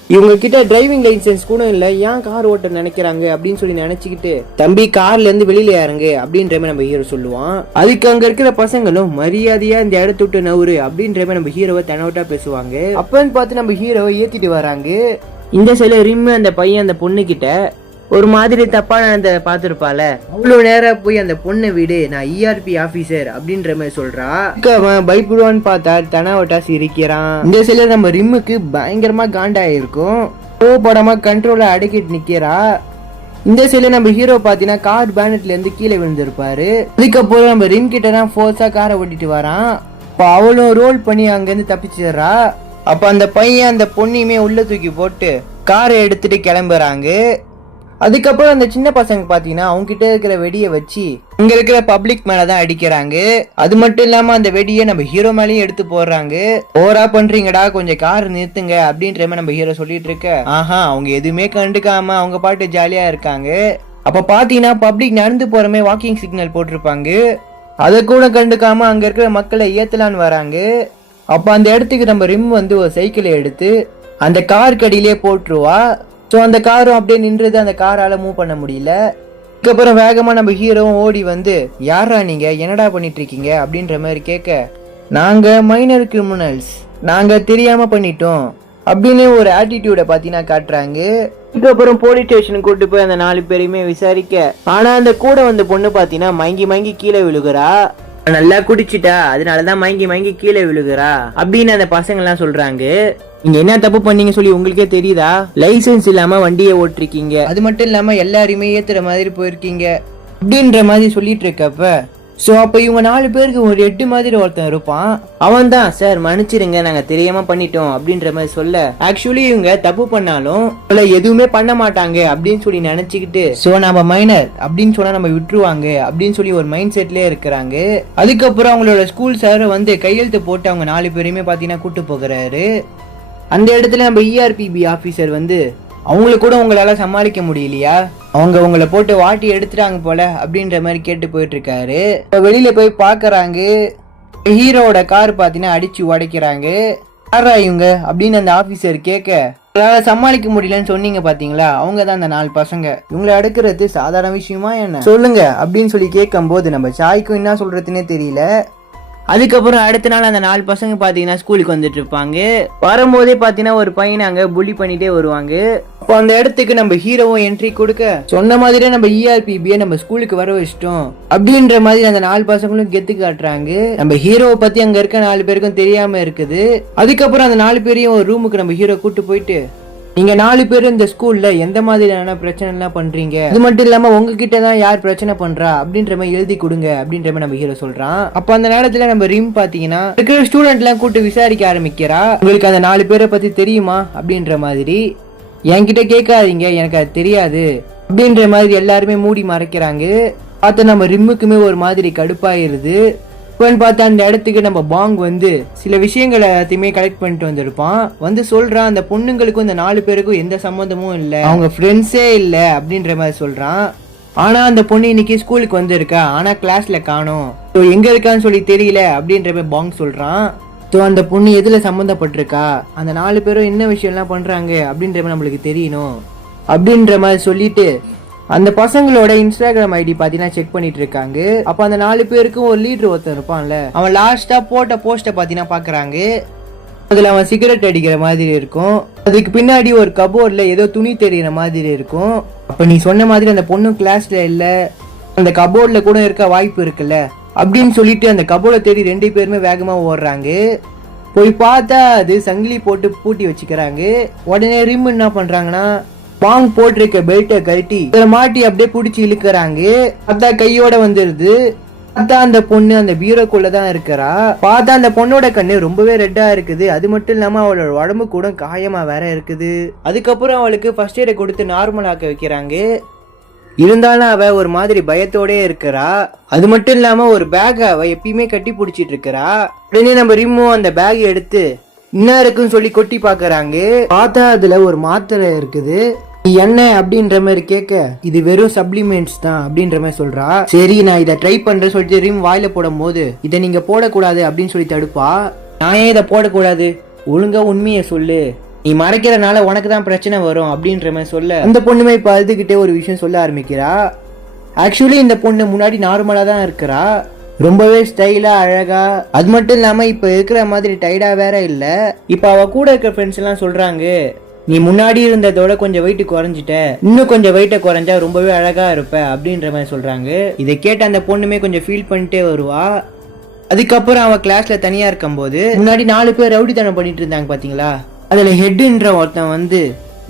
இவங்க கிட்ட டிரைவிங் லைசன்ஸ் கூட இல்ல, ஏன் கார் ஓட்ட நினைக்கிறாங்க அப்படின்னு சொல்லி நினைச்சுக்கிட்டு தம்பி கார்ல இருந்து வெளியில இறங்கு அப்படின்ற மாதிரி நம்ம ஹீரோ சொல்லுவான். அதுக்கு அங்க இருக்கிற பசங்களும் மரியாதையா இந்த இடத்த விட்டு நவுறு அப்படின்ற மாதிரி நம்ம ஹீரோவை தெனவட்டா பேசுவாங்க. அப்பன்னு பார்த்து நம்ம ஹீரோவை ஏத்திட்டு வராங்க. இந்த சில ரிம் அந்த பையன் அந்த பொண்ணு கிட்ட ஒரு மாதிரி தப்பா நடந்த பாத்துருப்பால, அவ்வளவு நேரம் போய் அந்த பொண்ணை வீடு நான் ERP ஆபீசர் அப்படின்ற மாதிரி சொல்றா. அவன் பயப்படுவான்னு பார்த்தா தனாவட்டா சிரிக்கிறான். இந்த சில நம்ம ரிம்முக்கு பயங்கரமா காண்டாயிருக்கும். கோபப்படாம கண்ட்ரோல அடக்கிட்டு நிக்கிறா. இந்த சில நம்ம ஹீரோ பாத்தீங்கன்னா கார் பேனட்ல இருந்து கீழே விழுந்திருப்பாரு. அதுக்கப்புறம் நம்ம ரிம் கிட்ட தான் ஃபோர்ஸா காரை ஓட்டிட்டு வரான். அப்ப அவளும் ரோல் பண்ணி அங்க இருந்து தப்பிச்சிடுறா. அப்ப அந்த பையன் அந்த பொண்ணையுமே உள்ள தூக்கி போட்டு காரை எடுத்துட்டு கிளம்புறாங்க. அதுக்கப்புறம் அந்த சின்ன பசங்க பாத்தீங்கன்னா அவங்க கிட்ட இருக்கிற வெடியை வச்சு இங்க இருக்கிற பப்ளிக் மேலதான் அடிக்கிறாங்க. அது மட்டும் இல்லாம அந்த வெடியை நம்ம ஹீரோ மேலயும் எடுத்து போடுறாங்க. ஓரா பண்றீங்கடா, கொஞ்சம் கார் நிறுத்துங்க அப்படின்ற மாதிரி நம்ம ஹீரோ சொல்லிட்டு இருக்க. அவங்க எதுவுமே கண்டுக்காம அவங்க பாட்டு ஜாலியா இருக்காங்க. அப்ப பாத்தீங்கன்னா பப்ளிக் நடந்து போறமே வாக்கிங் சிக்னல் போட்டிருப்பாங்க. அதை கூட கண்டுக்காம அங்க இருக்கிற மக்களை ஏத்தலான்னு வராங்க. அப்ப அந்த இடத்துக்கு நம்ம ரிம் ஒரு சைக்கிளை எடுத்து அந்த கார் கடியிலே போட்டுருவா. ஸோ அந்த காரும் அப்படியே நின்றது, அந்த காரால மூவ் பண்ண முடியல. அதுக்கப்புறம் வேகமா நம்ம ஹீரோவும் ஓடி யாரா நீங்க, என்னடா பண்ணிட்டு இருக்கீங்க அப்படின்ற மாதிரி கேட்க, நாங்க மைனர் கிரிமினல்ஸ், நாங்க தெரியாம பண்ணிட்டோம் அப்படின்னு ஒரு ஆட்டிடியூட பாத்தீங்கன்னா காட்டுறாங்க. அதுக்கப்புறம் போலீஸ் ஸ்டேஷனுக்கு கூட்டு போய் அந்த 4 பேரையுமே விசாரிக்க, ஆனா அந்த கூட பொண்ணு பாத்தீங்கன்னா மயங்கி கீழே விழுகுறா. நல்லா குடிச்சிட்டா, அதனாலதான் மயங்கி கீழே விழுகுறா அப்படின்னு அந்த பசங்க எல்லாம் சொல்றாங்க. நீங்க என்ன தப்பு பண்ணீங்க சொல்லி உங்களுக்கே தெரியுதா? லைசன்ஸ் இல்லாம வண்டியை ஓட்டிருக்கீங்க, அது மட்டும் இல்லாம எல்லாருமே ஏத்துற மாதிரி போயிருக்கீங்க அப்படின்ற மாதிரி சொல்லிட்டு இருக்கப்ப, சோ அப்ப இவங்க 4 பேருக்கு ஒரு 8 மாதிரி ஒருத்தன் இருப்பான். அவன் தான் சார் மன்னிச்சிருங்க நாங்க தெரியாம பண்ணிட்டோம் அப்படின்ற மாதிரி சொல்ல, ஆக்சுவலி இவங்க தப்பு பண்ணாலும் எதுவுமே பண்ண மாட்டாங்க அப்படின்னு சொல்லி நினைச்சுக்கிட்டு, சோ நம்ம மைனர் அப்படின்னு சொன்னா நம்ம விட்டுருவாங்க அப்படின்னு சொல்லி ஒரு மைண்ட் செட்லயே இருக்கிறாங்க. அதுக்கப்புறம் அவங்களோட ஸ்கூல் சார் கையெழுத்து போட்டு அவங்க 4 பேரையுமே பாத்தீங்கன்னா கூட்டு போகிறாரு. அந்த இடத்துல நம்ம ERPB ஆபீசர் அவங்கள கூட உங்களால சமாளிக்க முடியலையா, அவங்க உங்களை போட்டு வாட்டி எடுத்துட்டாங்க போல அப்படின்ற மாதிரி கேட்டு போயிட்டு இருக்காரு. வெளியில போய் பாக்குறாங்க, ஹீரோட கார் பாத்தீங்கன்னா அடிச்சு உடைக்கிறாங்க. யாரா இவங்க அப்படின்னு அந்த ஆபீசர் கேட்க, உங்களால சமாளிக்க முடியலன்னு சொன்னீங்க பாத்தீங்களா, அவங்க தான் அந்த 4 பசங்க, இவங்களை அடுக்கிறது சாதாரண விஷயமா என்ன சொல்லுங்க அப்படின்னு சொல்லி கேட்கும் போது நம்ம சாய்க்கும் என்ன சொல்றதுன்னே தெரியல. அதுக்கப்புறம் அடுத்த நாள் அந்த 4 பசங்க பாத்தீங்கன்னா ஸ்கூலுக்கு வந்துட்டு இருப்பாங்க. வரும்போதே பாத்தீங்கன்னா ஒரு பையனை அங்க புள்ளி பண்ணிட்டே வருவாங்க. அப்போ அந்த இடத்துக்கு நம்ம ஹீரோவும் என்ட்ரி கொடுக்க, சொன்ன மாதிரியே நம்ம ERPB நம்ம ஸ்கூலுக்கு வர வச்சிட்டோம் அப்படின்ற மாதிரி அந்த 4 பசங்களும் கெத்து காட்டுறாங்க. நம்ம ஹீரோவை பத்தி அங்க இருக்க 4 பேருக்கும் தெரியாம இருக்குது. அதுக்கப்புறம் அந்த 4 பேரையும் ஒரு ரூமுக்கு நம்ம ஹீரோ கூட்டு போயிட்டு, நீங்க 4 பேரும் இந்த ஸ்கூல்ல எந்த மாதிரியான பிரச்சனை எல்லாம் பண்றீங்க, அது மட்டும் இல்லாம உங்ககிட்ட தான் யார் பிரச்சனை பண்றா அப்படின்ற மாதிரி எழுதி கொடுங்க அப்படின்ற மாதிரி நம்ம ஹீரோ சொல்றான். அப்ப அந்த நேரத்துல நம்ம ரிம் பாத்தீங்கன்னா இருக்கிற ஸ்டூடெண்ட் எல்லாம் கூட்டு விசாரிக்க ஆரம்பிக்கிறா. உங்களுக்கு அந்த 4 பேரை பத்தி தெரியுமா அப்படின்ற மாதிரி. என்கிட்ட கேட்காதீங்க, எனக்கு அது தெரியாது அப்படின்ற மாதிரி எல்லாருமே மூடி மறைக்கிறாங்க. பார்த்த நம்ம ரிம்முக்குமே ஒரு மாதிரி கடுப்பாயிருது. பார்த்தா அந்த இடத்துக்கு நம்ம பாங் சில விஷயங்கள் எல்லாத்தையுமே கலெக்ட் பண்ணிட்டு வந்திருப்பான். சொல்றான் அந்த பொண்ணுங்களுக்கும் இந்த 4 பேருக்கும் எந்த சம்மந்தமும் இல்லை, அவங்க ஃப்ரெண்ட்ஸே இல்லை அப்படின்ற மாதிரி சொல்றான். ஆனா அந்த பொண்ணு இன்னைக்கு ஸ்கூலுக்கு வந்திருக்கா, ஆனா கிளாஸ்ல காணோம், எங்க இருக்கான்னு சொல்லி தெரியல அப்படின்ற மாதிரி பாங் சொல்றான். அந்த பொண்ணு எதுல சம்மந்தப்பட்டிருக்கா, அந்த 4 பேரும் என்ன விஷயம் எல்லாம் பண்றாங்க அப்படின்ற மாதிரி நம்மளுக்கு தெரியணும் அப்படின்ற மாதிரி சொல்லிட்டு அந்த பசங்களோட இன்ஸ்டாகிராம் ஐடி பாத்தீங்கன்னா செக் பண்ணிட்டு இருக்காங்க. அப்ப அந்த 4 பேருக்கும் ஒரு லீடர் ஒருத்தன் இருப்பான்ல, அவன் லாஸ்டா போட்ட போஸ்ட பாத்தீங்கன்னா பாக்குறாங்க. அதுல அவன் சிகரெட் அடிக்கிற மாதிரி இருக்கும். அதுக்கு பின்னாடி ஒரு கபோர்ட்ல ஏதோ துணி தெரியுற மாதிரி இருக்கும். அப்ப நீ சொன்ன மாதிரி அந்த பொண்ணு கிளாஸ்ல இல்ல, அந்த கபோர்ட்ல கூட இருக்க வாய்ப்பு இருக்குல்ல அப்படின்னு சொல்லிட்டு அந்த கபோர்டை தேடி 2 பேருமே வேகமா ஓடுறாங்க. போய் பார்த்தா அது சங்கிலி போட்டு பூட்டி வச்சுக்கிறாங்க. உடனே ரிம் என்ன பண்றாங்கன்னா பாங் போட்டிருக்க பெல்ட்டை கழட்டி இதுல மாட்டி அப்படியே பிடிச்சி இழுக்கிறாங்க. அதான் கையோட வந்துருது. அதான் அந்த பொண்ணு அந்த பீரோக்குள்ளதான் இருக்கிறா. பார்த்தா அந்த பொண்ணோட கண்ணு ரொம்பவே ரெட்டா இருக்குது. அது மட்டும் இல்லாம அவளோட உடம்பு கூட காயமா வேற இருக்குது. அதுக்கப்புறம் அவளுக்கு ஃபர்ஸ்ட் எய்டை கொடுத்து நார்மல் ஆக்க வைக்கிறாங்க. இருந்தாலும் அவ ஒரு மாதிரி பயத்தோடே இருக்கிறா. அது மட்டும் இல்லாம ஒரு பேக் அவ எப்பயுமே கட்டி பிடிச்சிட்டு இருக்கிறா. உடனே நம்ம ரிம்மோ அந்த பேக் எடுத்து என்ன இருக்குன்னு சொல்லி கொட்டி பாக்குறாங்க. பார்த்தா அதுல ஒரு மாத்திரை இருக்குது. என்ன அப்படின்ற மாதிரி கேட்க, இது வெறும் சப்ளிமெண்ட்ஸ் தான் அப்படின்ற மாதிரி சொல்றா. சரி நான் இதை ட்ரை பண்றேன்னு சொல்லிட்டு ரிம் வாயில போடும் போது, இதை நீங்க போடக்கூடாது அப்படின்னு சொல்லி தடுப்பா. நான் ஏன் இதை போடக்கூடாது, ஒழுங்கா உண்மையை சொல்லு நீ மறைக்கிறனால உனக்கு தான் பிரச்சனை வரும் அப்படின்ற மாதிரி சொல்ல அந்த பொண்ணுமே இப்போ அழுதுகிட்டே ஒரு விஷயம் சொல்ல ஆரம்பிக்கிறா. ஆக்சுவலி இந்த பொண்ணு முன்னாடி நார்மலாக தான் இருக்கிறா, ரொம்பவே ஸ்டைலா அழகா. அது மட்டும் இல்லாம இப்ப இருக்கிற மாதிரி டைடா வேற இல்ல. இப்ப அவ கூட இருக்கிற ஃப்ரெண்ட்ஸ் எல்லாம் சொல்றாங்க, நீ முன்னாடி இருந்ததோட கொஞ்சம் வெயிட் குறைஞ்சிட்ட, இன்னும் கொஞ்சம் வெயிட்ட குறைஞ்சா ரொம்பவே அழகா இருப்ப அப்படின்ற மாதிரி சொல்றாங்க. இதை கேட்ட அந்த பொண்ணுமே கொஞ்சம் ஃபீல் பண்ணிட்டே வருவா. அதுக்கப்புறம் அவன் கிளாஸ்ல தனியா இருக்கும் போது முன்னாடி 4 பேர் ரவுடித்தனம் பண்ணிட்டு இருந்தாங்க பாத்தீங்களா, அதுல ஹெட்ன்ற ஒருத்தன் வந்து,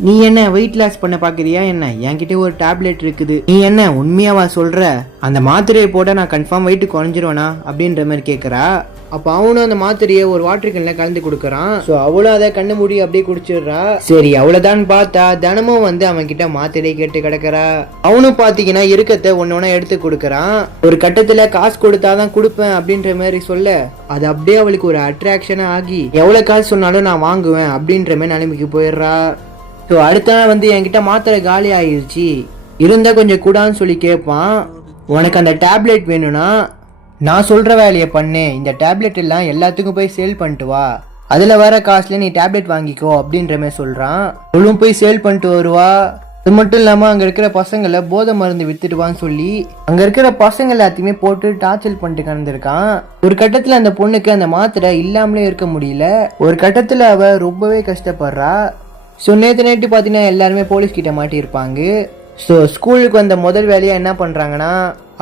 நீ என்ன வெயிட் லாஸ் பண்ண பாக்குறியா என்ன, என்கிட்ட ஒரு டேப்லெட் இருக்குது, நீ என்ன உண்மையாவா சொல்ற, அந்த மாத்திரையை போட நான் கன்ஃபார்ம் வெயிட் குறைஞ்சிருவேனா அப்படின்ற மாதிரி கேட்கறா. அப்ப அவனும் அந்த மாத்திரையை ஒரு வாட்டர் கேன்ல கலந்து கொடுக்கறான். சோ அவளும் அதை கண்ணு மூடி அப்படியே குடிச்சிடுறா. சரி அவ்வளவுதான் பார்த்தா தினமும் வந்து அவன் கிட்ட மாத்திரை கேட்டு கிடக்குறா. அவனும் பாத்தீங்கன்னா இருக்கத்தை ஒன்னொன்னா எடுத்து கொடுக்கறான். ஒரு கட்டத்துல காசு கொடுத்தாதான் கொடுப்பேன் அப்படின்ற மாதிரி சொல்ல அது அப்படியே அவளுக்கு ஒரு அட்ராக்ஷனா ஆகி எவ்வளவு காசு சொன்னாலும் நான் வாங்குவேன் அப்படின்ற மாதிரி நிலைமைக்கு போயிடுறா. ஸோ அடுத்த நாள் வந்து என்கிட்ட மாத்திரை காலி ஆயிடுச்சு, இருந்தா கொஞ்சம் கூடான்னு சொல்லி கேட்பான். உனக்கு அந்த டேப்லெட் வேணும்னா நான் சொல்ற வேலையை பண்ணு, இந்த டேப்லெட் எல்லாம் எல்லாத்துக்கும் போய் சேல் பண்ணிட்டு வா, அதுல வர காசுல நீ டேப்லெட் வாங்கிக்கோ அப்படின்ற மாதிரி சொல்றான். அவளும் போய் சேல் பண்ணிட்டு வருவா. அது மட்டும் இல்லாம அங்க இருக்கிற பசங்களை போதை மருந்து வித்துட்டுவான்னு சொல்லி அங்க இருக்கிற பசங்க எல்லாத்தையுமே போட்டு டார்ச்சர் பண்ணிட்டு கலந்துருக்கான். ஒரு கட்டத்துல அந்த பொண்ணுக்கு அந்த மாத்திரை இல்லாமலே இருக்க முடியல. ஒரு கட்டத்துல அவ ரொம்பவே கஷ்டப்படுறா. ஸோ நேற்று பார்த்தீங்கன்னா எல்லாருமே போலீஸ் கிட்ட மாட்டியிருப்பாங்க. ஸோ ஸ்கூலுக்கு வந்த முதல் வேலையாக என்ன பண்ணுறாங்கன்னா,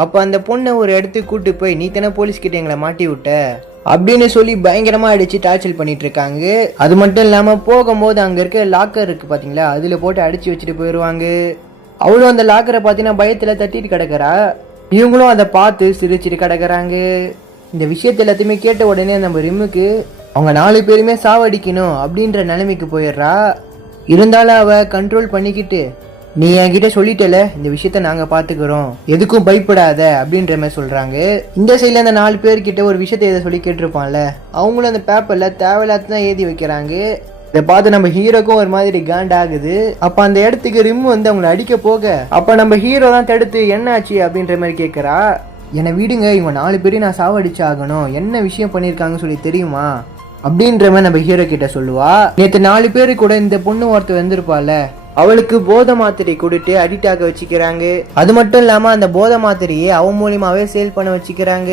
அப்போ அந்த பொண்ணை ஒரு இடத்துக்கு கூட்டு போய் நீ தானே போலீஸ் கிட்ட எங்களை மாட்டி விட்ட அப்படின்னு சொல்லி பயங்கரமாக அடித்து டார்ச்சர் பண்ணிட்டு இருக்காங்க. அது மட்டும் இல்லாமல் போகும்போது அங்கே இருக்க லாக்கர் இருக்குது பார்த்தீங்களா, அதில் போட்டு அடித்து வச்சுட்டு போயிடுவாங்க. அவளும் அந்த லாக்கரை பார்த்தீங்கன்னா பயத்தில் தட்டிட்டு கிடக்குறா. இவங்களும் அதை பார்த்து சிரிச்சிட்டு கிடக்குறாங்க. இந்த விஷயத்த எல்லாத்தையுமே கேட்ட உடனே நம்ம ரிம்முக்கு அவங்க 4 பேருமே சாவடிக்கணும் அப்படின்ற நிலைமைக்கு போயிடுறா. இருந்தாலும் அவ கண்ட்ரோல் பண்ணிக்கிட்டு, நீ என்கிட்ட சொல்லிட்டல இந்த விஷயத்த நாங்க பாத்துக்கிறோம், எதுக்கும் பயப்படாத அப்படின்ற மாதிரி சொல்றாங்க. இந்த சைட்ல அந்த 4 பேர்கிட்ட ஒரு விஷயத்த எதை சொல்லி கேட்டிருப்பான்ல, அவங்களும் அந்த பேப்பர்ல தேவையில்லாதான் எழுதி வைக்கிறாங்க. இதை பார்த்து நம்ம ஹீரோக்கும் ஒரு மாதிரி காண்டாகுது. அப்ப அந்த இடத்துக்கு ரிம் வந்து அவங்களை அடிக்க போக அப்ப நம்ம ஹீரோ தான் தடுத்து என்ன ஆச்சு அப்படின்ற மாதிரி கேட்கறா. என்னை விடுங்க, இவன் 4 பேரையும் நான் சாவடிச்சு ஆகணும், என்ன விஷயம் பண்ணியிருக்காங்கன்னு சொல்லி தெரியுமா அப்படின்ற மாதிரி நம்ம ஹீரோ கிட்ட சொல்லுவா. நேற்று 4 பேரு கூட இந்த பொண்ணு ஒருத்தர் வந்திருப்பால, அவளுக்கு போதை மாத்திரை கொடுத்து அடிக்ட் ஆக வச்சுக்கிறாங்க. அது மட்டும் இல்லாம அந்த போதை மாத்திரையை அவன் மூலியமாவே சேல் பண்ண வச்சுக்கிறாங்க.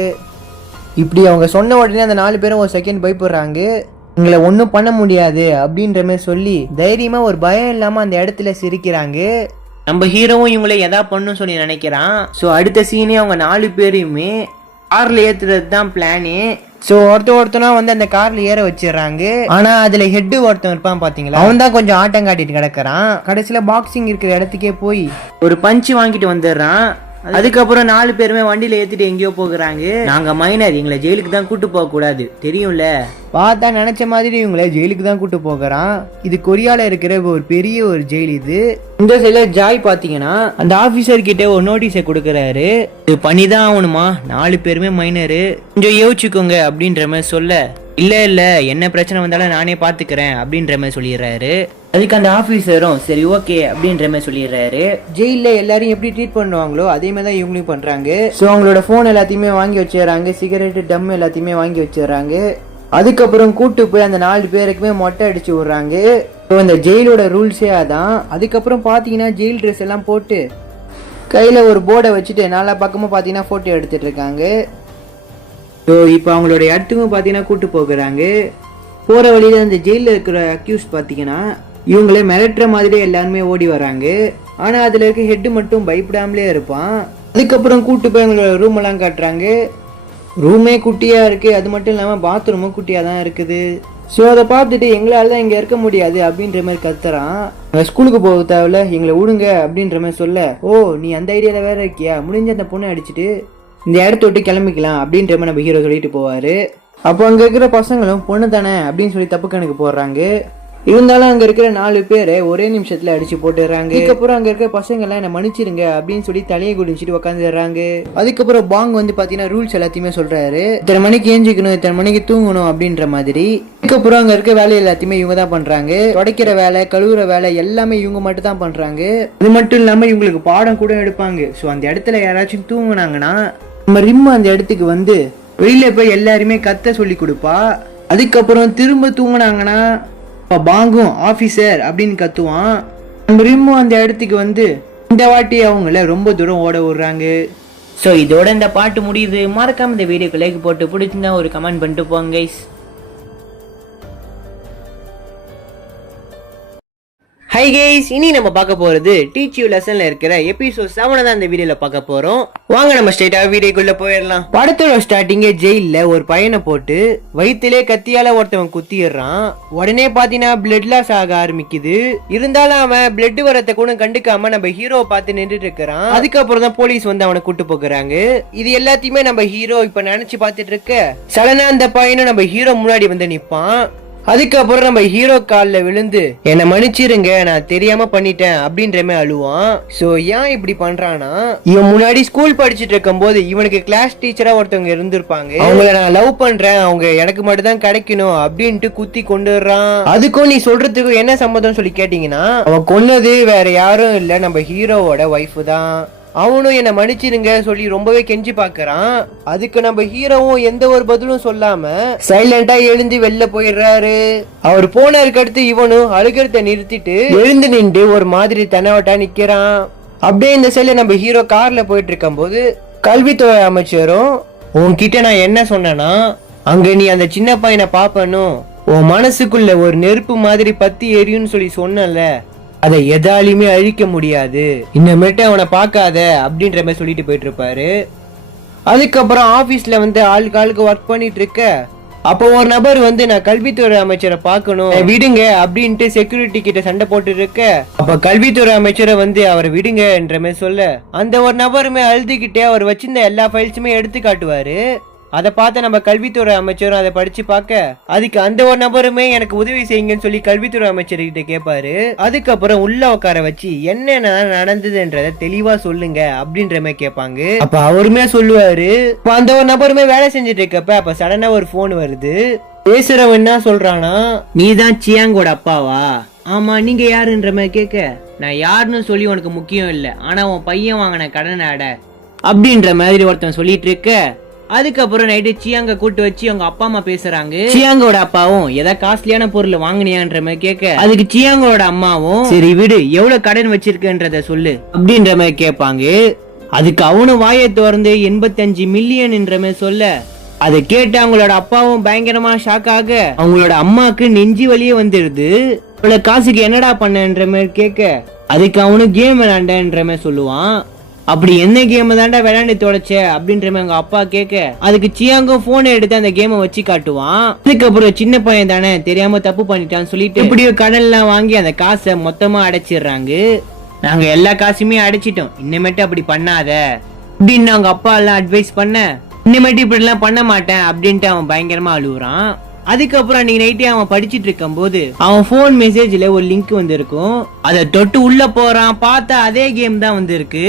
இப்படி அவங்க சொன்ன உடனே அந்த 4 பேரும் ஒரு செகண்ட் பயப்படுறாங்க. எங்களை ஒன்றும் பண்ண முடியாது அப்படின்ற மாதிரி சொல்லி தைரியமா ஒரு பயம் இல்லாம அந்த இடத்துல சிரிக்கிறாங்க. நம்ம ஹீரோவும் இவங்களை எதா பண்ணும் சொல்லி நினைக்கிறான். ஸோ அடுத்த சீனே அவங்க 4 பேரையுமே கார்ல ஏத்துறது தான் பிளானு. ஸோ ஒருத்தனா வந்து அந்த கார்ல ஏற வச்சிடறாங்க. ஆனா அதுல ஹெட் ஒருத்தன் இருப்பான் பாத்தீங்களா, அவன் தான் கொஞ்சம் ஆட்டம் காட்டிட்டு கிடக்குறான். கடைசியில பாக்ஸிங் இருக்கிற இடத்துக்கே போய் ஒரு பஞ்சு வாங்கிட்டு வந்துடுறான். அதுக்கப்புறம் 4 பேருமே வண்டியில ஏத்திட்டு எங்கேயோ போகிறாங்க. நாங்க மைனர், எங்களை ஜெயிலுக்கு தான் கூட்டு போக கூடாது தெரியும்ல. பார்த்தா நினைச்ச மாதிரி இவங்களை ஜெயிலுக்கு தான் கூட்டு போகிறான். இது கொரியால இருக்கிற ஒரு பெரிய ஒரு ஜெயில் இது. இந்த சைட்ல ஜாய் பாத்தீங்கன்னா அந்த ஆபீசர் கிட்ட ஒரு நோட்டீஸை கொடுக்கறாரு, இது பண்ணிதான் ஆகணுமா, 4 பேருமே மைனரு, கொஞ்சம் யோசிச்சுக்கோங்க அப்படின்ற மாதிரி சொல்ல, இல்ல என்ன பிரச்சனை வந்தாலும் நானே பாத்துக்கிறேன் அப்படின்ற மாதிரி சொல்லிடுறாரு. அதுக்கு அந்த ஆபீசரும் சரி ஓகே அப்படின்ற மாதிரி சொல்லிடுறாரு. ஜெயில எல்லாரையும் எப்படி ட்ரீட் பண்ணுவாங்களோ அதே மாதிரி தான் இவங்களையும் பண்றாங்க. ஸோ அவங்களோட போன் எல்லாத்தையுமே வாங்கி வச்சிடறாங்க, சிகரெட் டம் எல்லாத்தையுமே வாங்கி வச்சிடறாங்க. அதுக்கப்புறம் கூட்டு போய் அந்த 4 பேருக்குமே மொட்டை அடிச்சு விடுறாங்க. ஸோ அந்த ஜெயிலோட ரூல்ஸே அதான். அதுக்கப்புறம் பாத்தீங்கன்னா ஜெயில் ட்ரெஸ் எல்லாம் போட்டு கையில ஒரு போர்டை வச்சுட்டு 4 பக்கமும் பாத்தீங்கன்னா போட்டோ எடுத்துட்டு இருக்காங்க. ஸோ இப்போ அவங்களோட இடத்துக்கும் பாத்தீங்கன்னா கூட்டு போகிறாங்க. போற வழியில அந்த ஜெயில இருக்கிற அக்யூஸ் பாத்தீங்கன்னா இவங்களே மிரட்டுற மாதிரியே எல்லாருமே ஓடி வராங்க. ஆனா அதுல இருக்க ஹெட் மட்டும் பயப்படாமலே இருப்பான். அதுக்கப்புறம் கூட்டு போய் அவங்களோட ரூம் எல்லாம் காட்டுறாங்க. ரூமே குட்டியா இருக்கு, அது மட்டும் இல்லாம பாத்ரூமும் குட்டியா தான் இருக்குது. ஸோ அதை பார்த்துட்டு எங்களால தான் இங்க இருக்க முடியாது அப்படின்ற மாதிரி கத்துறான். ஸ்கூலுக்கு போக தேவையில்ல, எங்களை விடுங்க அப்படின்ற மாதிரி சொல்ல, ஓ நீ அந்த ஐடியால வேற இருக்கியா, முடிஞ்ச அந்த பொண்ணை அடிச்சுட்டு இந்த இடத்த விட்டு கிளம்பிக்கலாம் அப்படின்ற மாதிரி நம்ம ஹீரோ சொல்லிட்டு போவாரு. அப்போ அங்க இருக்கிற பசங்களும் பொண்ணு தானே அப்படின்னு சொல்லி தப்பு கணக்கு போடுறாங்க. இருந்தாலும் அங்க இருக்கிற 4 பேரை ஒரே நிமிஷத்துல அடிச்சு போட்டுறாங்க. அதுக்கப்புறம் அங்க இருக்கிற பசங்க எல்லாம் என்ன மன்னிச்சிருங்க அப்படின்னு சொல்லி தலையை குடிச்சிட்டு உட்காந்துடுறாங்க. அதுக்கப்புறம் பாங் வந்து பாத்தீங்கன்னா ரூல்ஸ் எல்லாத்தையுமே சொல்றாரு, இத்தனை மணிக்கு ஏஞ்சிக்கணும், இத்தனை மணிக்கு தூங்கணும் அப்படின்ற மாதிரி. அதுக்கப்புறம் அங்க இருக்க வேலை எல்லாத்தையுமே இவங்க தான் பண்றாங்க. துடைக்கிற வேலை, கழுவுற வேலை எல்லாமே இவங்க மட்டும் தான் பண்றாங்க. அது மட்டும் இல்லாம இவங்களுக்கு பாடம் கூட எடுப்பாங்க. ஸோ அந்த இடத்துல யாராச்சும் தூங்குனாங்கன்னா நம்ம ரிம் அந்த இடத்துக்கு வந்து வெளியில போய் எல்லாருமே கத்த சொல்லி கொடுப்பா. அதுக்கப்புறம் திரும்ப தூங்குனாங்கன்னா இப்போ பாங்கும் ஆஃபீஸர் அப்படின்னு கத்துவான். நம்ம ரிம்மு அந்த இடத்துக்கு வந்து இந்த வாட்டி அவங்கள ரொம்ப தூரம் ஓட விடுறாங்க. ஸோ இதோட இந்த பாட்டு முடியுது. மறக்காம இந்த வீடியோக்கு லைக் போட்டு பிடிச்சிருந்தா ஒரு கமெண்ட் பண்ணிட்டு போங்க கைஸ். ஹை கைஸ், இனி நம்ம பார்க்க போறது டீச் யூ லெசன்ல இருக்கிற எபிசோட் 7 தான் இந்த வீடியோல பார்க்க போறோம். வாங்க நம்ம ஸ்ட்ரைட்டா வீடியோக்குள்ள போயிடலாம். படத்தோட ஸ்டார்டிங்கே ஜெயில ஒரு பையனை போட்டு வயிற்றிலே கத்தியால ஒருத்தவன் குத்திடுறான். உடனே பாத்தீங்கன்னா பிளட் லாஸ் ஆக ஆரம்பிக்குது. இருந்தாலும் அவன் பிளட் வரத்தை கூட கண்டுக்காம நம்ம ஹீரோவை பார்த்து நின்றுட்டு இருக்கிறான். அதுக்கப்புறம் தான் போலீஸ் வந்து அவனை கூட்டு போக்குறாங்க. இது எல்லாத்தையுமே நம்ம ஹீரோ இப்ப நினைச்சு பார்த்துட்டு இருக்க சடனா அந்த பையனும் நம்ம ஹீரோ முன்னாடி வந்து நிப்பான். அதுக்கப்புறம் நம்ம ஹீரோ காலில் விழுந்து என்னை மன்னிச்சிருங்க, நான் தெரியாம பண்ணிட்டேன் அப்படின்ற மாதிரி அழுவான். சோ ஏன் இப்படி பண்றானா, இவன் முன்னாடி ஸ்கூல் படிச்சுட்டு இருக்கும் போது இவனுக்கு கிளாஸ் டீச்சரா ஒருத்தவங்க இருந்திருப்பாங்க. அவங்கள நான் லவ் பண்றேன், அவங்க எனக்கு மட்டும் தான் கிடைக்கணும் அப்படின்ட்டு குத்தி கொண்டுறான். அதுக்கும் நீ சொல்றதுக்கும் என்ன சம்மதம் சொல்லி கேட்டீங்கன்னா, அவன் கொன்னது வேற யாரும் இல்ல, நம்ம ஹீரோவோட ஒய்ஃப் தான். அவனும் என்ன மன்னிச்சிருங்க சொல்லி ரொம்பவே கெஞ்சி பாக்குறான். அதுக்கு நம்ம ஹீரோவும் எந்த ஒரு பதிலும் சொல்லாம சைலண்டா எழுந்து வெளில போயிடுறாரு. அவர் போனதுக்கு அடுத்து இவனும் அழுகிறத நிறுத்திட்டு எழுந்து நின்று ஒரு மாதிரி தனவட்டா நிக்கிறான். அப்படியே இந்த சைட்ல நம்ம ஹீரோ கார்ல போயிட்டு இருக்கும் போது கல்வித்துறை அமைச்சரும், உன்கிட்ட நான் என்ன சொன்னேன்னா, அங்க நீ அந்த சின்ன பையனை பாப்பனும், உன் மனசுக்குள்ள ஒரு நெருப்பு மாதிரி பத்தி எரியும்னு சொல்லி சொன்னல, அதை எதாலையுமே அழிக்க முடியாது, இன்னமேட்டு அவனை பார்க்காத அப்படின்ற மாதிரி சொல்லிட்டு போயிட்டு இருப்பாரு. அதுக்கப்புறம் ஆபீஸ்ல வந்து ஆளுக்கு ஒர்க் பண்ணிட்டு இருக்க அப்போ ஒரு நபர் வந்து நான் கல்வித்துறை அமைச்சரை பார்க்கணும் விடுங்க அப்படின்ட்டு செக்யூரிட்டி கிட்ட சண்டை போட்டு இருக்க, அப்ப கல்வித்துறை அமைச்சரை வந்து அவரை விடுங்க என்ற மாதிரி சொல்ல அந்த ஒரு நபருமே அழுதுகிட்டே அவர் வச்சிருந்த எல்லா ஃபைல்ஸுமே எடுத்து காட்டுவாரு. அதை பார்த்து நம்ம கல்வித்துறை அமைச்சரும் அதை படிச்சு பார்க்க அதுக்கு அந்த ஒரு நபருமே எனக்கு உதவி செய்யுங்கன்னு சொல்லி கல்வித்துறை அமைச்சர்கிட்ட கேட்பாரு. அதுக்கப்புறம் உள்ள உட்கார வச்சு என்னென்ன நடந்ததுன்றத தெளிவா சொல்லுங்க அப்படின்ற மாதிரி கேட்பாங்க. அப்ப அவருமே சொல்லுவாரு. அந்த ஒரு நபருமே வேலை செஞ்சுட்டு இருக்கப்ப அப்ப சடனா ஒரு போன் வருது. பேசுறவன் என்ன சொல்றானா, நீ தான் சியாங்கோட அப்பாவா? ஆமா, நீங்க யாருன்ற மாதிரி கேட்க, நான் யாருன்னு சொல்லி உனக்கு முக்கியம் இல்ல, ஆனா உன் பையன் வாங்கின கடன் அட அப்படின்ற மாதிரி ஒருத்தன் சொல்லிட்டு இருக்க. அதுக்கப்புறம் நைட்டு சியாங்க கூட்டு வச்சு அவங்க அப்பா அம்மா பேசுறாங்க. சியாங்கோட அப்பாவும் ஏதாவது காஸ்ட்லியான பொருள் வாங்கினியான்ற மாதிரி கேட்க அதுக்கு சியாங்கோட அம்மாவும் சரி விடு, எவ்வளவு கடன் வச்சிருக்கன்றத சொல்லு அப்படின்ற மாதிரி கேட்பாங்க. அதுக்கு அவனும் வாயை திறந்து 85 மில்லியன் என்ற மாதிரி சொல்ல அதை கேட்டு அவங்களோட அப்பாவும் பயங்கரமா ஷாக் ஆக அவங்களோட அம்மாக்கு நெஞ்சு வலியே வந்துடுது. இவ்வளவு காசுக்கு என்னடா பண்ணன்ற மாதிரி கேட்க அதுக்கு அவனும் கேம் விளையாண்டன்ற மாதிரி சொல்லுவான். அப்படி என்ன கேம் தாண்டா விளையாண்டு தொலைச்ச அப்படின்ற மாதிரி அவங்க அப்பா கேட்க அதுக்கு சியாங்கும் போனை எடுத்து அந்த கேமை வச்சு காட்டுவான். அதுக்கப்புறம் சின்ன பையன் தானே தெரியாம தப்பு பண்ணிட்டான்னு சொல்லிட்டு எப்படியோ கடன்லாம் வாங்கி அந்த காசை மொத்தமா அடைச்சிடுறாங்க. நாங்க எல்லா காசுமே அடைச்சிட்டோம், இன்னமேட்டு அப்படி பண்ணாத அப்படின்னு அவங்க அப்பா எல்லாம் அட்வைஸ் பண்ண இன்னமேட்டு இப்படி எல்லாம் பண்ண மாட்டேன் அப்படின்ட்டு அவன் பயங்கரமா அழுகுறான். அதுக்கப்புறம் அன்னைக்கு நைட்டே அவன் படிச்சுட்டு இருக்கும் போது அவன் போன் மெசேஜ்ல ஒரு லிங்க் வந்திருக்கும். அதை தொட்டு உள்ள போறான், பார்த்தா அதே கேம் தான் வந்திருக்கு.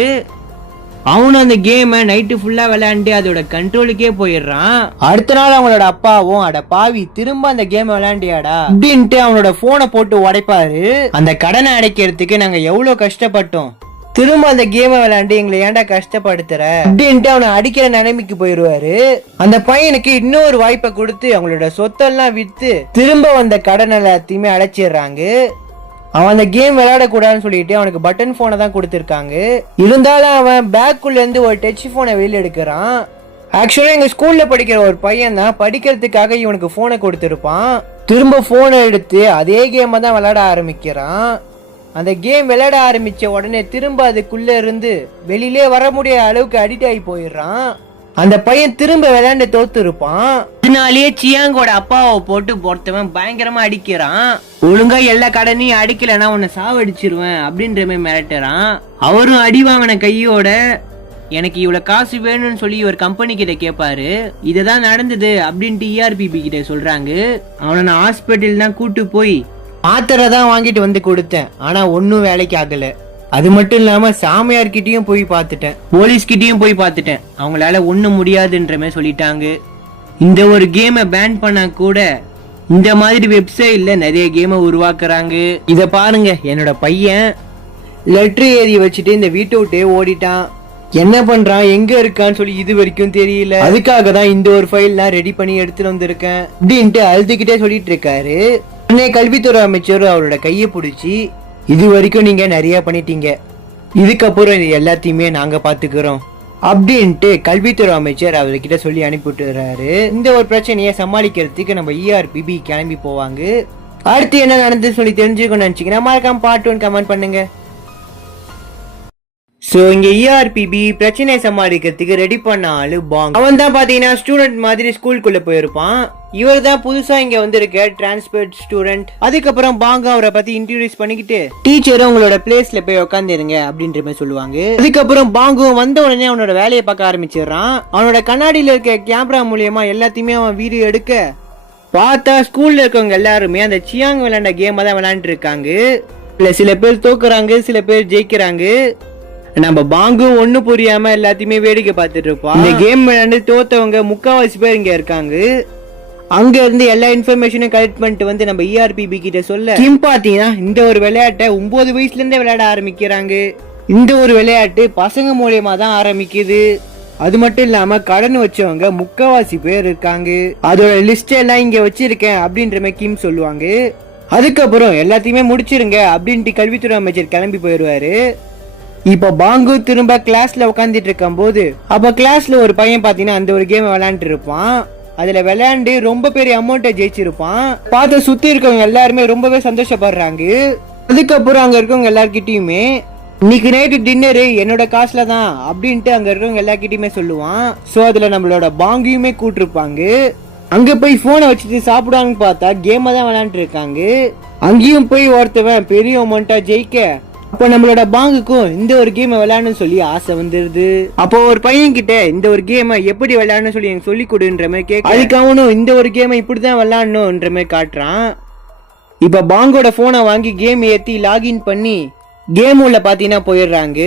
அவனும் அந்த கேமை நைட்டு ஃபுல்லா விளையாண்டு அதோட கண்ட்ரோலுக்கே போயிடுறான். அடுத்த நாள் அவங்களோட அப்பாவும் அட பாவி திரும்ப அந்த கேம் விளையாண்டியாடா அப்படின்ட்டு அவனோட போனை போட்டு உடைப்பாரு. அந்த கடனை அடைக்கிறதுக்கு நாங்க எவ்வளவு கஷ்டப்பட்டோம், திரும்ப அந்த கேமை விளையாண்டு எங்களை ஏன்டா கஷ்டப்படுத்துற அப்படின்ட்டு அவனை அடிக்கிற நிலைமைக்கு போயிருவாரு. அந்த பையனுக்கு இன்னொரு வாய்ப்பை கொடுத்து அவங்களோட சொத்தெல்லாம் வித்து திரும்ப வந்த கடன் எல்லாத்தையுமே அடைச்சிடுறாங்க. அவன் அந்த கேம் விளையாடக்கூடாதுன்னு சொல்லிட்டு அவனுக்கு பட்டன் போனை தான் கொடுத்துருக்காங்க. இருந்தாலும் அவன் பேக்குள்ள இருந்து ஒரு டச் போனை வெளியே எடுக்கிறான். ஆக்சுவலா எங்க ஸ்கூல்ல படிக்கிற ஒரு பையன் தான் படிக்கிறதுக்காக இவனுக்கு போனை கொடுத்துருப்பான். திரும்ப போனை எடுத்து அதே கேமை தான் விளையாட ஆரம்பிக்கிறான். அந்த கேம் விளையாட ஆரம்பிச்ச உடனே திரும்ப அதுக்குள்ள இருந்து வெளியிலே வர முடியாத அளவுக்கு அடிக்ட் ஆகி போயிடுறான். அந்த பையன் திரும்ப விளையாண்டு தோத்து இருப்பான். அதனாலேயே சியாங்கோட அப்பாவை போட்டு பொறுத்தவன் பயங்கரமா அடிக்கிறான். ஒழுங்கா எல்லா கடனையும் அடிக்கலன்னா உன்னை சாவடிச்சிருவேன் அப்படின்ற மாதிரி மிரட்டுறான். அவரும் அடி வாங்கின கையோட எனக்கு இவ்வளவு காசு வேணும்னு சொல்லி ஒரு கம்பெனி கிட்ட கேட்பாரு. இதுதான் நடந்தது அப்படின்ட்டு ERPB கிட்ட சொல்றாங்க. அவனை நான் ஹாஸ்பிட்டல் தான் கூட்டு போய் மாத்திரை தான் வாங்கிட்டு வந்து கொடுத்தேன், ஆனா ஒன்னும் வேலைக்கு ஆகல. அது மட்டும் இல்லாம சாமியார்கிட்டயும் போய் பார்த்துட்டேன், போலீஸ் கிட்டயும் போய் பார்த்துட்டேன், அவங்களால ஒண்ணும் முடியாதுன்ற மாதிரி சொல்லிட்டாங்க. இந்த ஒரு கேமை பேன் பண்ணா கூட இந்த மாதிரி வெப்சைட்ல நிறைய கேமை உருவாக்குறாங்க. இத பாருங்க, என்னோட பையன் லெட்டர் எழுதி வச்சுட்டு இந்த வீட்டை விட்டே ஓடிட்டான். என்ன பண்றான், எங்க இருக்கான்னு சொல்லி இது வரைக்கும் தெரியல. அதுக்காக தான் இந்த ஒரு ஃபைல்லாம் ரெடி பண்ணி எடுத்துட்டு வந்திருக்கேன் அப்படின்ட்டு அழுதுகிட்டே சொல்லிட்டு இருக்காரு. உடனே கல்வித்துறை அமைச்சர் அவரோட கையை பிடிச்சி, இது வரைக்கும் நீங்க நிறைய பண்ணிட்டீங்க, இதுக்கப்புறம் இது எல்லாத்தையுமே நாங்க பாத்துக்கிறோம் அப்படின்ட்டு கல்வித்துறை அமைச்சர் அவர்கிட்ட சொல்லி அனுப்பிவிட்டுறாரு. இந்த ஒரு பிரச்சனையை சமாளிக்கிறதுக்கு நம்ம ERPB கிளம்பி போவாங்க. அடுத்து என்ன நடந்து சொல்லி தெரிஞ்சுக்கணும்னு நினைச்சீங்கன்னா மறக்காம பார்ட் 1 கமெண்ட் பண்ணுங்க. சோ இங்க ERPB பிரச்சனையை சமாளிக்கிறதுக்கு ரெடி பண்ண ஆளு பாங். அவன் தான் பாத்தீங்கன்னா ஸ்டூடெண்ட் மாதிரி ஸ்கூலுக்குள்ள போயிருப்பான். இவர் தான் புதுசா இங்க வந்திருக்க டிரான்ஸ்போர்ட் ஸ்டூடெண்ட். அதுக்கப்புறம் பாங்க அவரை பத்தி இன்ட்ரோடியூஸ் பண்ணிக்கிட்டு, டீச்சரும் உங்களோட பிளேஸ்ல போய் உட்காந்துருங்க அப்படின்ற மாதிரி சொல்லுவாங்க. அதுக்கப்புறம் பாங்கும் வந்த உடனே அவனோட வேலையை பார்க்க ஆரம்பிச்சிடறான். அவனோட கண்ணாடியில இருக்க கேமரா மூலியமா எல்லாத்தையுமே அவன் வீடியோ எடுக்க பார்த்தா ஸ்கூல்ல இருக்கவங்க எல்லாருமே அந்த சியாங் விளையாண்ட கேமை தான் விளையாண்டு இருக்காங்க. சில பேர் தோக்குறாங்க, சில பேர் ஜெயிக்கிறாங்க. நம்ம பாங்கு ஒண்ணு புரியாம எல்லாத்தையுமே வேடிக்கை பார்த்துட்டு இருப்போம். இந்த கேம் விளையாண்டு தோத்தவங்க முக்காவாசி பேர் இங்க இருக்காங்க. அங்க இருந்து எல்லா இன்ஃபர்மேஷனும் கலெக்ட் பண்ணிட்டு வந்து நம்ம ERPB கிட்ட சொல்ல, கிம் பாத்தீங்கன்னா இந்த ஒரு விளையாட்டை 9 வயசுல இருந்தே விளையாட ஆரம்பிக்கிறாங்க. இந்த ஒரு விளையாட்டு பசங்க மூலியமா தான் ஆரம்பிக்குது. அது மட்டும் இல்லாம கடன் வச்சவங்க முக்காவாசி பேர் இருக்காங்க. அதோட லிஸ்ட் எல்லாம் இங்க வச்சிருக்கேன் அப்படின்ற மாதிரி கிம் சொல்லுவாங்க. அதுக்கப்புறம் எல்லாத்தையுமே முடிச்சிருங்க அப்படின்ட்டு கல்வித்துறை அமைச்சர் கிளம்பி போயிடுவாரு. இப்ப பாங்கு திரும்ப கிளாஸ்ல உட்காந்துட்டு இருக்கும் போது, அப்ப கிளாஸ்ல ஒரு பையன் பாத்தீங்கன்னா அந்த ஒரு கேம் விளையாண்டு இருப்பான். அதுல விளையாண்டு ரொம்ப பெரிய அமௌண்ட்டை ஜெயிச்சிருப்பான். பார்த்து சுத்தி இருக்கவங்க எல்லாருமே ரொம்பவே சந்தோஷப்படுறாங்க. அதுக்கப்புறம் அங்க இருக்கவங்க எல்லார்கிட்டயுமே, இன்னைக்கு நைட்டு டின்னரு என்னோட காசுல தான் அப்படின்ட்டு அங்க இருக்கவங்க எல்லார்கிட்டயுமே சொல்லுவான். சோ அதுல நம்மளோட பாங்கியுமே கூட்டிருப்பாங்க. அங்க போய் போனை வச்சுட்டு சாப்பிடுவாங்கன்னு பார்த்தா கேமை தான் விளையாண்டு இருக்காங்க. அங்கேயும் போய் ஒருத்தவன் பெரிய அமௌண்ட்டா ஜெயிக்க, அப்போ நம்மளோட பாங்குக்கும் இந்த ஒரு கேமை விளையாடணும்னு சொல்லி ஆசை வந்துருது. அப்போ ஒரு பையன் கிட்ட இந்த ஒரு கேமை எப்படி விளையாடணும்னு சொல்லி எனக்கு சொல்லி கொடுன்ற மாதிரி கேட்க, அதுக்கு அவனும் இந்த ஒரு கேமை இப்படிதான் விளையாடணும்ன்ற மாதிரி காட்டுறான். இப்ப பாங்கோட போனை வாங்கி கேம் ஏத்தி லாகின் பண்ணி கேம் உள்ள பாத்தீங்கன்னா போயிடுறாங்க.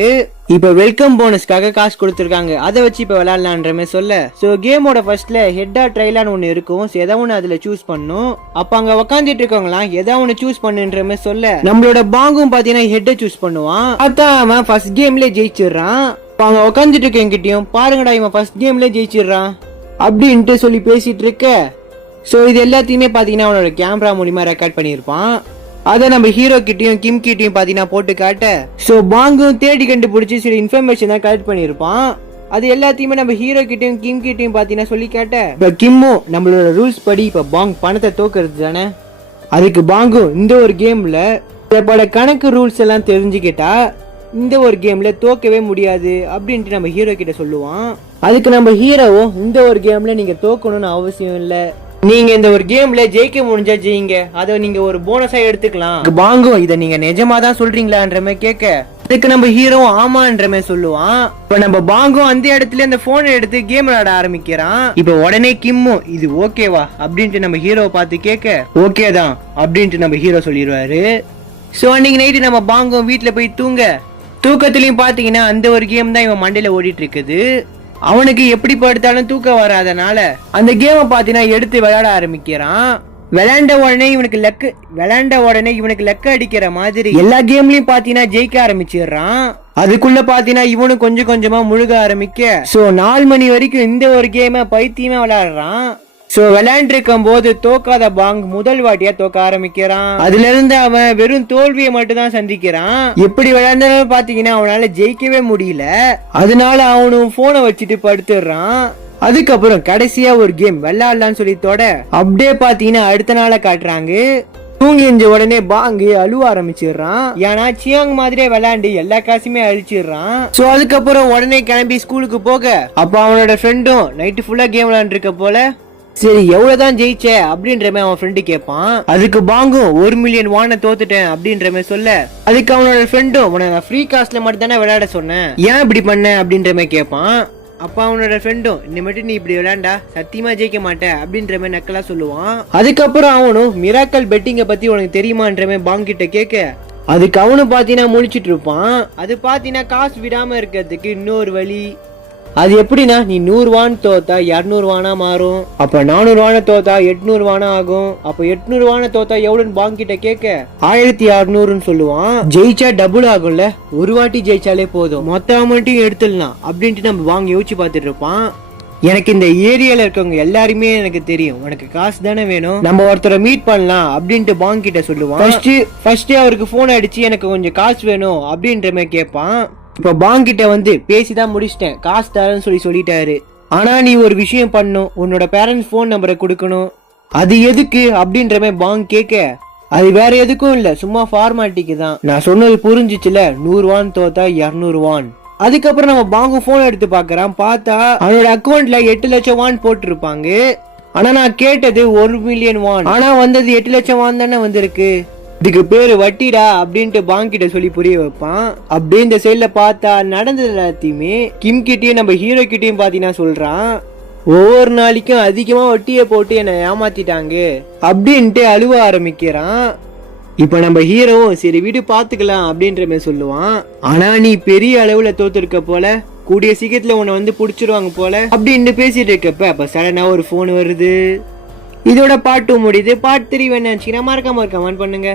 இப்ப வெல்கம் போனஸ்க்காக காசு கொடுத்துருக்காங்க, அதை வச்சு இப்ப விளையாடலான்ற மாதிரி சொல்ல, சோ கேமோட ஃபர்ஸ்ட்ல ஹெட்டா ட்ரைலான்னு ஒண்ணு இருக்கும். ஏதாவது ஒண்ணு அதுல சூஸ் பண்ணும். அப்ப அங்க உக்காந்துட்டு இருக்கவங்களாம் ஏதாவது ஒண்ணு சூஸ் பண்ணுன்ற மாதிரி சொல்ல, நம்மளோட பாங்கும் பாத்தீங்கன்னா ஹெட்டை சூஸ் பண்ணுவான். அதான் அவன் ஃபர்ஸ்ட் கேம்ல ஜெயிச்சிடுறான். அவங்க உக்காந்துட்டு இருக்கவங்கிட்டயும், பாருங்கடா இவன் ஃபர்ஸ்ட் கேம்ல ஜெயிச்சிடுறான் அப்படின்ட்டு சொல்லி பேசிட்டு இருக்க. சோ இது எல்லாத்தையுமே பாத்தீங்கன்னா அவனோட கேமரா மூலியமா ரெக்கார்ட் பண்ணிருப்பான். அதை நம்ம ஹீரோ கிட்டயும் கிம் கிட்டயும் பாத்தீங்கன்னா போட்டு காட்ட, சோ பாங்கும் தேடி கண்டுபிடிச்சு சில இன்ஃபர்மேஷன் தான் கலெக்ட் பண்ணிருப்பான். அது எல்லாத்தையுமே நம்ம ஹீரோ கிட்டயும் கிம் கிட்டயும் பாத்தீங்கன்னா சொல்லி காட்ட, இப்ப கிம்மும் நம்மளோட ரூல்ஸ் படி இப்ப பாங் பணத்தை தோக்குறது தானே, அதுக்கு பாங்கும் இந்த ஒரு கேம்ல கணக்கு ரூல்ஸ் எல்லாம் தெரிஞ்சுக்கிட்டா இந்த ஒரு கேம்ல தோக்கவே முடியாது அப்படின்ட்டு நம்ம ஹீரோ கிட்ட சொல்லுவான். அதுக்கு நம்ம ஹீரோவும் இந்த ஒரு கேம்ல நீங்க தோக்கணும்னு அவசியம் இல்ல, நீங்க இந்த ஒரு கேம்ல ஜெயிக்க முடிஞ்சா ஜெயிங்க, அதை நீங்க ஒரு போனஸா எடுத்துக்கலாம். பாங்கும் இதை நீங்க நிஜமா தான் சொல்றீங்களான்ற மாதிரி கேட்க, அதுக்கு நம்ம ஹீரோ ஆமான்ற மாதிரி சொல்லுவான். இப்ப நம்ம பாங்கும் அந்த இடத்துல அந்த போனை எடுத்து கேம் விளையாட ஆரம்பிக்கிறான். இப்ப உடனே கிம்மும் இது ஓகேவா அப்படின்ட்டு நம்ம ஹீரோவை பார்த்து கேட்க, ஓகே தான் அப்படின்ட்டு நம்ம ஹீரோ சொல்லிடுவாரு. சோ அன்னைக்கு நைட்டு நம்ம பாங்கும் வீட்டுல போய் தூக்கத்திலயும் பாத்தீங்கன்னா அந்த ஒரு கேம் தான் இவன் மண்டையில ஓடிட்டு இருக்குது. அவனுக்கு எப்படி படுத்தாலும் தூக்கம் வராதனால அந்த கேமை பாத்தீங்கன்னா எடுத்து விளையாட ஆரம்பிக்கிறான். விளையாண்ட உடனே இவனுக்கு லெக்க அடிக்கிற மாதிரி எல்லா கேம்லயும் பாத்தீங்கன்னா ஜெயிக்க ஆரம்பிச்சிடுறான். அதுக்குள்ள பாத்தீங்கன்னா இவனும் கொஞ்சம் கொஞ்சமா முழுக ஆரம்பிக்க, சோ 4 மணி வரைக்கும் இந்த ஒரு கேமை பைத்தியமா விளையாடுறான். சோ விளையாண்டு இருக்கும் போது தோக்காத பாங் முதல் வாட்டியா தோக்க ஆரம்பிக்கிறான். அதுல இருந்து அவன் வெறும் தோல்வியை மட்டும் தான் சந்திக்கிறான். எப்படி விளையாண்டாலும் பாத்தீங்கன்னா அவனால ஜெயிக்கவே முடியல. அதனால அவனும் போனை வச்சுட்டு படுத்துடுறான். அதுக்கப்புறம் கடைசியா ஒரு கேம் விளையாடலான்னு சொல்லி அப்படியே பாத்தீங்கன்னா அடுத்த நாளை காட்டுறாங்க. தூங்கி எஞ்ச உடனே பாங்கு அழுவ ஆரம்பிச்சிடுறான். ஏன்னா சியாங் மாதிரியே விளையாண்டு எல்லா காசுமே அழிச்சிடுறான். சோ அதுக்கப்புறம் உடனே கிளம்பி ஸ்கூலுக்கு போக, அப்ப அவனோட ஃப்ரெண்டும் நைட்டு ஃபுல்லா கேம் விளையாண்டு இருக்க போல, சரி எவ்வளவுதான் ஜெயிச்ச அப்படின்ற மாதிரி அவன் ஃப்ரெண்டு கேட்பான். அதுக்கு பாங்கும் 1 மில்லியன் வானை தோத்துட்டேன் அப்படின்ற மாதிரி சொல்ல, அதுக்கு அவனோட ஃப்ரெண்டும் உன நான் ஃப்ரீ காஸ்ட்ல மட்டும் தானே விளையாட சொன்னேன், ஏன் இப்படி பண்ண அப்படின்ற மாதிரி கேட்பான். அப்ப அவனோட ஃப்ரெண்டும் இனிமேட்டு நீ இப்படி விளையாண்டா சத்தியமா ஜெயிக்க மாட்டேன் அப்படின்ற மாதிரி நக்கலா சொல்லுவான். அதுக்கப்புறம் அவனும் மிராக்கல் பெட்டிங்க பத்தி உனக்கு தெரியுமான்ற மாதிரி பாங் கிட்ட கேட்க, அதுக்கு அவனும் பாத்தீங்கன்னா முழிச்சிட்டு இருப்பான். அது பாத்தீங்கன்னா காசு விடாம இருக்கிறதுக்கு இன்னொரு வழி. அது எப்படின்னா நீ 100 வான் தோத்தா 200 வானா மாறும், அப்ப 400 வான தோத்தா 800 வானா ஆகும், அப்ப 800 வான தோத்தா எவ்வளவுன்னு பாங்க் கிட்ட கேட்க 1600ன்னு சொல்லுவான். ஜெயிச்சா டபுள் ஆகும்ல, ஒரு வாட்டி ஜெயிச்சாலே போதும் மொத்த அமௌண்ட்டையும் எடுத்துடலாம் அப்படின்ட்டு நம்ம வாங்கி யோசிச்சு பார்த்துட்டு இருப்பான். எனக்கு இந்த ஏரியால இருக்கவங்க எல்லாருமே எனக்கு தெரியும், உனக்கு காசு தானே வேணும், நம்ம ஒருத்தரை மீட் பண்ணலாம் அப்படின்ட்டு பாங் கிட்ட சொல்லுவான். ஃபர்ஸ்ட் அவருக்கு போன் அடிச்சு எனக்கு கொஞ்சம் காசு வேணும் அப்படின்ற மாதிரி கேட்பான். இப்ப பாங் கிட்ட வந்து பேசிதான் முடிச்சிட்டேன், காசு தரேன்னு சொல்லிட்டாரு. ஆனா நீ ஒரு விஷயம் பண்ணும், உன்னோட பேரண்ட்ஸ் போன் நம்பரை கொடுக்கணும். அது எதுக்கு அப்படின்ற மாதிரி பாங் கேட்க, அது வேற எதுக்கும் இல்ல, சும்மா ஃபார்மாலிட்டிக்கு தான். நான் சொன்னது புரிஞ்சிச்சுல, 100 வான் தோத்தா 200 வான். அதுக்கப்புறம் நம்ம பாங்கு போன் எடுத்து பாக்குறான். பார்த்தா அவனோட அக்கௌண்ட்ல 8 லட்சம் வான் போட்டிருப்பாங்க. ஆனா நான் கேட்டது 1 மில்லியன் வான், ஆனா வந்தது 8 லட்சம் வான் தானே வந்திருக்கு. இதுக்கு பேரு வட்டிடா அப்படின்ட்டு பாங்க் கிட்ட சொல்லி புரிய வைப்பான். அப்படியே இந்த சைட்ல பார்த்தா நடந்தது எல்லாத்தையுமே கிம் கிட்டயும் நம்ம ஹீரோ கிட்டயும் பாத்தீங்கன்னா சொல்றான், ஒவ்வொரு நாளைக்கும் அதிகமா வட்டியை போட்டு என்னை ஏமாத்திட்டாங்க அப்படின்ட்டு அழுவ ஆரம்பிக்கிறான். இப்ப நம்ம ஹீரோவும் சரி வீடு பாத்துக்கலாம் அப்படின்ற மாதிரி சொல்லுவான். ஆனா நீ பெரிய அளவுல தோத்துருக்க போல, கூடிய சீக்கிரத்துல உன்னை வந்து புடிச்சிருவாங்க போல அப்படின்னு பேசிட்டு இருக்கப்ப அப்ப சடனா ஒரு போன் வருது. இதோட பார்ட் 2 முடியுது. பார்ட் 3 வேணும்னு நினைச்சீங்கன்னா மறக்காம கமெண்ட் பண்ணுங்க.